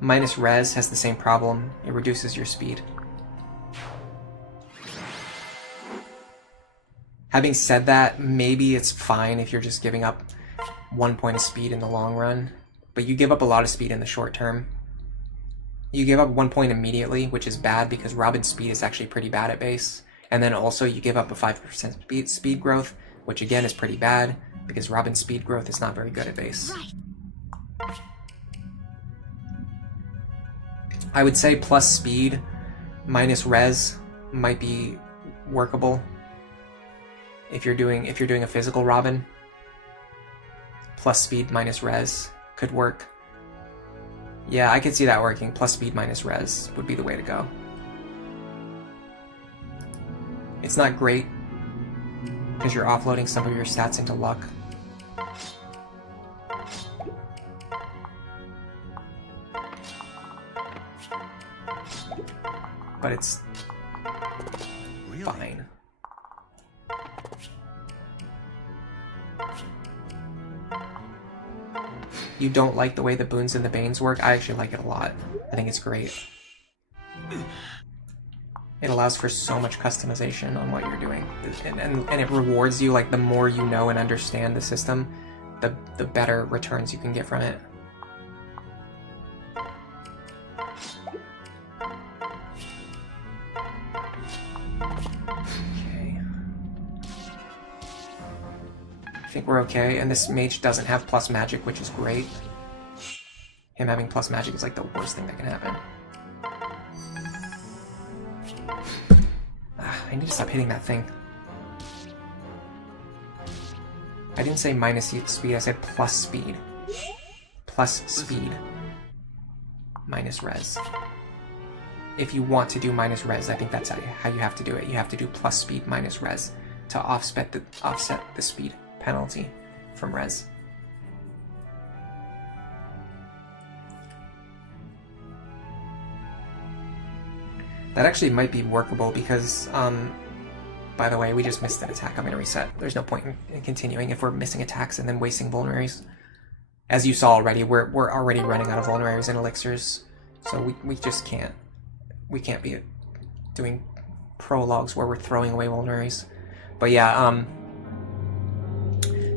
Minus res has the same problem. It reduces your speed. Having said that, maybe it's fine if you're just giving up 1 point of speed in the long run, but you give up a lot of speed in the short term. You give up 1 point immediately, which is bad because Robin's speed is actually pretty bad at base, and then also you give up a 5% speed growth, which again is pretty bad because Robin's speed growth is not very good at base. I would say plus speed minus res might be workable. If you're doing a physical Robin, plus speed minus res could work. Yeah, I could see that working. Plus speed minus res would be the way to go. It's not great because you're offloading some of your stats into luck. But it's fine. You don't like the way the boons and the banes work? I actually like it a lot. I think it's great. It allows for so much customization on what you're doing. And it rewards you, like, the more you know and understand the system, the better returns you can get from it. I think we're okay, and this mage doesn't have plus magic, which is great. Him having plus magic is like the worst thing that can happen. I need to stop hitting that thing. I didn't say minus speed, I said plus speed. Plus speed. Minus res. If you want to do minus res, I think that's how you have to do it. You have to do plus speed minus res to offset the speed penalty from res. That actually might be workable because, by the way, we just missed an attack. I'm going to reset. There's no point in continuing if we're missing attacks and then wasting vulneraries. as you saw already, we're already running out of vulneraries and elixirs, so we just can't be doing prologues where we're throwing away vulneraries. But yeah,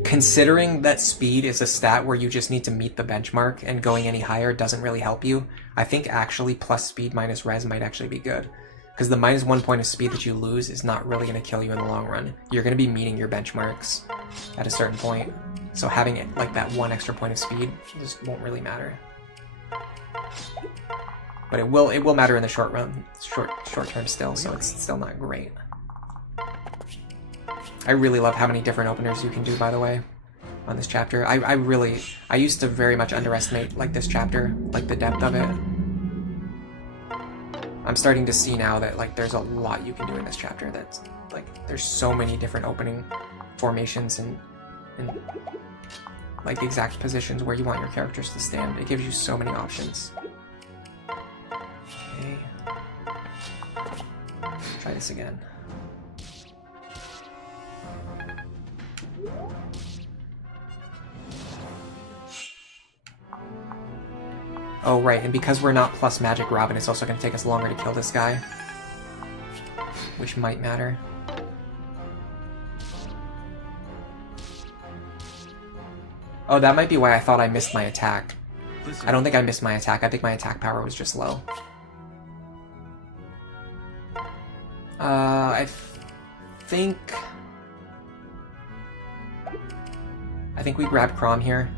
considering that speed is a stat where you just need to meet the benchmark and going any higher doesn't really help you, I think actually plus speed minus res might actually be good. Because the -1 point of speed that you lose is not really going to kill you in the long run. You're going to be meeting your benchmarks at a certain point. So having it like that 1 extra point of speed just won't really matter. But it will matter in the short run, short term still, so it's still not great. I really love how many different openers you can do, by the way, on this chapter. I used to very much underestimate like this chapter, like the depth of it. I'm starting to see now that like there's a lot you can do in this chapter. That's like there's so many different opening formations and like exact positions where you want your characters to stand. It gives you so many options. Okay. Try this again. Oh, right, and because we're not plus magic Robin, it's also going to take us longer to kill this guy. Which might matter. Oh, that might be why I thought I missed my attack. I don't think I missed my attack. I think my attack power was just low. I think we grab Crom here.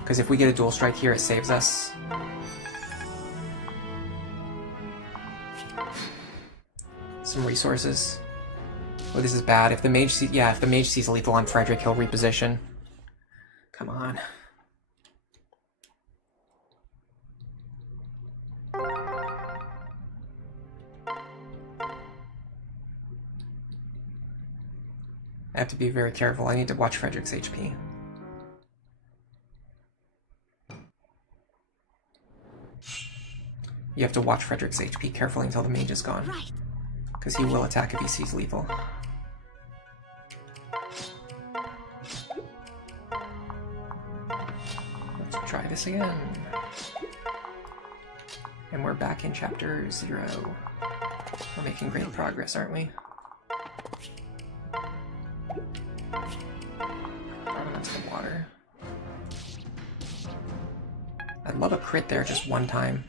Because if we get a dual strike here, it saves us. Some resources. Oh, this is bad. If the mage sees lethal on Frederick, he'll reposition. Come on. I have to be very careful. I need to watch Frederick's HP. You have to watch Frederick's HP carefully until the mage is gone. Because he will attack if he sees lethal. Let's try this again. And we're back in chapter 0. We're making great progress, aren't we? That's the water. I'd love a crit there just one time.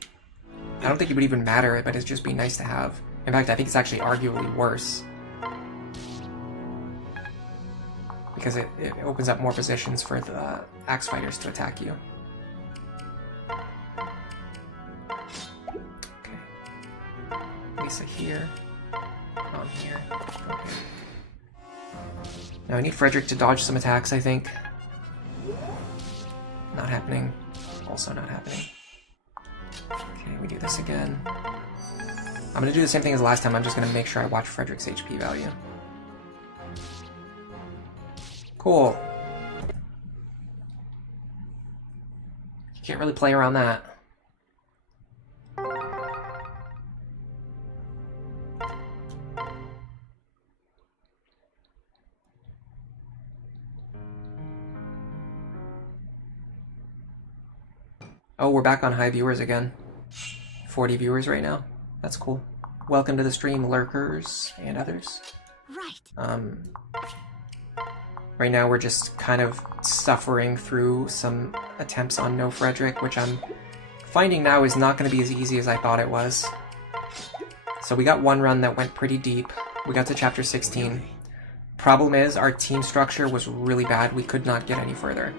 I don't think it would even matter, but it'd just be nice to have. In fact, I think it's actually arguably worse. Because it opens up more positions for the axe fighters to attack you. Okay. Lisa here. On here. Okay. Now I need Frederick to dodge some attacks, I think. Not happening. Also not happening. Okay, we do this again. I'm going to do the same thing as last time. I'm just going to make sure I watch Frederick's HP value. Cool. You can't really play around that. Oh, we're back on high viewers again. 40 viewers right now. That's cool. Welcome to the stream, lurkers and others. Right. Right now we're just kind of suffering through some attempts on no Frederick, which I'm finding now is not going to be as easy as I thought it was. So we got one run that went pretty deep. We got to chapter 16. Problem is, our team structure was really bad. We could not get any further.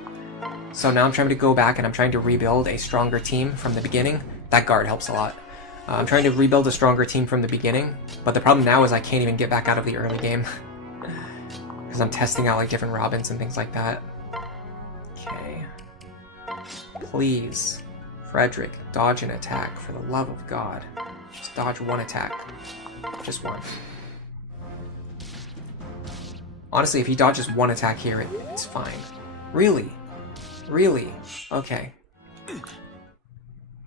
So now I'm trying to go back and I'm trying to rebuild a stronger team from the beginning. That guard helps a lot. I'm trying to rebuild a stronger team from the beginning, but the problem now is I can't even get back out of the early game. Because I'm testing out like different Robins and things like that. Okay. Please, Frederick, dodge an attack, for the love of God. Just dodge one attack. Just one. Honestly, if he dodges one attack here, it's fine. Really? Really? Okay.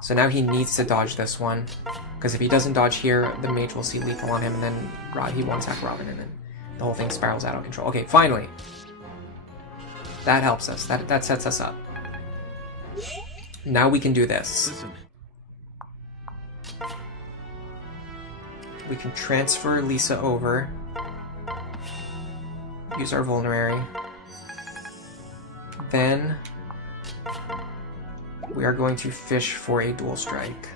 So now he needs to dodge this one, because if he doesn't dodge here, the mage will see lethal on him, and then he won't attack Robin, and then the whole thing spirals out of control. Okay, finally. That helps us. That sets us up. Now we can do this. Listen. We can transfer Lisa over. Use our vulnerary. Then we are going to fish for a dual strike.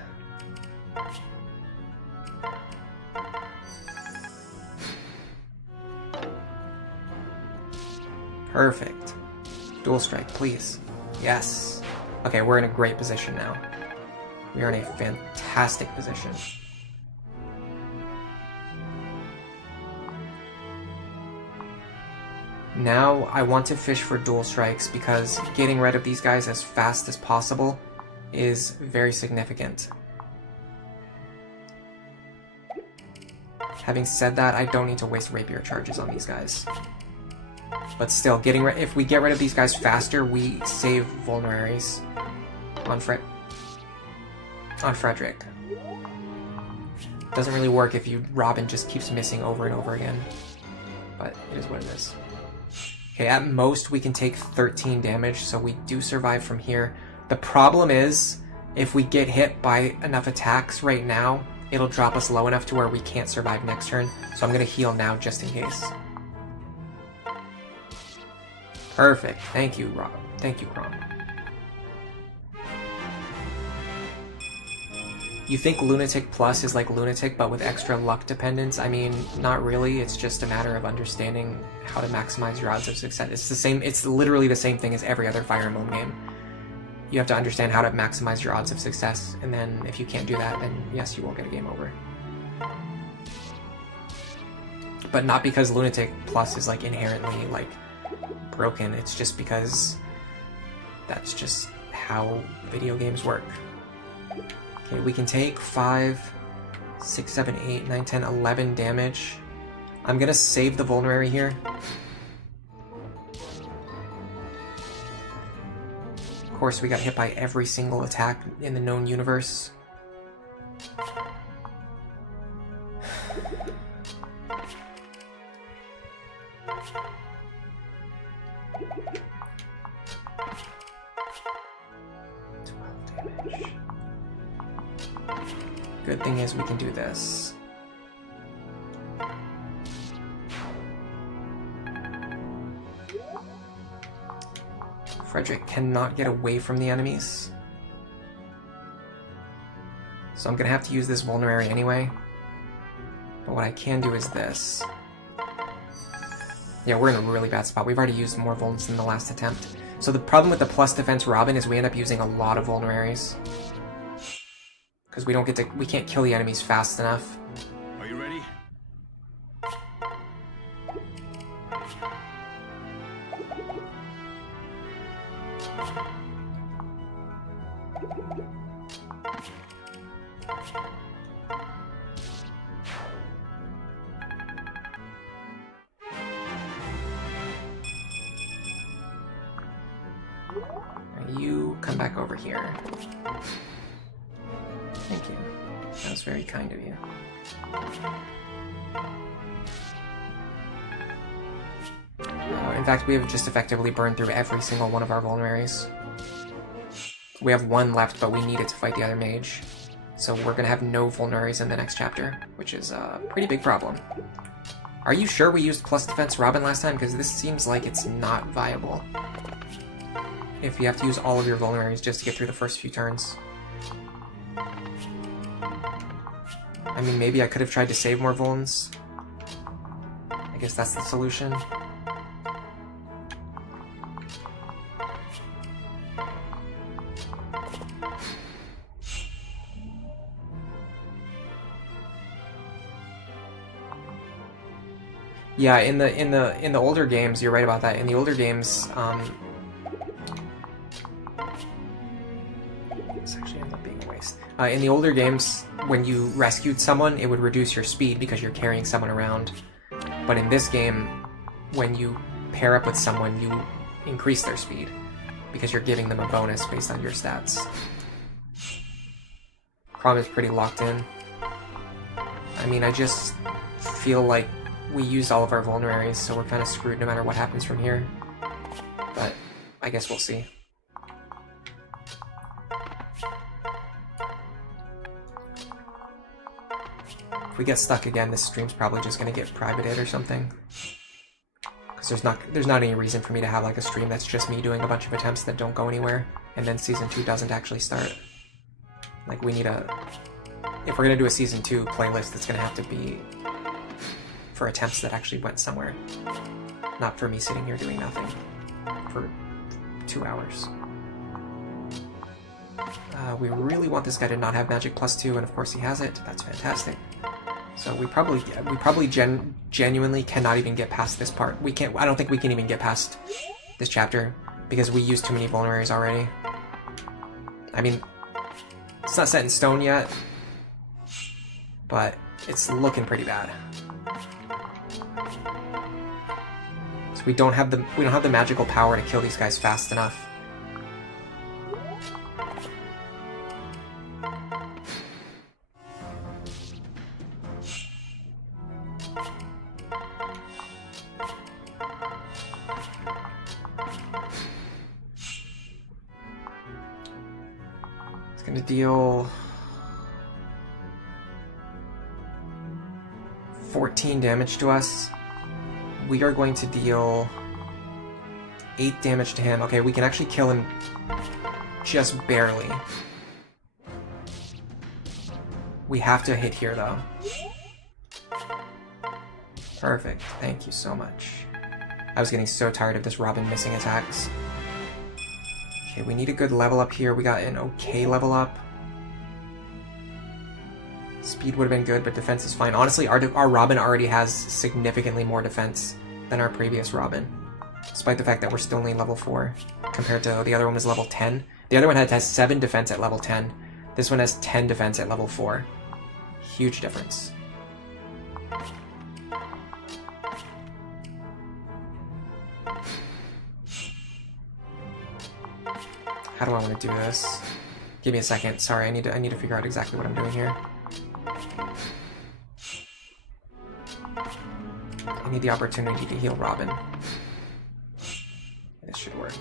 Perfect. Dual strike, please. Yes. Okay, we're in a great position now. We are in a fantastic position. Now I want to fish for dual strikes because getting rid of these guys as fast as possible is very significant. Having said that, I don't need to waste rapier charges on these guys. But still, if we get rid of these guys faster, we save vulneraries on Frederick. Doesn't really work if Robin just keeps missing over and over again. But it is what it is. Okay, at most we can take 13 damage, so we do survive from here. The problem is, if we get hit by enough attacks right now, it'll drop us low enough to where we can't survive next turn. So I'm going to heal now just in case. Perfect. Thank you, Rob. Thank you, Crom. You think Lunatic Plus is like Lunatic, but with extra luck dependence? I mean, not really. It's just a matter of understanding how to maximize your odds of success. It's the same. It's literally the same thing as every other Fire Emblem game. You have to understand how to maximize your odds of success, and then if you can't do that, then yes, you will get a game over. But not because Lunatic Plus is like inherently like broken. It's just because that's just how video games work. Okay, we can take 5, 6, 7, 8, 9, 10, 11 damage. I'm gonna save the vulnerary here. Of course, we got hit by every single attack in the known universe. Good thing is we can do this. Frederick cannot get away from the enemies. So I'm gonna have to use this vulnerary anyway. But what I can do is this. Yeah, we're in a really bad spot. We've already used more vulns than the last attempt. So the problem with the plus defense Robin is we end up using a lot of vulneraries. Because we can't kill the enemies fast enough. Are you ready? Now you come back over here. Thank you. That was very kind of you. In fact, we have just effectively burned through every single one of our vulneraries. We have one left, but we need it to fight the other mage. So we're gonna have no vulneraries in the next chapter, which is a pretty big problem. Are you sure we used plus defense Robin last time? Because this seems like it's not viable. If you have to use all of your vulneraries just to get through the first few turns. I mean, maybe I could have tried to save more vulns. I guess that's the solution. Yeah, in the older games, you're right about that. In the older games, this actually ends up being a waste. In the older games, when you rescued someone, it would reduce your speed because you're carrying someone around. But in this game, when you pair up with someone, you increase their speed because you're giving them a bonus based on your stats. Crom is pretty locked in. I mean, I just feel like we used all of our vulneraries, so we're kind of screwed no matter what happens from here. But I guess we'll see. If we get stuck again, this stream's probably just going to get privated or something. Because there's not any reason for me to have like a stream that's just me doing a bunch of attempts that don't go anywhere, and then Season 2 doesn't actually start. Like, we need a... If we're going to do a Season 2 playlist, it's going to have to be for attempts that actually went somewhere. Not for me sitting here doing nothing for 2 hours. We really want this guy to not have Magic +2, and of course he has it. That's fantastic. So we probably genuinely cannot even get past this part. We can't. I don't think we can even get past this chapter because we used too many vulneraries already. I mean, it's not set in stone yet, but it's looking pretty bad. So we don't have the magical power to kill these guys fast enough. Gonna deal 14 damage to us. We are going to deal 8 damage to him. Okay, we can actually kill him just barely. We have to hit here though. Perfect. Thank you so much. I was getting so tired of this Robin missing attacks. Okay, we need a good level up here. We got an okay level up. Speed would have been good, but defense is fine. Honestly, our Robin already has significantly more defense than our previous Robin, despite the fact that we're still only level 4 compared to the other one was level 10. The other one has 7 defense at level 10. This one has 10 defense at level 4. Huge difference. How do I want to do this? Give me a second. Sorry, I need to figure out exactly what I'm doing here. I need the opportunity to heal Robin. This should work.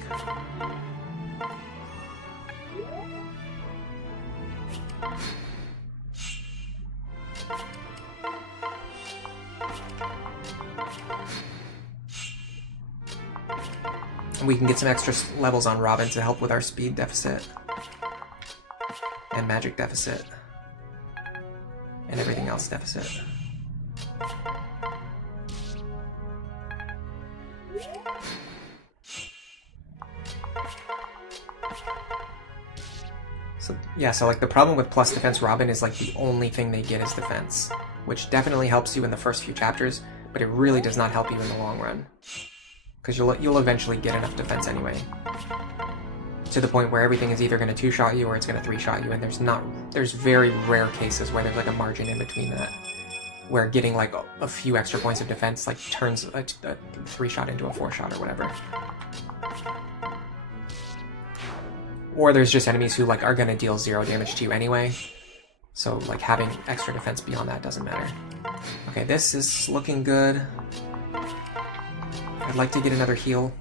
And we can get some extra levels on Robin to help with our speed deficit and magic deficit and everything else deficit. So yeah, so like the problem with plus defense Robin is like the only thing they get is defense, which definitely helps you in the first few chapters, but it really does not help you in the long run. Because you'll eventually get enough defense anyway. To the point where everything is either going to 2-shot you or it's going to 3-shot you, and there's very rare cases where there's like a margin in between that, where getting like a few extra points of defense like turns a 3-shot into a 4-shot or whatever. Or there's just enemies who like are going to deal 0 damage to you anyway, so like having extra defense beyond that doesn't matter. Okay, this is looking good. I'd like to get another heal.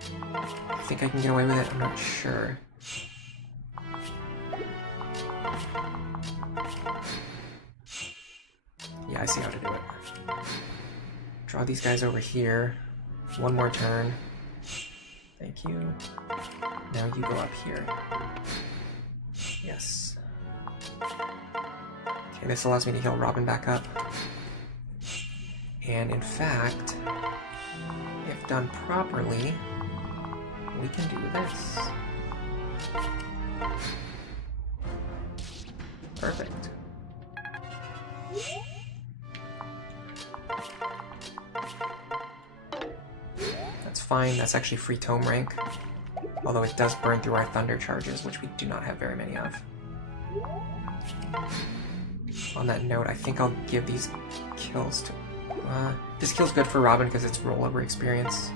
I think I can get away with it, I'm not sure. Yeah, I see how to do it. Draw these guys over here. One more turn. Thank you. Now you go up here. Yes. Okay, this allows me to heal Robin back up. And in fact, if done properly, we can do this. Perfect. That's fine, that's actually free tome rank. Although it does burn through our thunder charges, which we do not have very many of. On that note, I think I'll give these kills to... this kill's good for Robin because it's rollover experience.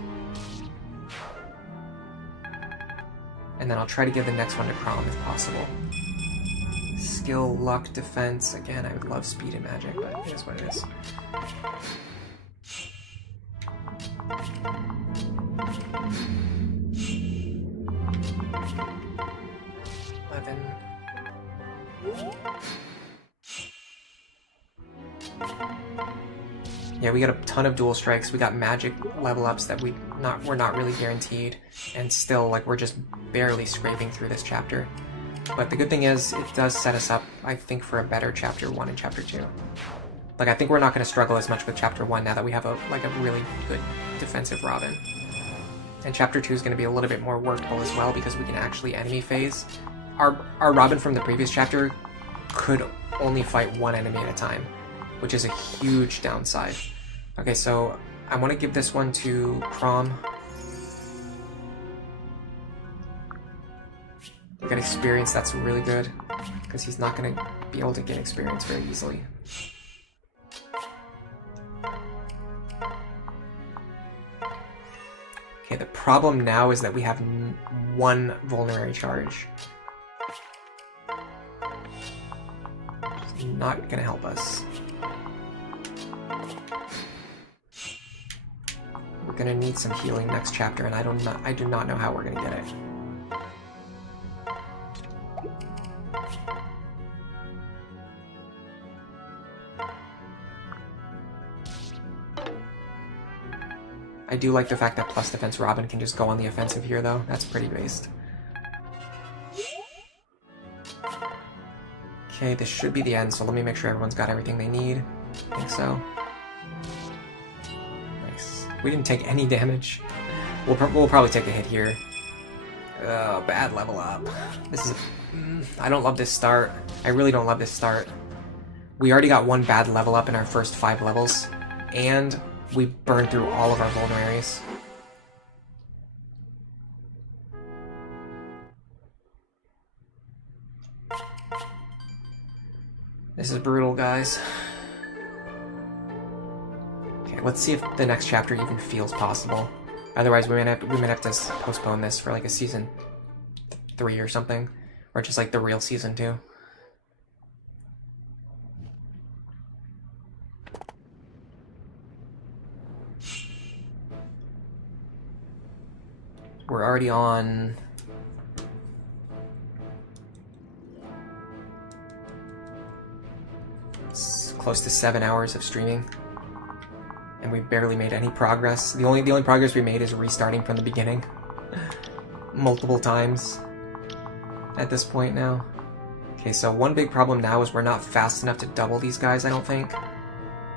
And then I'll try to give the next one to Crom if possible. Skill, luck, defense. Again, I would love speed and magic, but it is what it is. Robin. Yeah, we got a ton of dual strikes. We got magic level ups that we're not really guaranteed, and still, like, we're just barely scraping through this chapter. But the good thing is, it does set us up, I think, for a better Chapter 1 and Chapter 2. Like, I think we're not going to struggle as much with Chapter 1 now that we have a really good defensive Robin. And Chapter 2 is going to be a little bit more workable as well, because we can actually enemy phase. Our Robin from the previous chapter could only fight one enemy at a time, which is a huge downside. Okay, so I want to give this one to Crom. We got experience, that's really good, because he's not going to be able to get experience very easily. Okay, the problem now is that we have one vulnerary charge. It's not going to help us. We're going to need some healing next chapter, and I do not know how we're going to get it. I do like the fact that plus defense Robin can just go on the offensive here, though. That's pretty based. Okay, this should be the end, so let me make sure everyone's got everything they need. I think so. Nice. We didn't take any damage. We'll probably take a hit here. Bad level up. This is... I don't love this start. I really don't love this start. We already got one bad level up in our first 5 levels, and we burned through all of our vulneraries. This is brutal, guys. Okay, let's see if the next chapter even feels possible. Otherwise, we might have to postpone this for like a season 3 or something, or just like the real season 2. We're already on close to 7 hours of streaming, and we've barely made any progress. The only progress we made is restarting from the beginning multiple times at this point now. Okay, so one big problem now is we're not fast enough to double these guys, I don't think.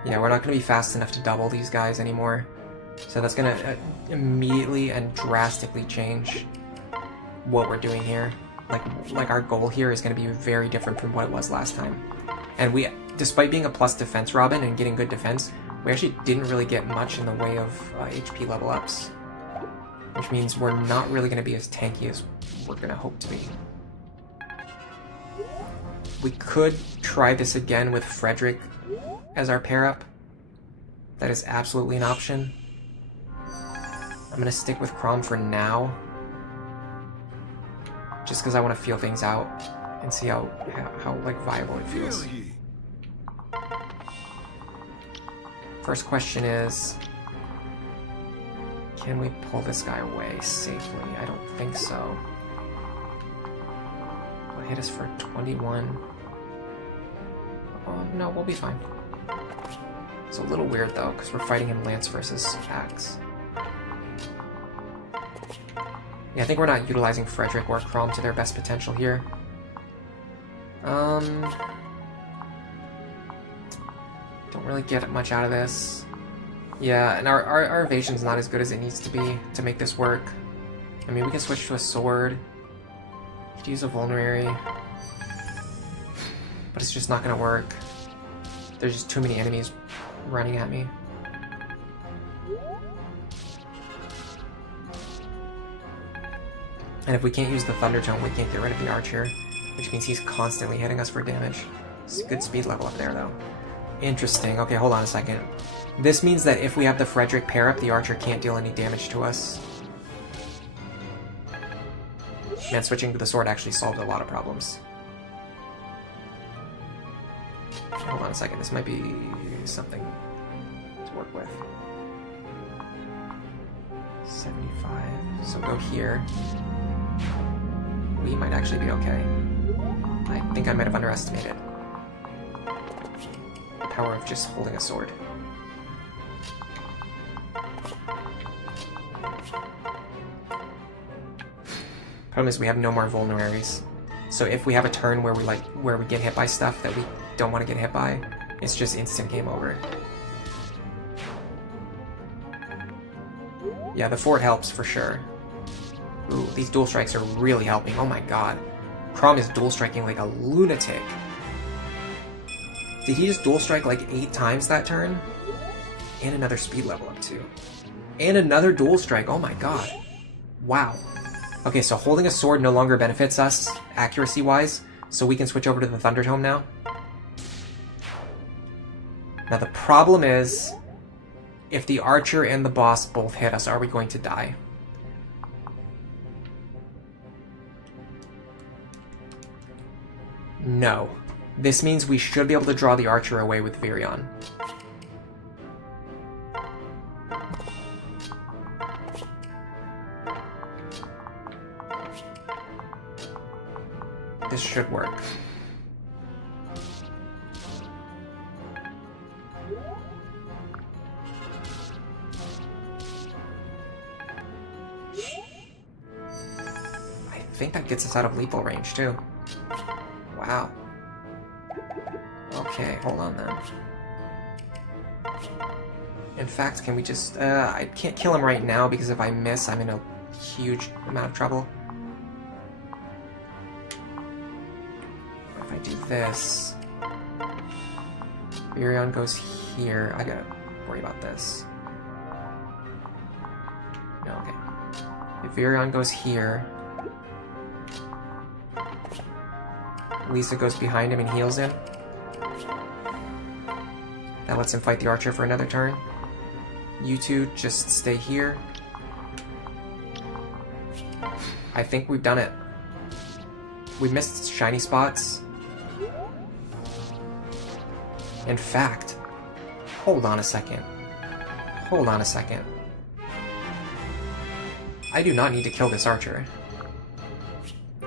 Yeah, we're not going to be fast enough to double these guys anymore. So that's going to immediately and drastically change what we're doing here. Like our goal here is going to be very different from what it was last time. And we, despite being a plus defense Robin and getting good defense, we actually didn't really get much in the way of HP level ups. Which means we're not really going to be as tanky as we're going to hope to be. We could try this again with Frederick as our pair up. That is absolutely an option. I'm going to stick with Crom for now, just because I want to feel things out and see how like viable it feels. First question is, can we pull this guy away safely? I don't think so. Will hit us for 21. Oh, no, we'll be fine. It's a little weird though, because we're fighting him lance versus axe. Yeah, I think we're not utilizing Frederick or Crom to their best potential here. Don't really get much out of this. Yeah, and our evasion's not as good as it needs to be to make this work. I mean, we can switch to a sword. We could use a vulnerary. But it's just not gonna work. There's just too many enemies running at me. And if we can't use the Thunder Tome, we can't get rid of the Archer, which means he's constantly hitting us for damage. It's a good speed level up there, though. Interesting. Okay, hold on a second. This means that if we have the Frederick pair up, the Archer can't deal any damage to us. Man, switching to the sword actually solved a lot of problems. Okay, hold on a second. This might be something to work with. 75. So go here. We might actually be okay. I think I might have underestimated the power of just holding a sword. Problem is we have no more vulneraries. So if we have a turn where we get hit by stuff that we don't want to get hit by, it's just instant game over. Yeah, the fort helps for sure. Ooh, these dual strikes are really helping. Oh my god. Crom is dual striking like a lunatic. Did he just dual strike like 8 times that turn? And another speed level up too. And another dual strike. Oh my god. Wow. Okay, so holding a sword no longer benefits us, accuracy-wise, so we can switch over to the Thunder Tome now. Now the problem is, if the archer and the boss both hit us, are we going to die? No. This means we should be able to draw the archer away with Virion. This should work. I think that gets us out of lethal range too. Wow. Okay, hold on then. In fact, can we just... I can't kill him right now because if I miss, I'm in a huge amount of trouble. If I do this... Virion goes here. I gotta worry about this. No, okay. If Virion goes here... Lisa goes behind him and heals him. That lets him fight the archer for another turn. You two just stay here. I think we've done it. We missed shiny spots. In fact, hold on a second. Hold on a second. I do not need to kill this archer.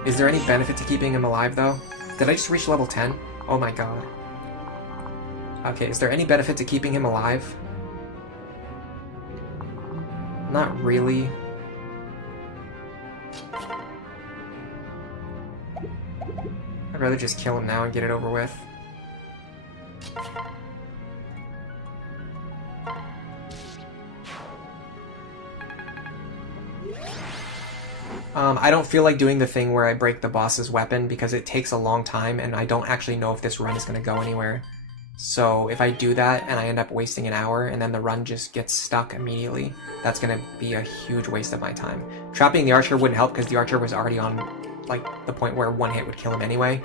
Is there any benefit to keeping him alive, though? Did I just reach level 10? Oh my god. Okay, is there any benefit to keeping him alive? Not really. I'd rather just kill him now and get it over with. I don't feel like doing the thing where I break the boss's weapon because it takes a long time and I don't actually know if this run is going to go anywhere. So if I do that and I end up wasting an hour and then the run just gets stuck immediately, that's going to be a huge waste of my time. Trapping the archer wouldn't help because the archer was already on like the point where one hit would kill him anyway.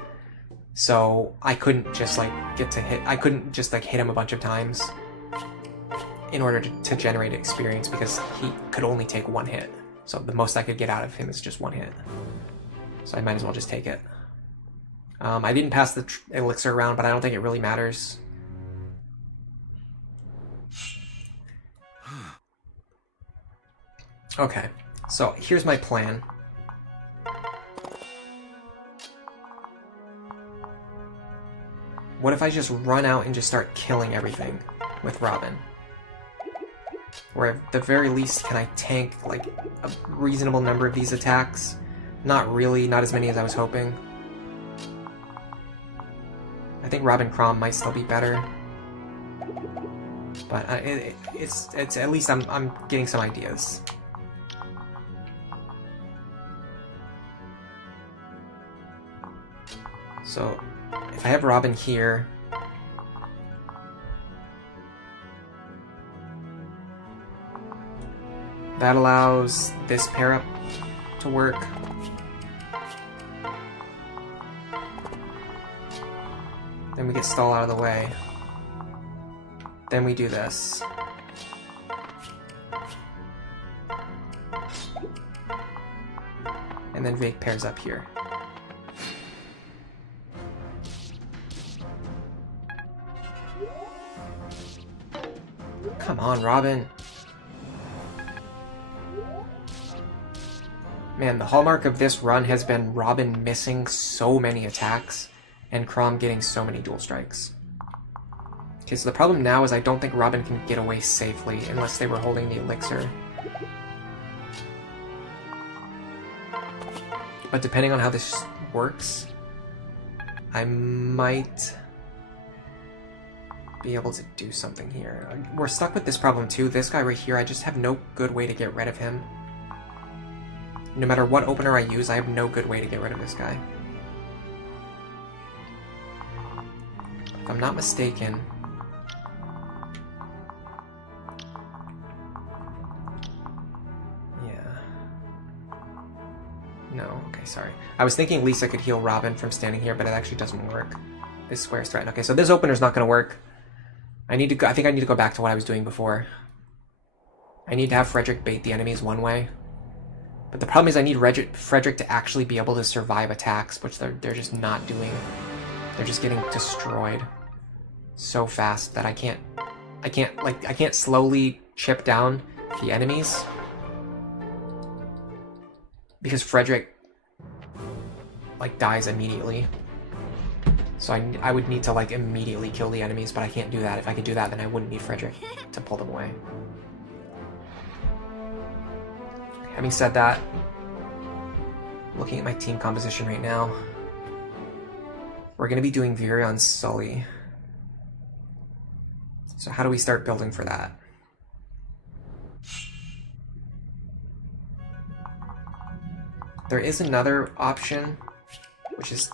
So I couldn't just like I couldn't just like hit him a bunch of times in order to generate experience because he could only take one hit. So the most I could get out of him is just one hit. So I might as well just take it. I didn't pass the elixir around, but I don't think it really matters. Okay, so here's my plan. What if I just run out and just start killing everything with Robin? Or at the very least, can I tank like a reasonable number of these attacks? Not really, not as many as I was hoping. I think Robin Crom might still be better. But it's at least I'm getting some ideas. So if I have Robin here, that allows this pair up to work. Then we get Stall out of the way. Then we do this. And then Vake pairs up here. Come on, Robin. Man, the hallmark of this run has been Robin missing so many attacks and Chrom getting so many dual strikes. Okay, so the problem now is I don't think Robin can get away safely unless they were holding the elixir. But depending on how this works, I might be able to do something here. We're stuck with this problem too. This guy right here, I just have no good way to get rid of him. No matter what opener I use, I have no good way to get rid of this guy. If I'm not mistaken... Yeah. No, okay, sorry. I was thinking Lisa could heal Robin from standing here, but it actually doesn't work. This square's threatened. Okay, so this opener's not going to work. I think I need to go back to what I was doing before. I need to have Frederick bait the enemies one way. But the problem is I need Frederick to actually be able to survive attacks, which they're just not doing. They're just getting destroyed so fast that I can't slowly chip down the enemies. Because Frederick like dies immediately. So I would need to like immediately kill the enemies, but I can't do that. If I could do that, then I wouldn't need Frederick to pull them away. Having said that, looking at my team composition right now, we're going to be doing Virion Sully. So how do we start building for that? There is another option, which is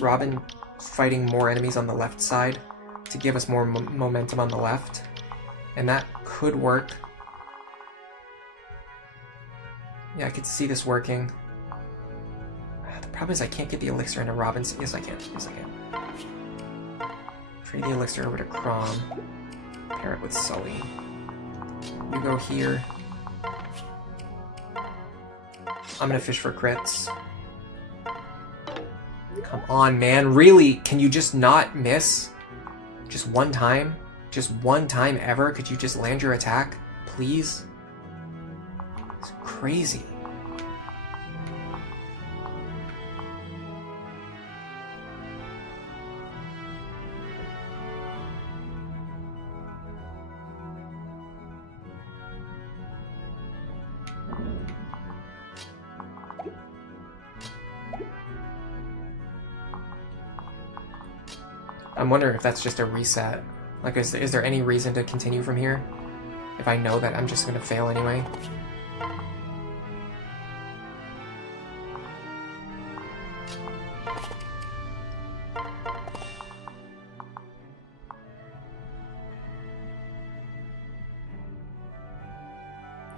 Robin fighting more enemies on the left side to give us more momentum on the left. And that could work. Yeah, I could see this working. The problem is I can't get the elixir into Robin's. Yes, I can. Yes, I can. Trade the elixir over to Chrom. Pair it with Sully. You go here. I'm gonna fish for crits. Come on, man. Really? Can you just not miss? Just one time? Just one time ever? Could you just land your attack? Please? It's crazy. I'm wondering if that's just a reset. Like, is there any reason to continue from here? If I know that I'm just gonna fail anyway?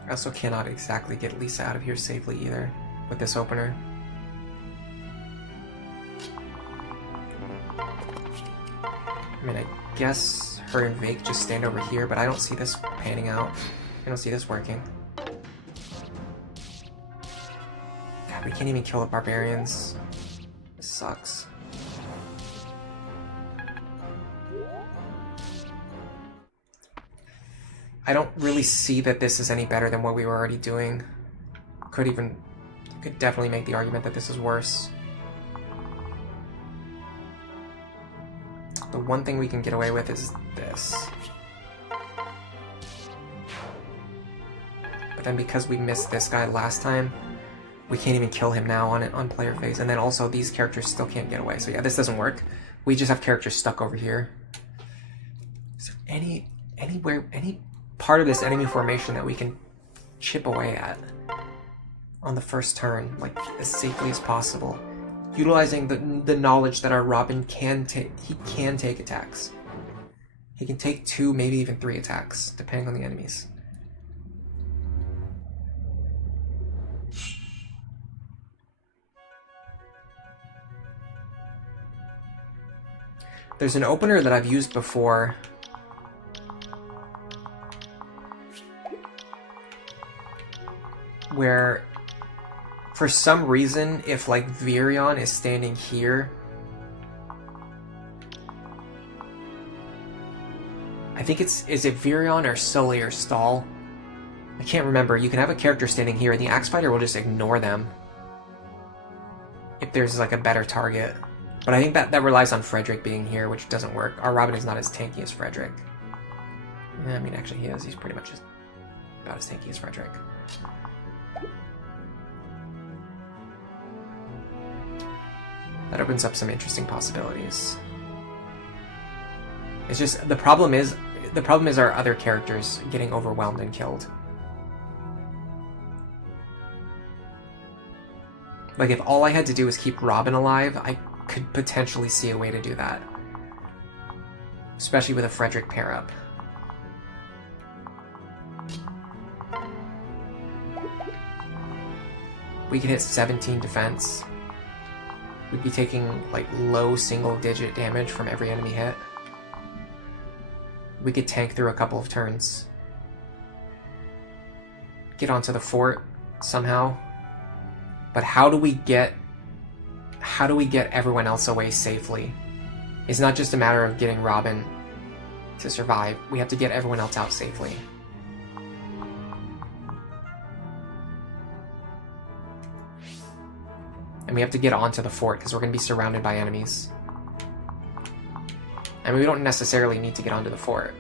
I also cannot exactly get Lisa out of here safely either with this opener. I mean, I guess her and Vake just stand over here, but I don't see this panning out. I don't see this working. God, we can't even kill the barbarians. This sucks. I don't really see that this is any better than what we were already doing. You could definitely make the argument that this is worse. The one thing we can get away with is this. But then because we missed this guy last time, we can't even kill him now on player phase. And then also these characters still can't get away. So yeah, this doesn't work. We just have characters stuck over here. Is there any part of this enemy formation that we can chip away at on the first turn, like as safely as possible? Utilizing the knowledge that our Robin can take attacks. He can take 2, maybe even 3 attacks, depending on the enemies. There's an opener that I've used before. Where for some reason, if like Virion is standing here, I think is it Virion or Sully or Stall? I can't remember. You can have a character standing here, and the Axe Fighter will just ignore them if there's like a better target. But I think that relies on Frederick being here, which doesn't work. Our Robin is not as tanky as Frederick. I mean, actually he is. He's pretty much just about as tanky as Frederick. That opens up some interesting possibilities. It's just the problem is our other characters getting overwhelmed and killed. Like, if all I had to do was keep Robin alive, I could potentially see a way to do that. Especially with a Frederick pair-up. We could hit 17 defense. We'd be taking, like, low single-digit damage from every enemy hit. We could tank through a couple of turns. Get onto the fort somehow. But how do we get everyone else away safely? It's not just a matter of getting Robin to survive. We have to get everyone else out safely. And we have to get onto the fort because we're going to be surrounded by enemies. And we don't necessarily need to get onto the fort.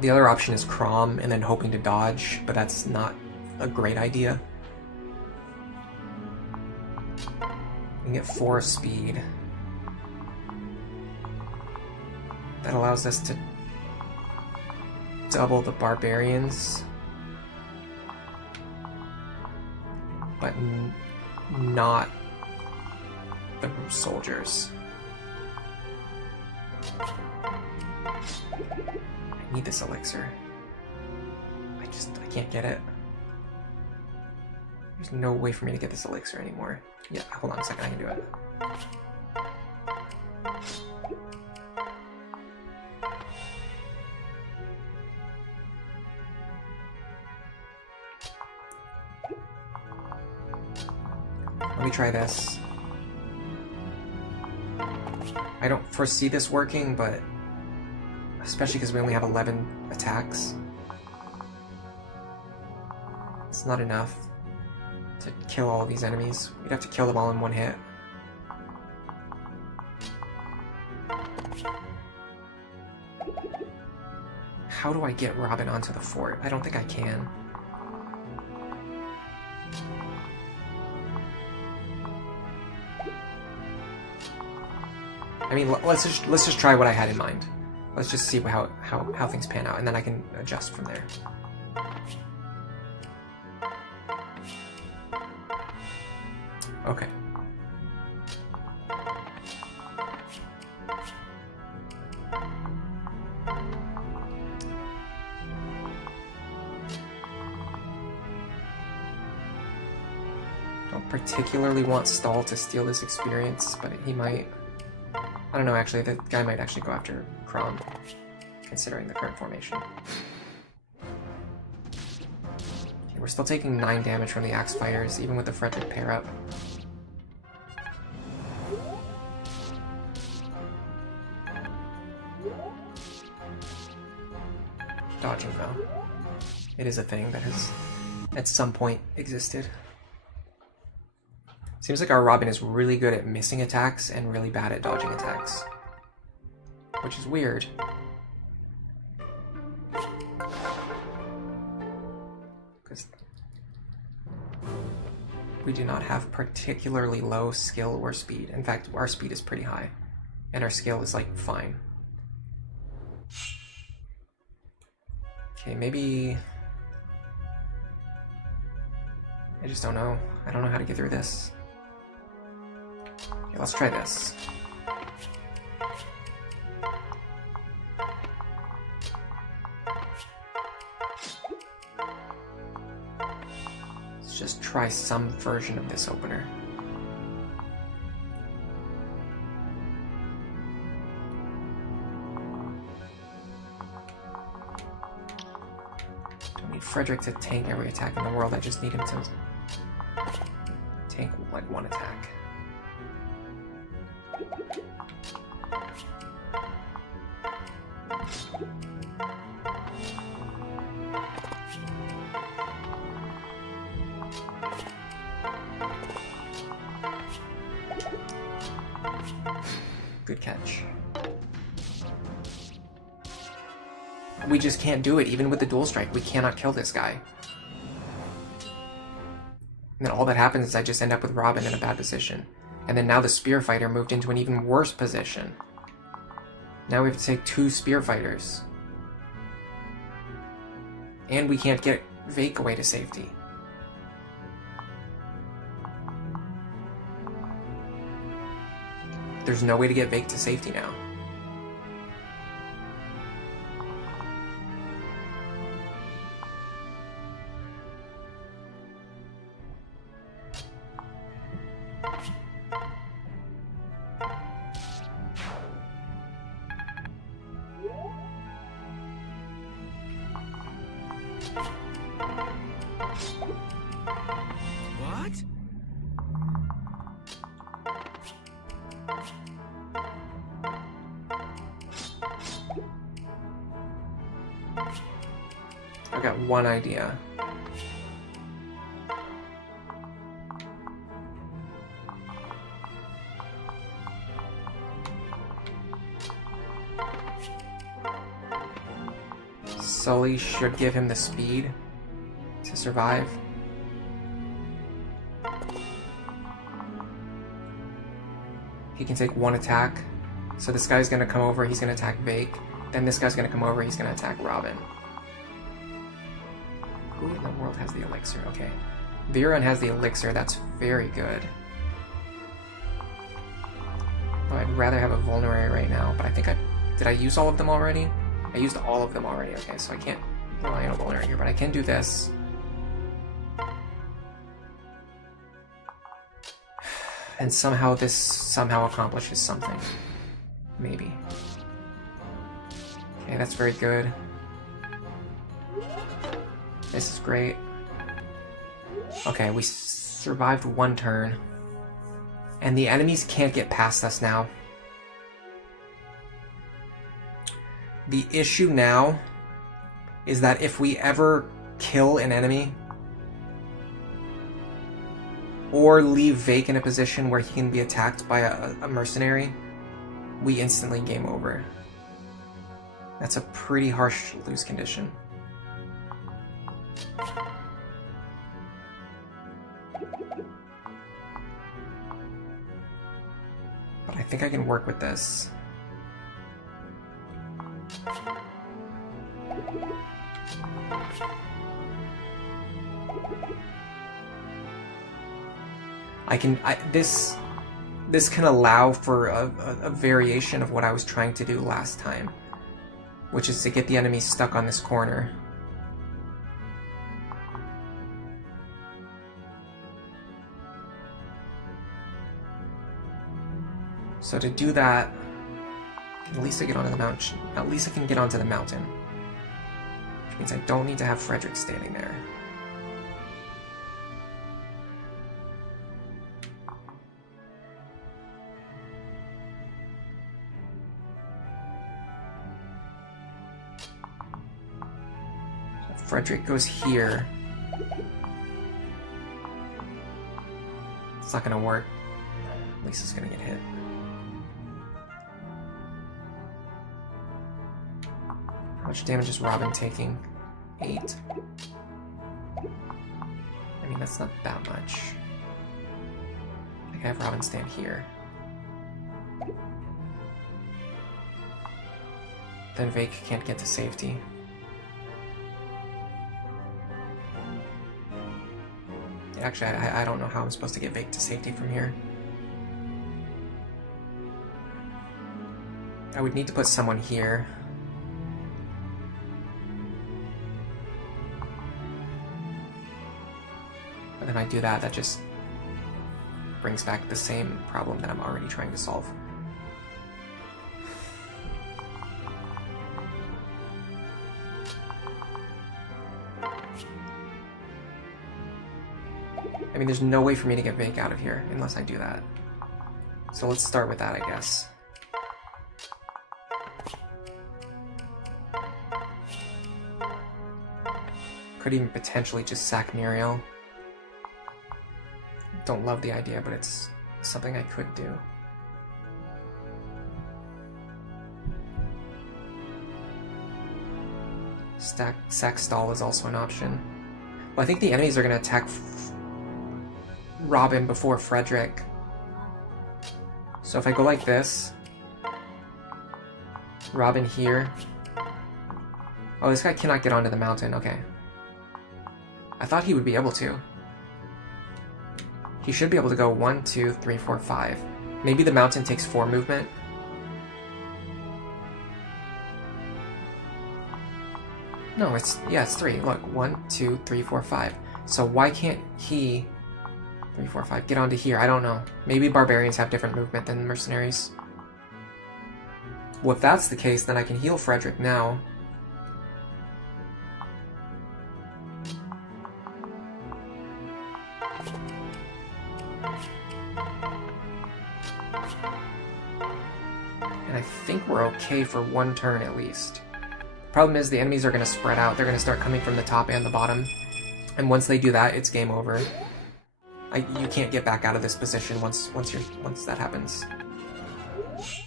The other option is Crom and then hoping to dodge, but that's not a great idea. We can get 4 speed. That allows us to double the barbarians, but not the soldiers. I need this elixir. I can't get it. There's no way for me to get this elixir anymore. Yeah, hold on a second, I can do it. Let me try this. I don't foresee this working, but especially because we only have 11 attacks. It's not enough to kill all of these enemies. We'd have to kill them all in one hit. How do I get Robin onto the fort? I don't think I can. I mean, let's just try what I had in mind. Let's just see how things pan out, and then I can adjust from there. Okay. Don't particularly want Stahl to steal this experience, but he might. I don't know, actually, the guy might actually go after Crom, considering the current formation. Okay, we're still taking 9 damage from the Axe Fighters, even with the Frederick pair-up. Dodging, though. It is a thing that has, at some point, existed. Seems like our Robin is really good at missing attacks and really bad at dodging attacks. Which is weird. Because we do not have particularly low skill or speed. In fact, our speed is pretty high. And our skill is, like, fine. Okay, maybe... I just don't know. I don't know how to get through this. Okay, let's try this. Let's just try some version of this opener. Don't need Frederick to tank every attack in the world, I just need him to take 1 attack. Good catch. We just can't do it, even with the dual strike. We cannot kill this guy. And then all that happens is I just end up with Robin in a bad position. And then now the Spear Fighter moved into an even worse position. Now we have to take 2 Spear Fighters. And we can't get Vake away to safety. There's no way to get Vake to safety now. What? I've got one idea. Sully should give him the speed to survive. He can take 1 attack. So this guy's gonna come over, he's gonna attack Vake. Then this guy's gonna come over, he's gonna attack Robin. Who in the world has the elixir? Okay. Viren has the elixir, that's very good. Oh, I'd rather have a vulnerary right now, but I think did I use all of them already? I used all of them already, okay, so I can't rely on a vulnerary here, but I can do this. And somehow this accomplishes something. Maybe. Okay, that's very good. This is great. Okay, we survived 1 turn. And the enemies can't get past us now. The issue now is that if we ever kill an enemy or leave Vake in a position where he can be attacked by a mercenary, we instantly game over. That's a pretty harsh lose condition. But I think I can work with this. This can allow for a variation of what I was trying to do last time, which is to get the enemy stuck on this corner. So to do that, at least I get onto the mountain. At least I can get onto the mountain, which means I don't need to have Frederick standing there. Frederick goes here. It's not gonna work. At least it's gonna get hit. How much damage is Robin taking? 8. I mean, that's not that much. I can have Robin stand here. Then Vake can't get to safety. Actually, I don't know how I'm supposed to get Vake to safety from here. I would need to put someone here. But then I do that, that just brings back the same problem that I'm already trying to solve. I mean, there's no way for me to get Vake out of here unless I do that. So let's start with that, I guess. Could even potentially just sack Muriel. Don't love the idea, but it's something I could do. Sack Stall is also an option. Well, I think the enemies are going to attack Robin before Frederick. So if I go like this, Robin here. Oh, this guy cannot get onto the mountain. Okay. I thought he would be able to. He should be able to go 1, 2, 3, 4, 5. Maybe the mountain takes 4 movement. No, it's 3. Look, 1, 2, 3, 4, 5. So why can't he 3, 4, 5 get onto here? I don't know. Maybe barbarians have different movement than mercenaries. Well, if that's the case, then I can heal Frederick now. And I think we're okay for 1 turn at least. Problem is the enemies are going to spread out. They're going to start coming from the top and the bottom. And once they do that, it's game over. You can't get back out of this position once that happens.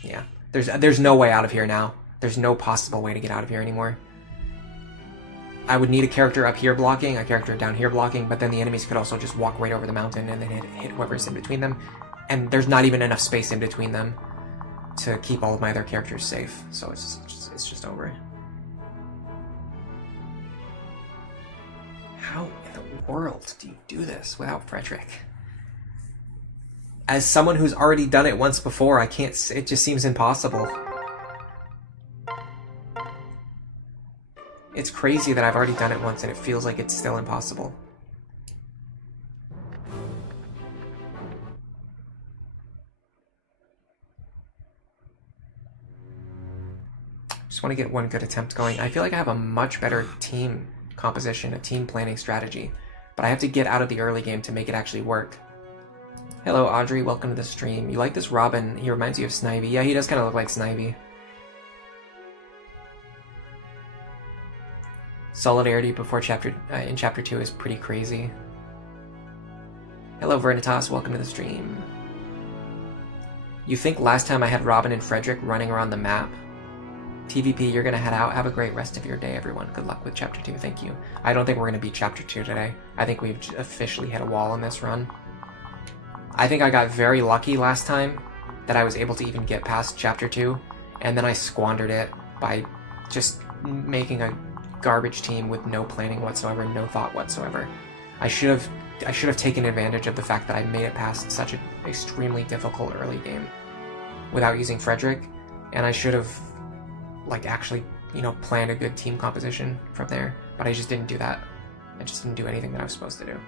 Yeah. There's no way out of here now. There's no possible way to get out of here anymore. I would need a character up here blocking, a character down here blocking, but then the enemies could also just walk right over the mountain and then hit whoever's in between them. And there's not even enough space in between them to keep all of my other characters safe. So it's just over. How in the world do you do this without Frederick? As someone who's already done it once before, I can't. It just seems impossible. It's crazy that I've already done it once and it feels like it's still impossible. Just want to get one good attempt going. I feel like I have a much better team composition, a team planning strategy, but I have to get out of the early game to make it actually work. Hello, Audrey. Welcome to the stream. You like this Robin? He reminds you of Snivy. Yeah, he does kind of look like Snivy. Solidarity before in chapter 2 is pretty crazy. Hello, Vernitas. Welcome to the stream. You think last time I had Robin and Frederick running around the map? TVP, you're gonna head out. Have a great rest of your day, everyone. Good luck with chapter 2. Thank you. I don't think we're gonna beat chapter 2 today. I think we've officially hit a wall on this run. I think I got very lucky last time that I was able to even get past chapter 2, and then I squandered it by just making a garbage team with no planning whatsoever, no thought whatsoever. I should have taken advantage of the fact that I made it past such an extremely difficult early game without using Frederick, and I should have actually, planned a good team composition from there, but I just didn't do that. I just didn't do anything that I was supposed to do.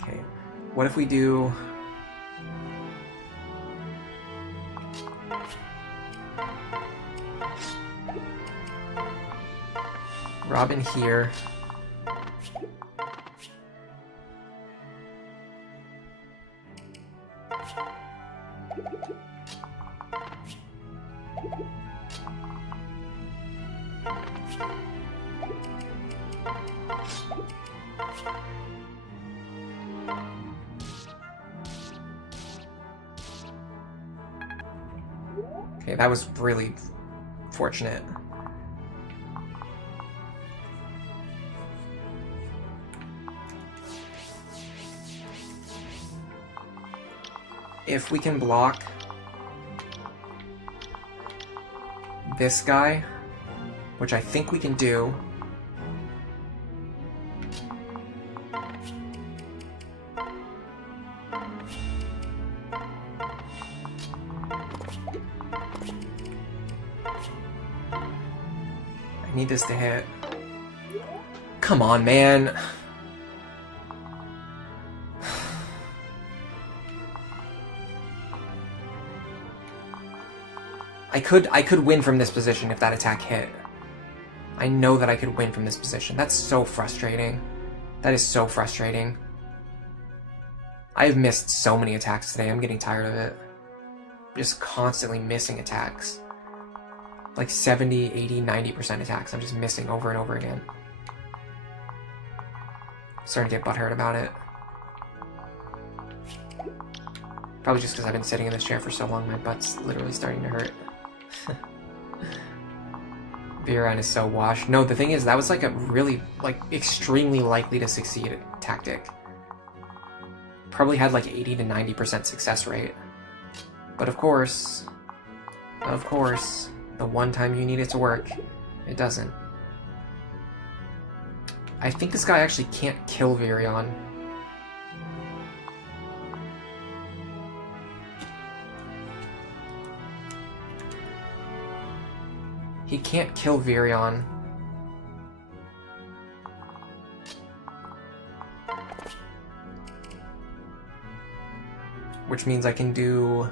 Okay, what if we do... Robin here. Okay, that was really fortunate. If we can block this guy, which I think we can do, I need this to hit. Come on, man. I could win from this position if that attack hit. I know that I could win from this position. That's so frustrating. That is so frustrating. I have missed so many attacks today. I'm getting tired of it. Just constantly missing attacks. Like 70, 80, 90% attacks. I'm just missing over and over again. Starting to get butthurt about it. Probably just because I've been sitting in this chair for so long, my butt's literally starting to hurt. Viren is so washed. No, the thing is, that was like a really, like, extremely likely to succeed tactic. Probably had like 80 to 90% success rate. But of course, the one time you need it to work, it doesn't. I think this guy actually can't kill Virion. He can't kill Virion. Which means I can do...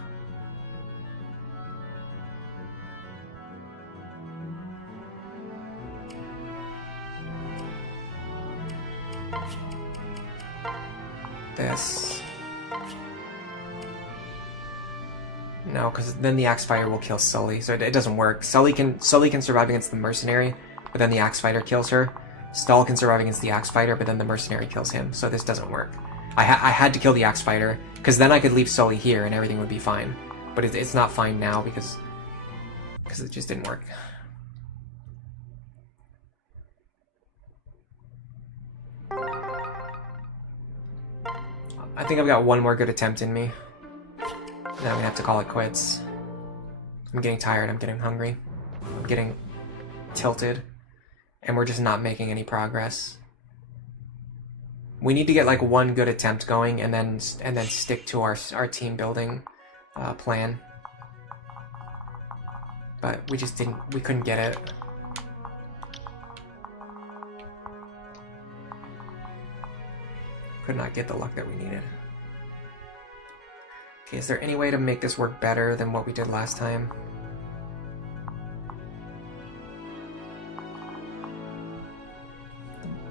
this. No, because then the Axe Fighter will kill Sully, so it doesn't work. Sully can survive against the Mercenary, but then the Axe Fighter kills her. Stahl can survive against the Axe Fighter, but then the Mercenary kills him, so this doesn't work. I had to kill the Axe Fighter, because then I could leave Sully here and everything would be fine. But it's not fine now, because it just didn't work. I think I've got one more good attempt in me. Then I'm gonna have to call it quits. I'm getting tired, I'm getting hungry, I'm getting tilted, and we're just not making any progress. We need to get like one good attempt going and then stick to our team building plan. But we couldn't get it. Could not get the luck that we needed. Okay, is there any way to make this work better than what we did last time?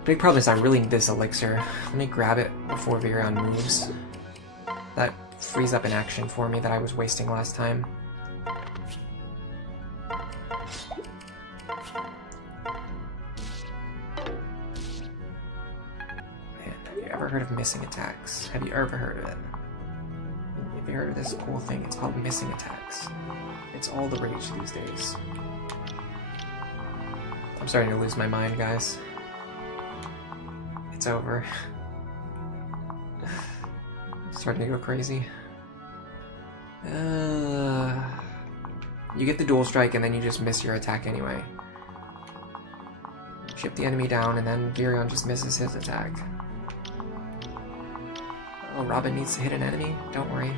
Big problem is I really need this elixir. Let me grab it before Virion moves. That frees up an action for me that I was wasting last time. Man, have you ever heard of missing attacks? Have you ever heard of it? Have you heard of this cool thing? It's called missing attacks. It's all the rage these days. I'm starting to lose my mind, guys. It's over. Starting to go crazy. You get the dual strike and then you just miss your attack anyway. Chip the enemy down and then Virion just misses his attack. Oh, Robin needs to hit an enemy? Don't worry.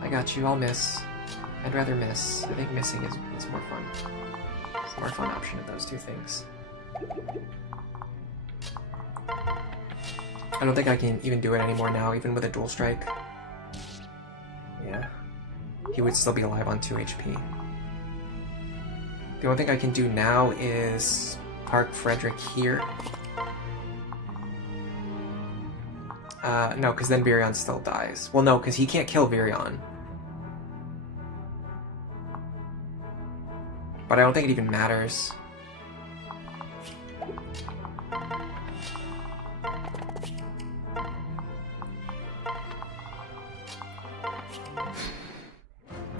I got you, I'll miss. I'd rather miss. I think missing is more fun. It's a more fun option of those two things. I don't think I can even do it anymore now, even with a dual strike. Yeah. He would still be alive on 2 HP. The only thing I can do now is park Frederick here. No, because then Virion still dies. Well, no, because he can't kill Virion. But I don't think it even matters.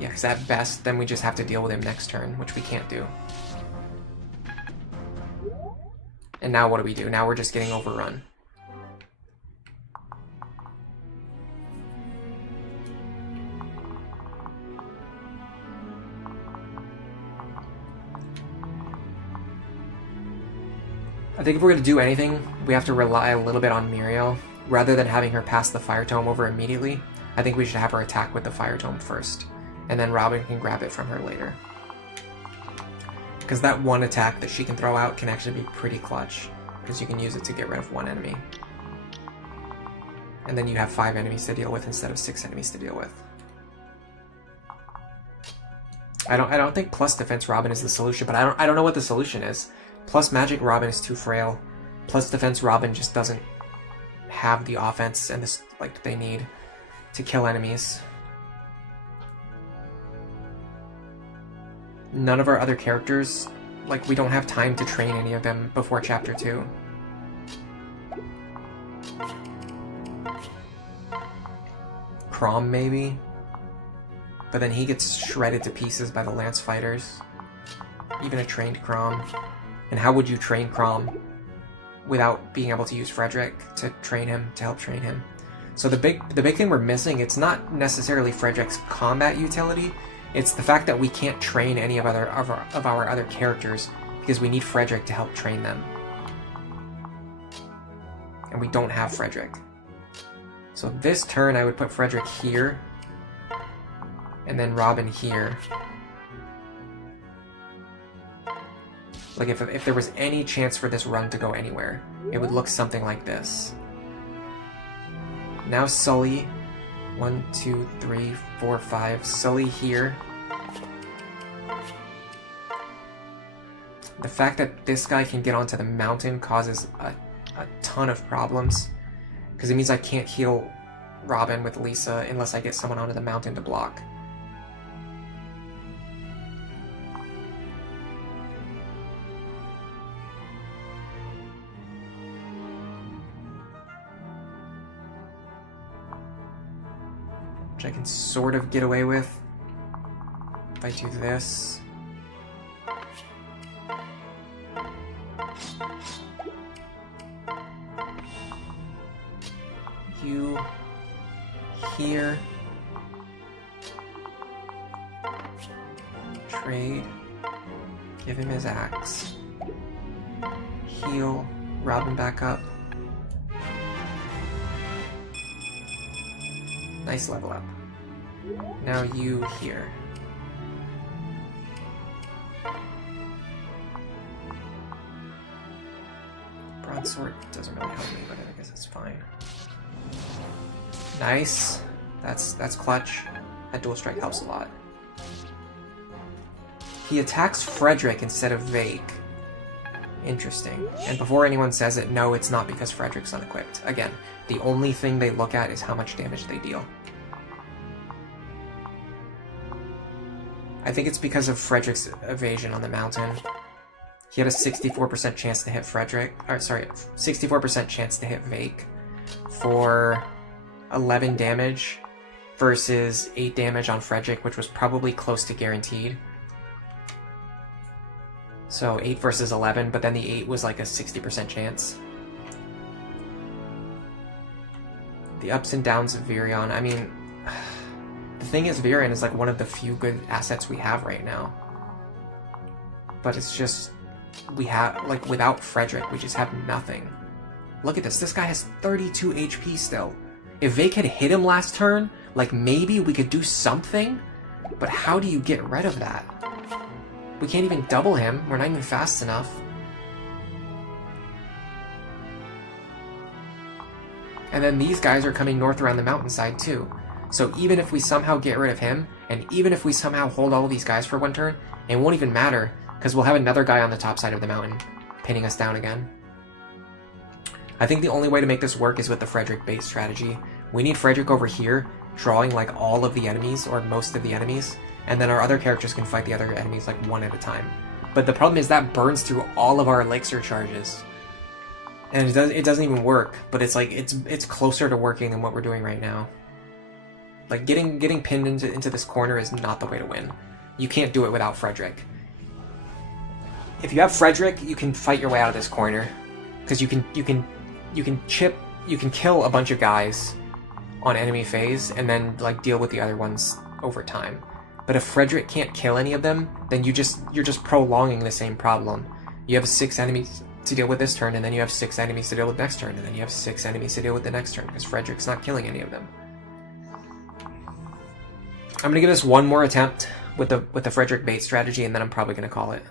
Yeah, because at best, then we just have to deal with him next turn, which we can't do. And now what do? Now we're just getting overrun. I think if we're going to do anything, we have to rely a little bit on Muriel. Rather than having her pass the Fire Tome over immediately, I think we should have her attack with the Fire Tome first. And then Robin can grab it from her later. Because that one attack that she can throw out can actually be pretty clutch. Because you can use it to get rid of one enemy. And then you have 5 enemies to deal with instead of 6 enemies to deal with. I don't think plus defense Robin is the solution, but I don't know what the solution is. Plus magic Robin is too frail. Plus defense Robin just doesn't have the offense and this like they need to kill enemies. None of our other characters, like, we don't have time to train any of them before Chapter 2. Crom, maybe? But then he gets shredded to pieces by the Lance Fighters. Even a trained Crom. And how would you train Crom without being able to use Frederick to train him, to help train him? So the big thing we're missing, it's not necessarily Frederick's combat utility, it's the fact that we can't train any of our other characters because we need Frederick to help train them. And we don't have Frederick. So this turn I would put Frederick here, and then Robin here. Like if there was any chance for this run to go anywhere, it would look something like this. Now Sully, 1, 2, 3, 4, 5, Sully here. The fact that this guy can get onto the mountain causes a ton of problems, because it means I can't heal Robin with Lisa unless I get someone onto the mountain to block. Which I can sort of get away with if I do this. You here. Trade. Give him his axe. Heal. Robin back up. Nice level up. Now you here. Broadsword doesn't really help me, but I guess it's fine. Nice. That's clutch. That dual strike helps a lot. He attacks Frederick instead of Vake. Interesting. And before anyone says it, no, it's not because Frederick's unequipped. Again, the only thing they look at is how much damage they deal. I think it's because of Frederick's evasion on the mountain. He had a 64% chance to hit Frederick, or sorry, 64% chance to hit Vake for 11 damage versus 8 damage on Frederick, which was probably close to guaranteed. So 8 versus 11, but then the 8 was like a 60% chance. The ups and downs of Virion, I mean, the thing is Virion is like one of the few good assets we have right now. But it's just, we have, like, without Frederick, we just have nothing. Look at this guy has 32 HP still. If Vake had hit him last turn, like, maybe we could do something, but how do you get rid of that? We can't even double him, we're not even fast enough. And then these guys are coming north around the mountainside too. So even if we somehow get rid of him, and even if we somehow hold all these guys for one turn, it won't even matter, because we'll have another guy on the top side of the mountain, pinning us down again. I think the only way to make this work is with the Frederick bait strategy. We need Frederick over here, drawing like all of the enemies, or most of the enemies, and then our other characters can fight the other enemies like one at a time. But the problem is that burns through all of our elixir charges. And it doesn't even work, but it's like, it's closer to working than what we're doing right now. Like, getting pinned into this corner is not the way to win. You can't do it without Frederick. If you have Frederick, you can fight your way out of this corner. Because you can kill a bunch of guys on enemy phase, and then like deal with the other ones over time. But if Frederick can't kill any of them, then you're just prolonging the same problem. You have 6 enemies to deal with this turn, and then you have 6 enemies to deal with next turn, and then you have 6 enemies to deal with the next turn, because Frederick's not killing any of them. I'm gonna give this one more attempt with the Frederick bait strategy, and then I'm probably gonna call it.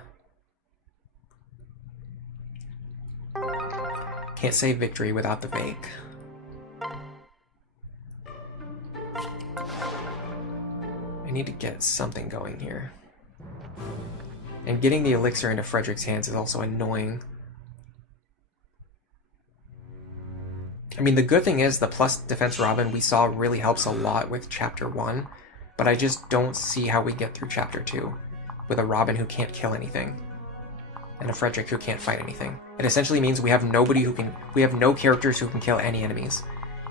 Can't say victory without the Vake. I need to get something going here. And getting the elixir into Frederick's hands is also annoying. I mean, the good thing is the plus defense Robin we saw really helps a lot with Chapter 1, but I just don't see how we get through Chapter 2 with a Robin who can't kill anything and a Frederick who can't fight anything. It essentially means we have no characters who can kill any enemies.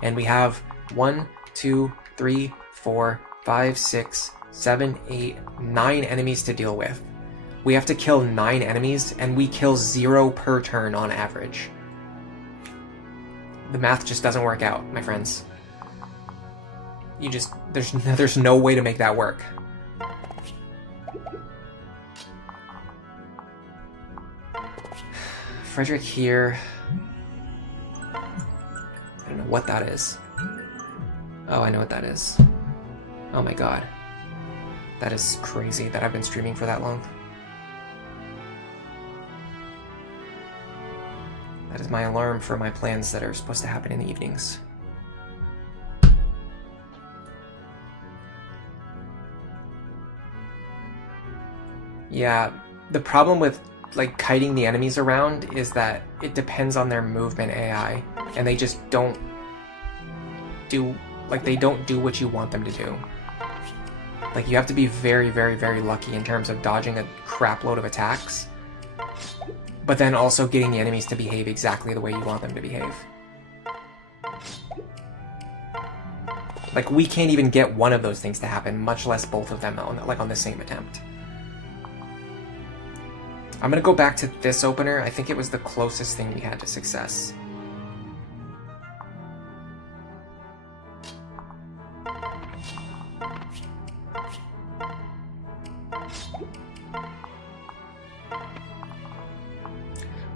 And we have 1, 2, 3, 4, 5, 6, 7, 8, 9 enemies to deal with. We have to kill 9 enemies, and we kill 0 per turn on average. The math just doesn't work out, my friends. There's no way to make that work. Frederick here. I don't know what that is. Oh, I know what that is. Oh my god. That is crazy that I've been streaming for that long. That is my alarm for my plans that are supposed to happen in the evenings. Yeah, the problem with like kiting the enemies around is that it depends on their movement AI, and they just don't do what you want them to do. Like, you have to be very, very, very lucky in terms of dodging a crap load of attacks, but then also getting the enemies to behave exactly the way you want them to behave. Like, we can't even get one of those things to happen, much less both of them on the same attempt. I'm gonna go back to this opener. I think it was the closest thing we had to success.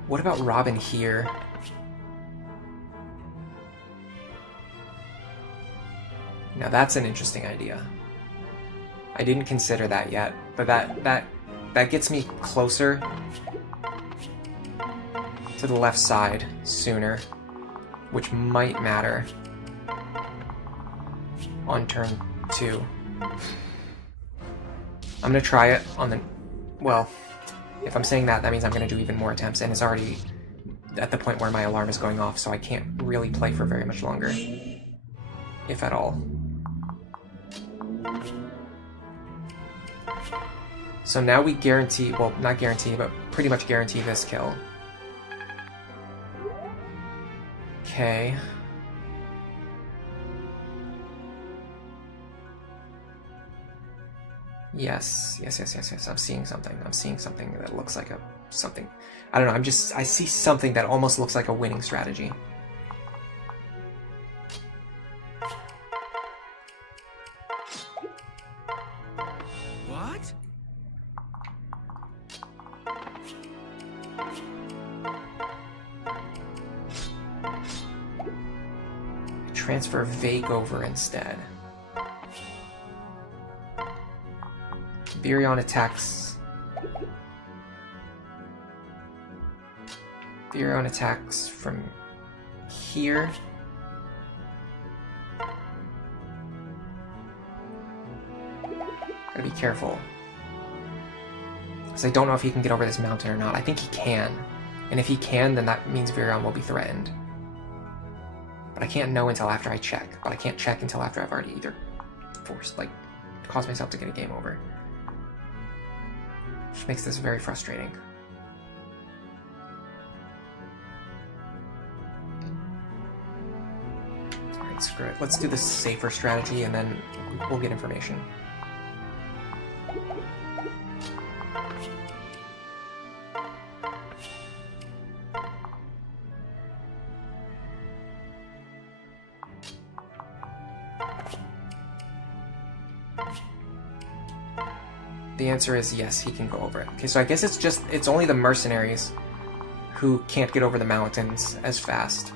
What about Robin here? Now that's an interesting idea. I didn't consider that yet, but that gets me closer to the left side sooner, which might matter on turn 2. I'm gonna try it on the... Well, if I'm saying that, that means I'm gonna do even more attempts, and it's already at the point where my alarm is going off, so I can't really play for very much longer, if at all. So now we guarantee, well, not guarantee, but pretty much guarantee this kill. Okay. Yes. I'm seeing something. I'm seeing something that looks like something. I don't know, I see something that almost looks like a winning strategy. What? Transfer Vake over instead. Virion attacks. Virion attacks from here. Gotta be careful. Because I don't know if he can get over this mountain or not. I think he can. And if he can, then that means Virion will be threatened. But I can't know until after I check. But I can't check until after I've already either caused myself to get a game over. Which makes this very frustrating. Alright, screw it. Let's do the safer strategy and then we'll get information. The answer is yes, he can go over it. Okay, so I guess it's only the mercenaries who can't get over the mountains as fast.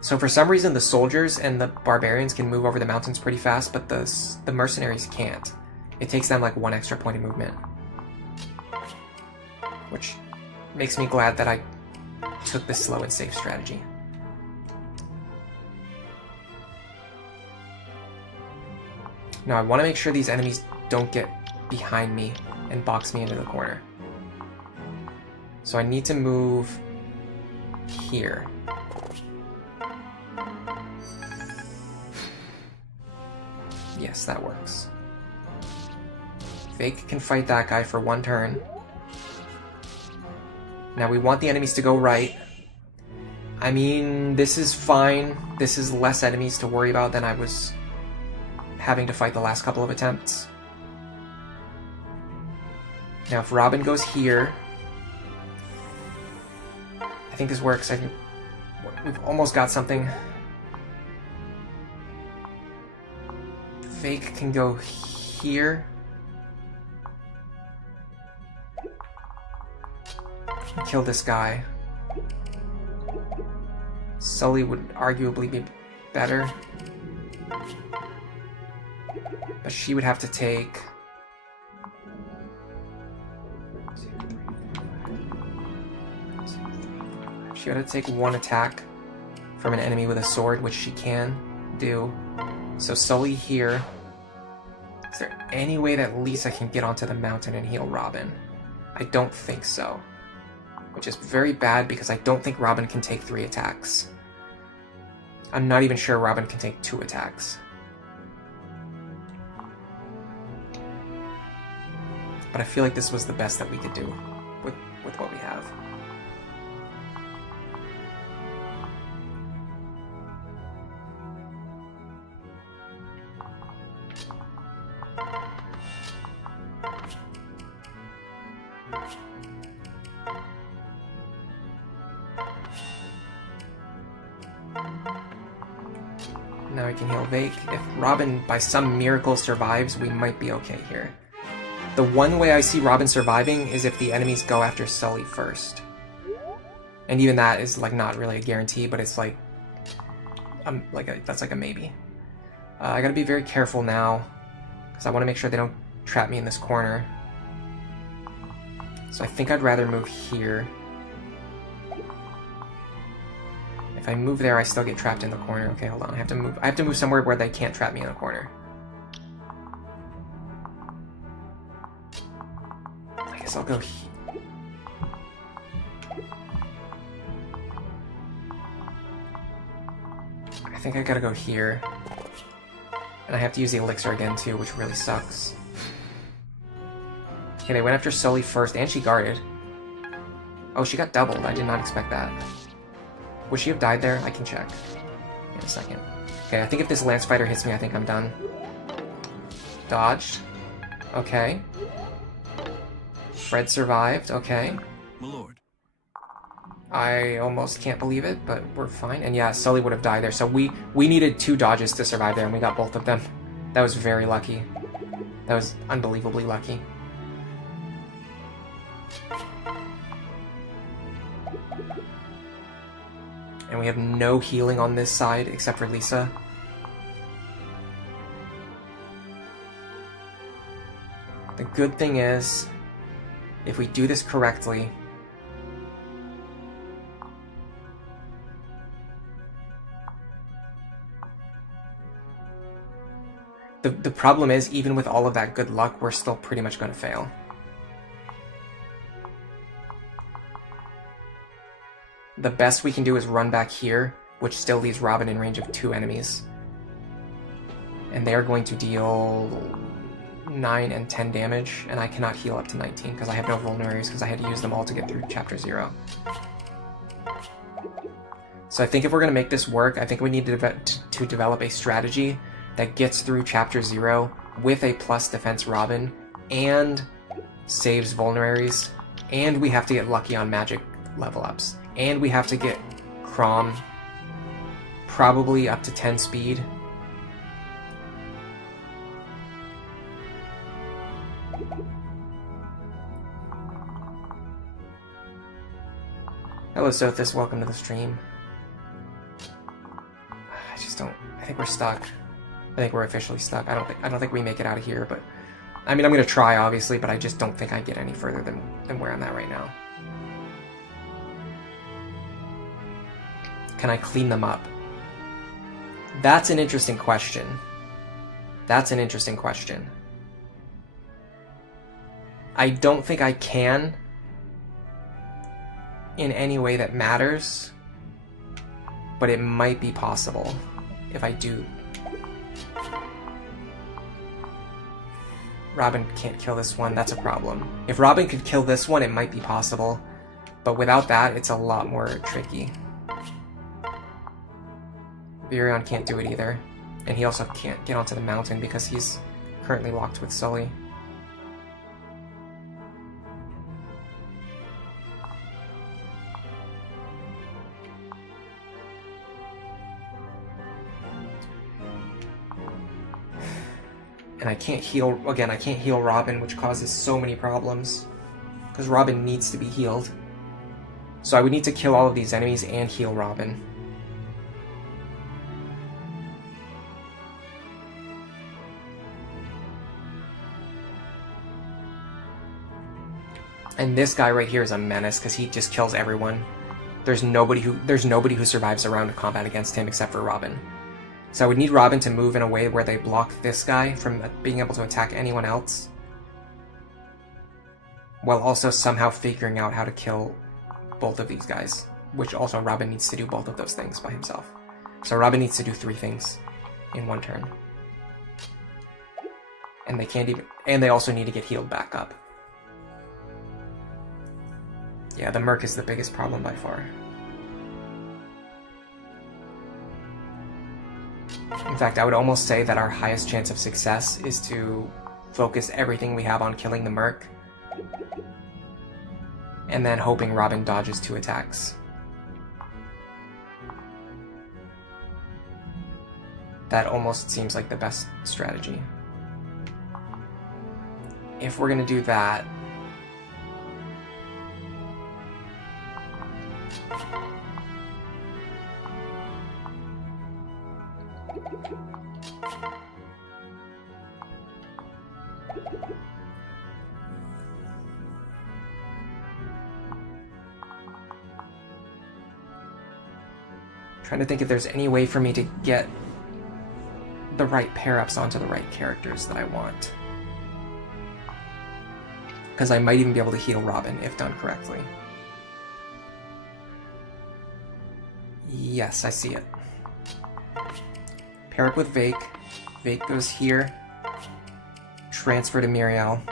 So for some reason the soldiers and the barbarians can move over the mountains pretty fast, but the mercenaries can't. It takes them like 1 extra point of movement. Which makes me glad that I took the slow and safe strategy. Now I want to make sure these enemies don't get behind me and box me into the corner. So I need to move here. Yes, that works. Fake can fight that guy for 1 turn. Now we want the enemies to go right. I mean, this is fine. This is less enemies to worry about than I was having to fight the last couple of attempts. Now if Robin goes here, I think this works. I think we've almost got something. Fake can go here. Kill this guy. Sully would arguably be better. But she would have to take... She would have to take 1 attack from an enemy with a sword, which she can do. So Sully here. Is there any way that Lisa can get onto the mountain and heal Robin? I don't think so. Which is very bad because I don't think Robin can take 3 attacks. I'm not even sure Robin can take 2 attacks. But I feel like this was the best that we could do with what we have. Now I can heal Vake. If Robin, by some miracle, survives, we might be okay here. The one way I see Robin surviving is if the enemies go after Sully first. And even that is like not really a guarantee, but it's like, that's like a maybe. I gotta be very careful now, because I want to make sure they don't trap me in this corner. So I think I'd rather move here. If I move there, I still get trapped in the corner. Okay, hold on. I have to move somewhere where they can't trap me in the corner. I guess I'll go here. I think I gotta go here. And I have to use the elixir again too, which really sucks. Okay, they went after Sully first, and she guarded. Oh, she got doubled. I did not expect that. Would she have died there? I can check in a second. Okay, I think if this lance fighter hits me, I think I'm done. Dodged. Okay. Fred survived. Okay. My lord. I almost can't believe it, but we're fine. And yeah, Sully would have died there. So we needed 2 dodges to survive there, and we got both of them. That was very lucky. That was unbelievably lucky. And we have no healing on this side except for Lisa. The good thing is, if we do this correctly, the problem is, even with all of that good luck, we're still pretty much going to fail. The best we can do is run back here, which still leaves Robin in range of 2 enemies. And they're going to deal 9 and 10 damage, and I cannot heal up to 19 because I have no vulneraries because I had to use them all to get through Chapter 0. So I think if we're going to make this work, I think we need to develop a strategy that gets through Chapter 0 with a plus defense Robin, and saves vulneraries, and we have to get lucky on magic level ups. And we have to get Crom probably up to 10 speed. Hello Sothis, welcome to the stream. I think we're stuck. I think we're officially stuck. I don't think we make it out of here, but I mean, I'm gonna try obviously, but I just don't think I get any further than where I'm at right now. Can I clean them up? That's an interesting question. That's an interesting question. I don't think I can in any way that matters, but it might be possible if I do. Robin can't kill this one, that's a problem. If Robin could kill this one, it might be possible, but without that, it's a lot more tricky. Virion can't do it either, and he also can't get onto the mountain because he's currently locked with Sully. And I can't heal, again, I can't heal Robin, which causes so many problems. Because Robin needs to be healed. So I would need to kill all of these enemies and heal Robin. And this guy right here is a menace because he just kills everyone. There's nobody who survives a round of combat against him except for Robin. So I would need Robin to move in a way where they block this guy from being able to attack anyone else, while also somehow figuring out how to kill both of these guys, which also Robin needs to do both of those things by himself. So Robin needs to do 3 things in one turn. And they can't even, and they also need to get healed back up. Yeah, the Merc is the biggest problem by far. In fact, I would almost say that our highest chance of success is to focus everything we have on killing the Merc, and then hoping Robin dodges 2 attacks. That almost seems like the best strategy. If we're gonna do that, trying to think if there's any way for me to get the right pair-ups onto the right characters that I want. Because I might even be able to heal Robin if done correctly. Yes, I see it. Pair up with Vake. Vake goes here. Transfer to Muriel.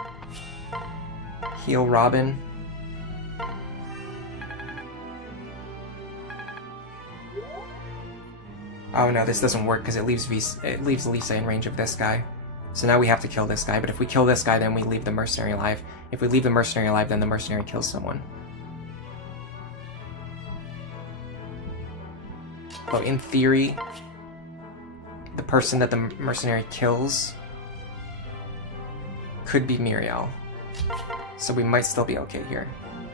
Heal Robin. Oh no, this doesn't work because it leaves Lisa in range of this guy. So now we have to kill this guy, but if we kill this guy, then we leave the mercenary alive. If we leave the mercenary alive, then the mercenary kills someone. But in theory, the person that the mercenary kills could be Muriel. So we might still be okay here.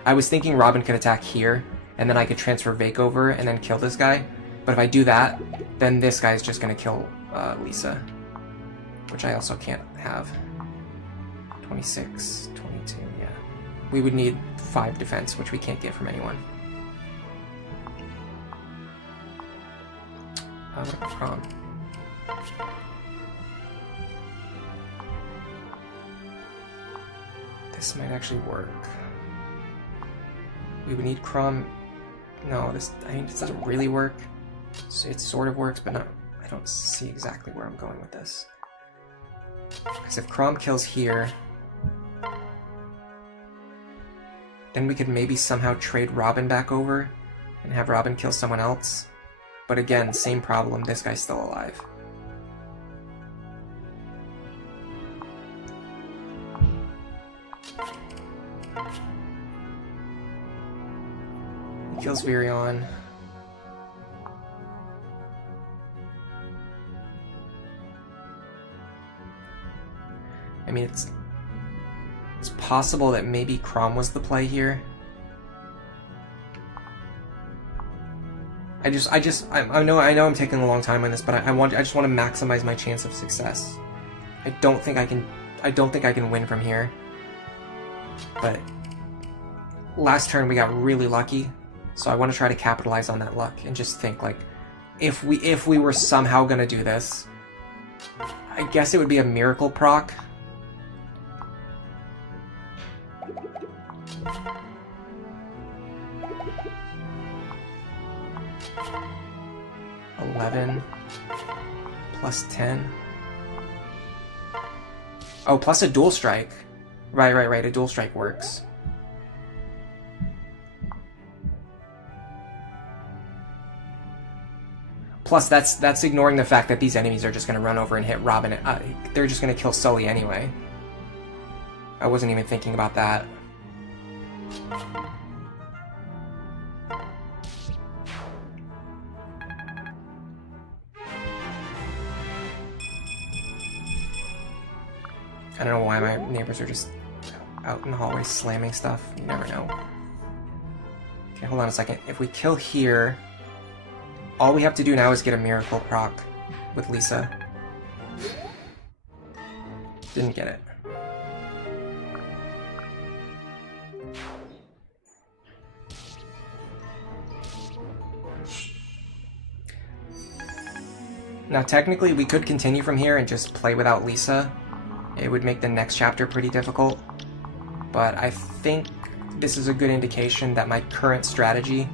I was thinking Robin could attack here, and then I could transfer Vake over and then kill this guy. But if I do that, then this guy's just going to kill Lisa. Which I also can't have. 26, 22, yeah. We would need 5 defense, which we can't get from anyone. What about Crom? This might actually work. We would need Crom. No, this doesn't really work. It sort of works, but not. I don't see exactly where I'm going with this. Because if Crom kills here, then we could maybe somehow trade Robin back over and have Robin kill someone else. But again, same problem, this guy's still alive. He kills Virion. I mean, it's possible that maybe Crom was the play here. I know I'm taking a long time on this, but I just want to maximize my chance of success. I don't think I can win from here. But last turn we got really lucky, so I want to try to capitalize on that luck and just think like, if we were somehow gonna do this, I guess it would be a miracle proc. 11 plus 10. Oh, plus a dual strike. Right. A dual strike works. Plus, that's ignoring the fact that these enemies are just going to run over and hit Robin. They're just going to kill Sully anyway. I wasn't even thinking about that. I don't know why my neighbors are just out in the hallway slamming stuff. You never know. Okay, hold on a second. If we kill here, all we have to do now is get a miracle proc with Lisa. Didn't get it. Now technically we could continue from here and just play without Lisa. It would make the next chapter pretty difficult, but I think this is a good indication that my current strategy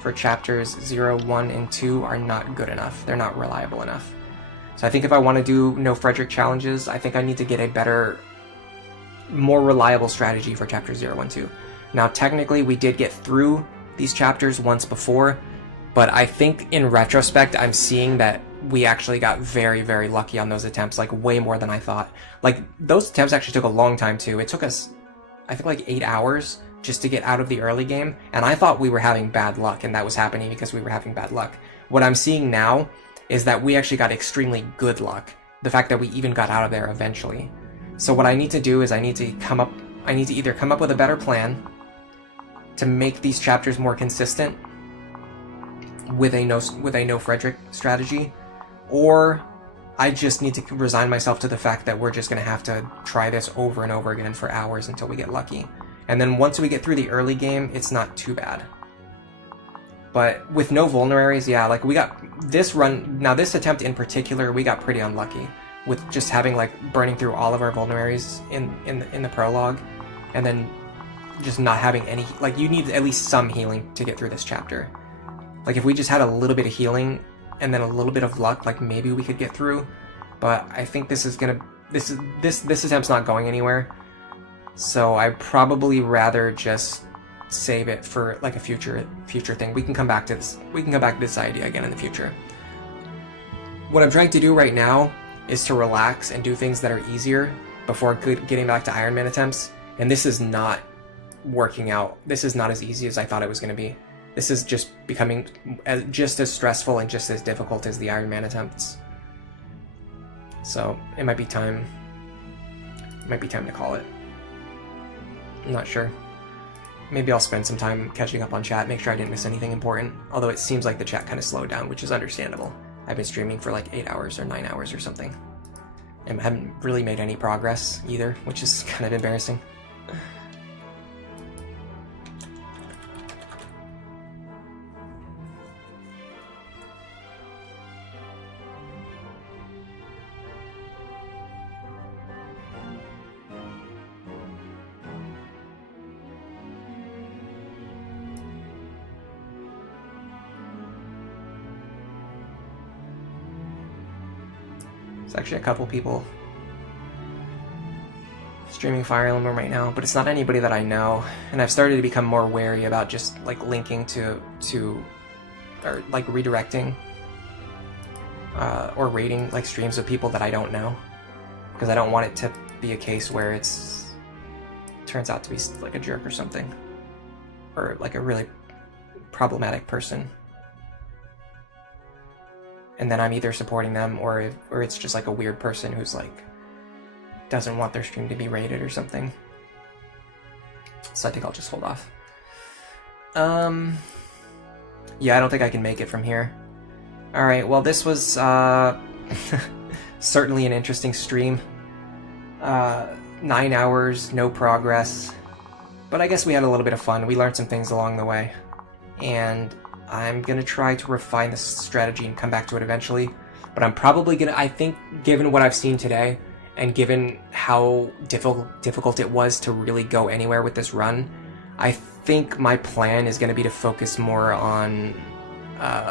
for chapters 0, 1, and 2 are not good enough. They're not reliable enough. So I think if I want to do no Frederick challenges, I think I need to get a better, more reliable strategy for chapters 0, 1, 2. Now technically we did get through these chapters once before, but I think in retrospect I'm seeing that we actually got very, very lucky on those attempts, like way more than I thought. Like, those attempts actually took a long time too. It took us, I think, like 8 hours just to get out of the early game, and I thought we were having bad luck, and that was happening because we were having bad luck. What I'm seeing now is that we actually got extremely good luck. The fact that we even got out of there eventually. So what I need to do is I need to either come up with a better plan to make these chapters more consistent with a no Frederick strategy, or I just need to resign myself to the fact that we're just going to have to try this over and over again for hours until we get lucky. And then once we get through the early game, it's not too bad. But with no vulneraries, yeah, like we got this run, now this attempt in particular, we got pretty unlucky with just having like burning through all of our vulneraries in the prologue, and then just not having any, like you need at least some healing to get through this chapter. Like if we just had a little bit of healing and then a little bit of luck, like maybe we could get through. But I think this attempt's not going anywhere. So I'd probably rather just save it for like a future thing. We can come back to this. We can come back to this idea again in the future. What I'm trying to do right now is to relax and do things that are easier before getting back to Iron Man attempts. And this is not working out. This is not as easy as I thought it was going to be. This is just becoming just as stressful and just as difficult as the Iron Man attempts. So it might be time. It might be time to call it. I'm not sure. Maybe I'll spend some time catching up on chat, make sure I didn't miss anything important. Although it seems like the chat kind of slowed down, which is understandable. I've been streaming for like 8 hours or 9 hours or something. And haven't really made any progress either, which is kind of embarrassing. There's actually a couple people streaming Fire Emblem right now, but it's not anybody that I know, and I've started to become more wary about just like linking to or like redirecting or rating like streams of people that I don't know, because I don't want it to be a case where turns out to be like a jerk or something, or like a really problematic person. And then I'm either supporting them or it's just like a weird person who's like doesn't want their stream to be rated or something. So I think I'll just hold off. Yeah, I don't think I can make it from here. Alright, well this was certainly an interesting stream. 9 hours, no progress. But I guess we had a little bit of fun. We learned some things along the way. And I'm going to try to refine this strategy and come back to it eventually. But I'm probably going to, I think, given what I've seen today, and given how difficult it was to really go anywhere with this run, I think my plan is going to be to focus more on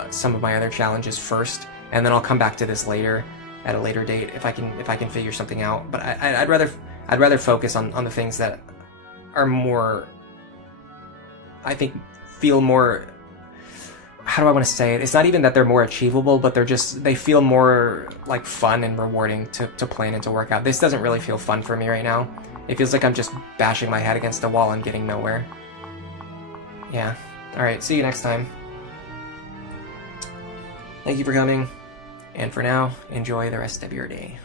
some of my other challenges first, and then I'll come back to this later at a later date if I can figure something out. But I'd rather focus on the things that are more, I think, feel more, how do I want to say it? It's not even that they're more achievable, but they feel more like fun and rewarding to plan and to work out. This doesn't really feel fun for me right now. It feels like I'm just bashing my head against the wall and getting nowhere. Yeah. Alright, see you next time. Thank you for coming, and for now, enjoy the rest of your day.